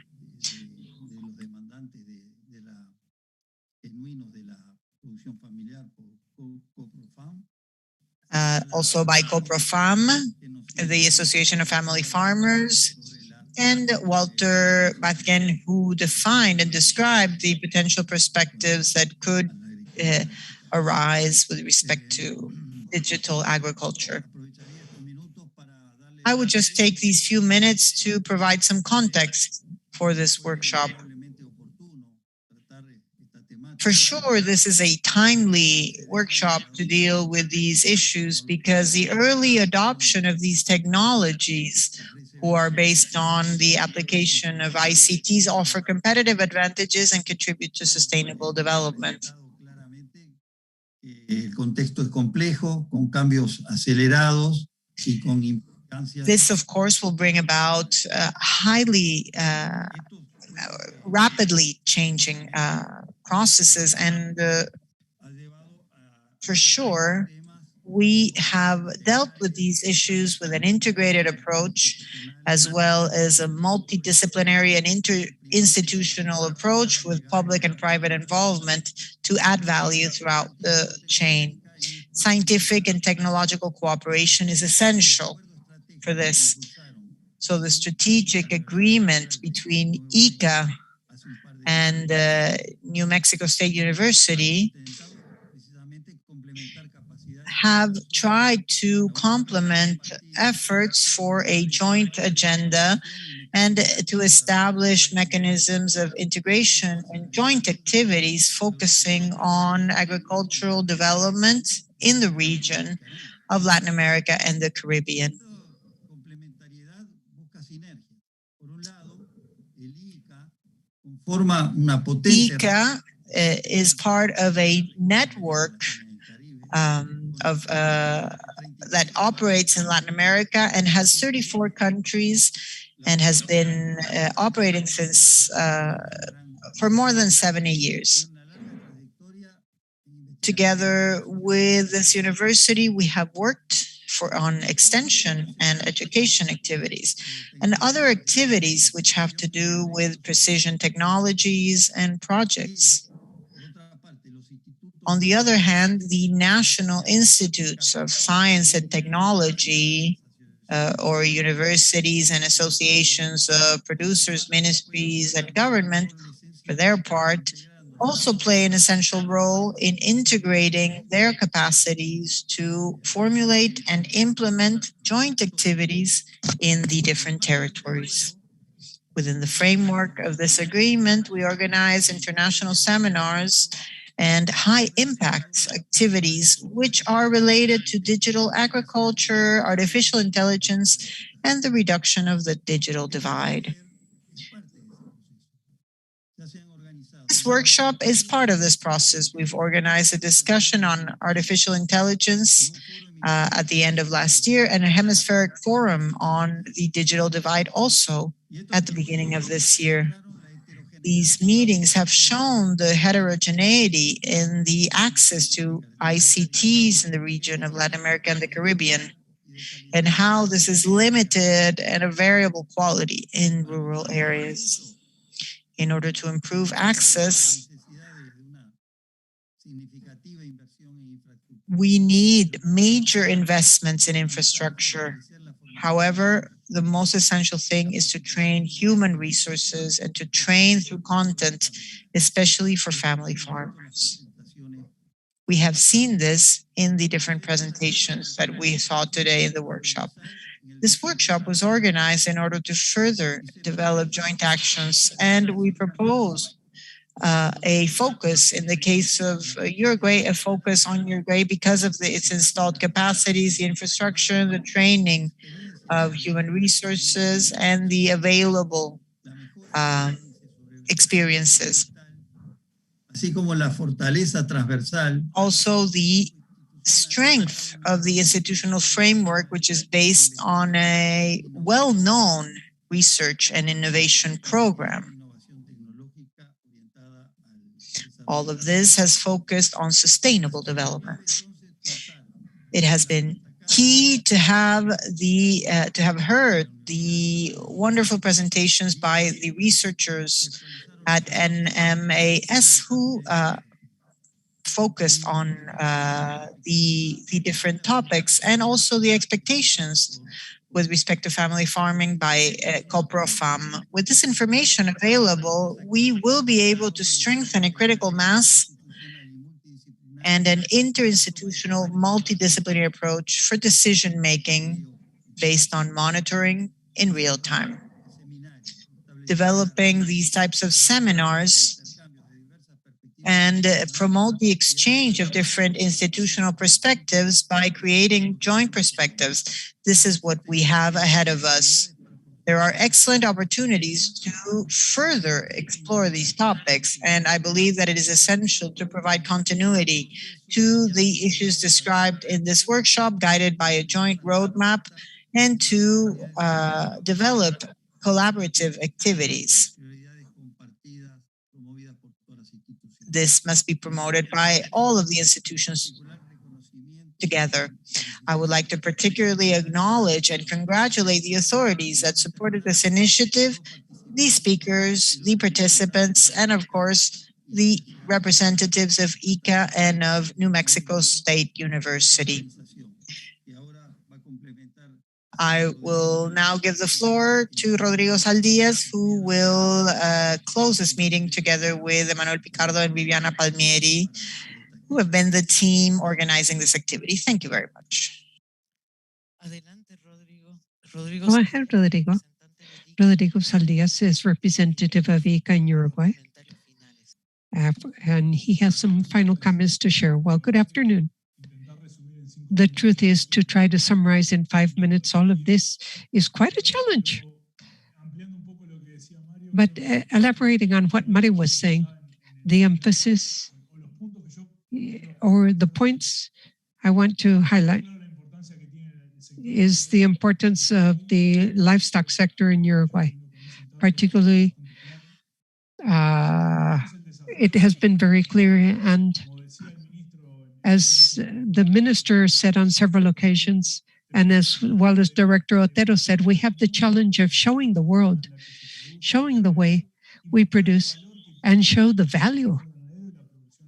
Also by COPROFAM, the Association of Family Farmers, and Walter Bathgen, who defined and described the potential perspectives that could arise with respect to digital agriculture. I would just take these few minutes to provide some context for this workshop. For sure, this is a timely workshop to deal with these issues because the early adoption of these technologies who are based on the application of ICTs offer competitive advantages and contribute to sustainable development. This, of course, will bring about highly rapidly changing processes, and for sure, we have dealt with these issues with an integrated approach, as well as a multidisciplinary and interinstitutional approach with public and private involvement to add value throughout the chain. Scientific and technological cooperation is essential for this. So the strategic agreement between ICA and New Mexico State University have tried to complement efforts for a joint agenda and to establish mechanisms of integration and joint activities focusing on agricultural development in the region of Latin America and the Caribbean. ICA is part of a network that operates in Latin America and has 34 countries and has been operating since for more than 70 years. Together with this university, we have worked on extension and education activities and other activities which have to do with precision technologies and projects. On the other hand, the National Institutes of Science and Technology or universities and associations of producers, ministries, and government, for their part, also play an essential role in integrating their capacities to formulate and implement joint activities in the different territories. Within the framework of this agreement, we organize international seminars and high impact activities which are related to digital agriculture, artificial intelligence, and the reduction of the digital divide. This workshop is part of this process. We've organized a discussion on artificial intelligence at the end of last year and a hemispheric forum on the digital divide also at the beginning of this year. These meetings have shown the heterogeneity in the access to ICTs in the region of Latin America and the Caribbean, and how this is limited and of variable quality in rural areas. In order to improve access, we need major investments in infrastructure. However, the most essential thing is to train human resources and to train through content, especially for family farmers. We have seen this in the different presentations that we saw today in the workshop. This workshop was organized in order to further develop joint actions, and we propose a focus. In the case of Uruguay, a focus on Uruguay because of its installed capacities, the infrastructure, the training of human resources, and the available experiences. Also, the strength of the institutional framework, which is based on a well-known research and innovation program. All of this has focused on sustainable development. It has been key to have heard the wonderful presentations by the researchers at NMAS who focused on the different topics and also the expectations with respect to family farming by CoProFam. With this information available, we will be able to strengthen a critical mass and an interinstitutional multidisciplinary approach for decision making based on monitoring in real time. Developing these types of seminars and promote the exchange of different institutional perspectives by creating joint perspectives. This is what we have ahead of us. There are excellent opportunities to further explore these topics, and I believe that it is essential to provide continuity to the issues described in this workshop, guided by a joint roadmap, and to develop collaborative activities. This must be promoted by all of the institutions together. I would like to particularly acknowledge and congratulate the authorities that supported this initiative, the speakers, the participants, and of course, the representatives of ICA and of New Mexico State University. I will now give the floor to Rodrigo Saldias, who will close this meeting together with Emmanuel Picardo and Viviana Palmieri, who have been the team organizing this activity. Thank you very much. Go ahead, Rodrigo. Rodrigo Saldias is representative of ICA in Uruguay. And he has some final comments to share. Well, good afternoon. The truth is, to try to summarize in 5 minutes all of this is quite a challenge. But elaborating on what Mario was saying, the emphasis or the points I want to highlight is the importance of the livestock sector in Uruguay. Particularly, it has been very clear, and as the minister said on several occasions, and as well as Director Otero said, we have the challenge of showing the world, showing the way we produce, and show the value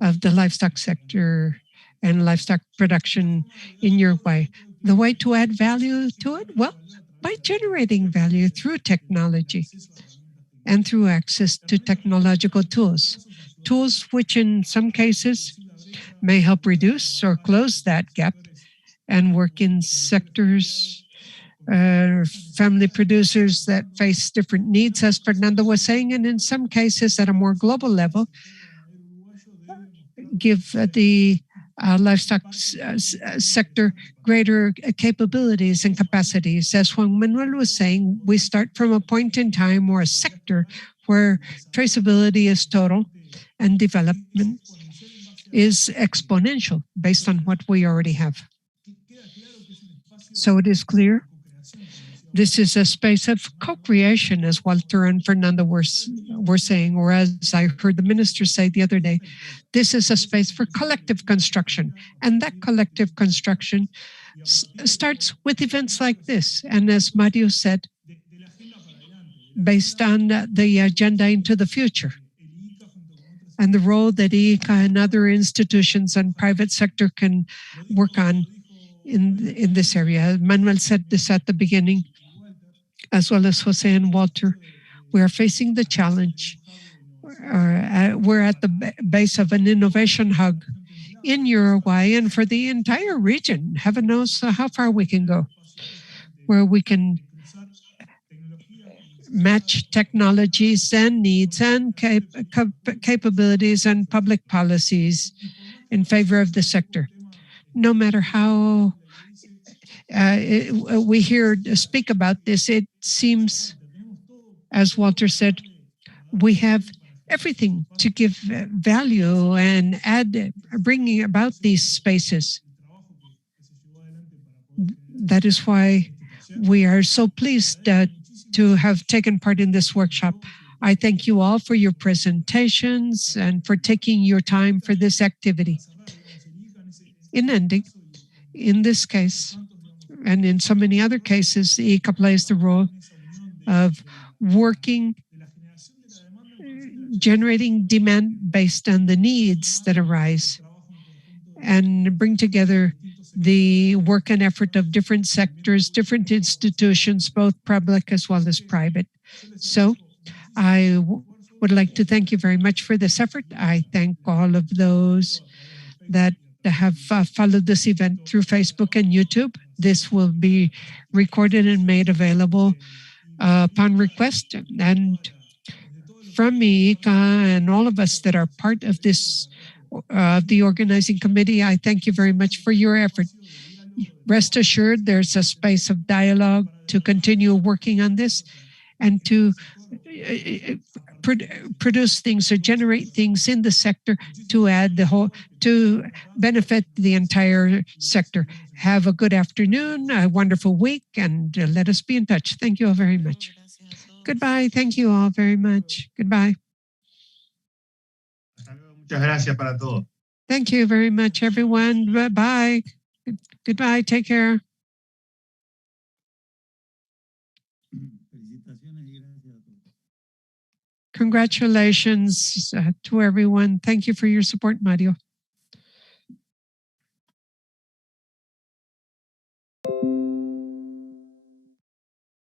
of the livestock sector and livestock production in Uruguay. The way to add value to it? Well, by generating value through technology and through access to technological tools. Tools which in some cases may help reduce or close that gap and work in sectors, family producers that face different needs, as Fernando was saying, and in some cases at a more global level, give the livestock sector greater capabilities and capacities. As Juan Manuel was saying, we start from a point in time or a sector where traceability is total and development is exponential based on what we already have. So it is clear this is a space of co-creation, as Walter and Fernando were saying, or as I heard the minister say the other day. This is a space for collective construction, and that collective construction starts with events like this. And as Mario said, based on the agenda into the future and the role that ICA and other institutions and private sector can work on in this area. Manuel said this at the beginning, as well as Jose and Walter. We are facing the challenge. We're at the base of an innovation hub in Uruguay and for the entire region. Heaven knows how far we can go, where we can match technologies and needs and capabilities and public policies in favor of the sector. No matter how we hear speak about this, it seems, as Walter said, we have everything to give value and add, bringing about these spaces. That is why we are so pleased to have taken part in this workshop. I thank you all for your presentations and for taking your time for this activity. In ending, in this case, and in so many other cases, ICA plays the role of working, generating demand based on the needs that arise, and bring together the work and effort of different sectors, different institutions, both public as well as private. So I would like to thank you very much for this effort. I thank all of those that have followed this event through Facebook and YouTube. This will be recorded and made available upon request. And from me, ICA, and all of us that are part of this, the organizing committee, I thank you very much for your effort. Rest assured, there's a space of dialogue to continue working on this and to produce things or generate things in the sector to add the whole, to benefit the entire sector. Have a good afternoon, a wonderful week, and let us be in touch. Thank you all very much. Goodbye. Thank you all very much. Goodbye. Muchas gracias para todos. Thank you very much, everyone. Bye. Goodbye. Take care. Congratulations to everyone. Thank you for your support, Mario.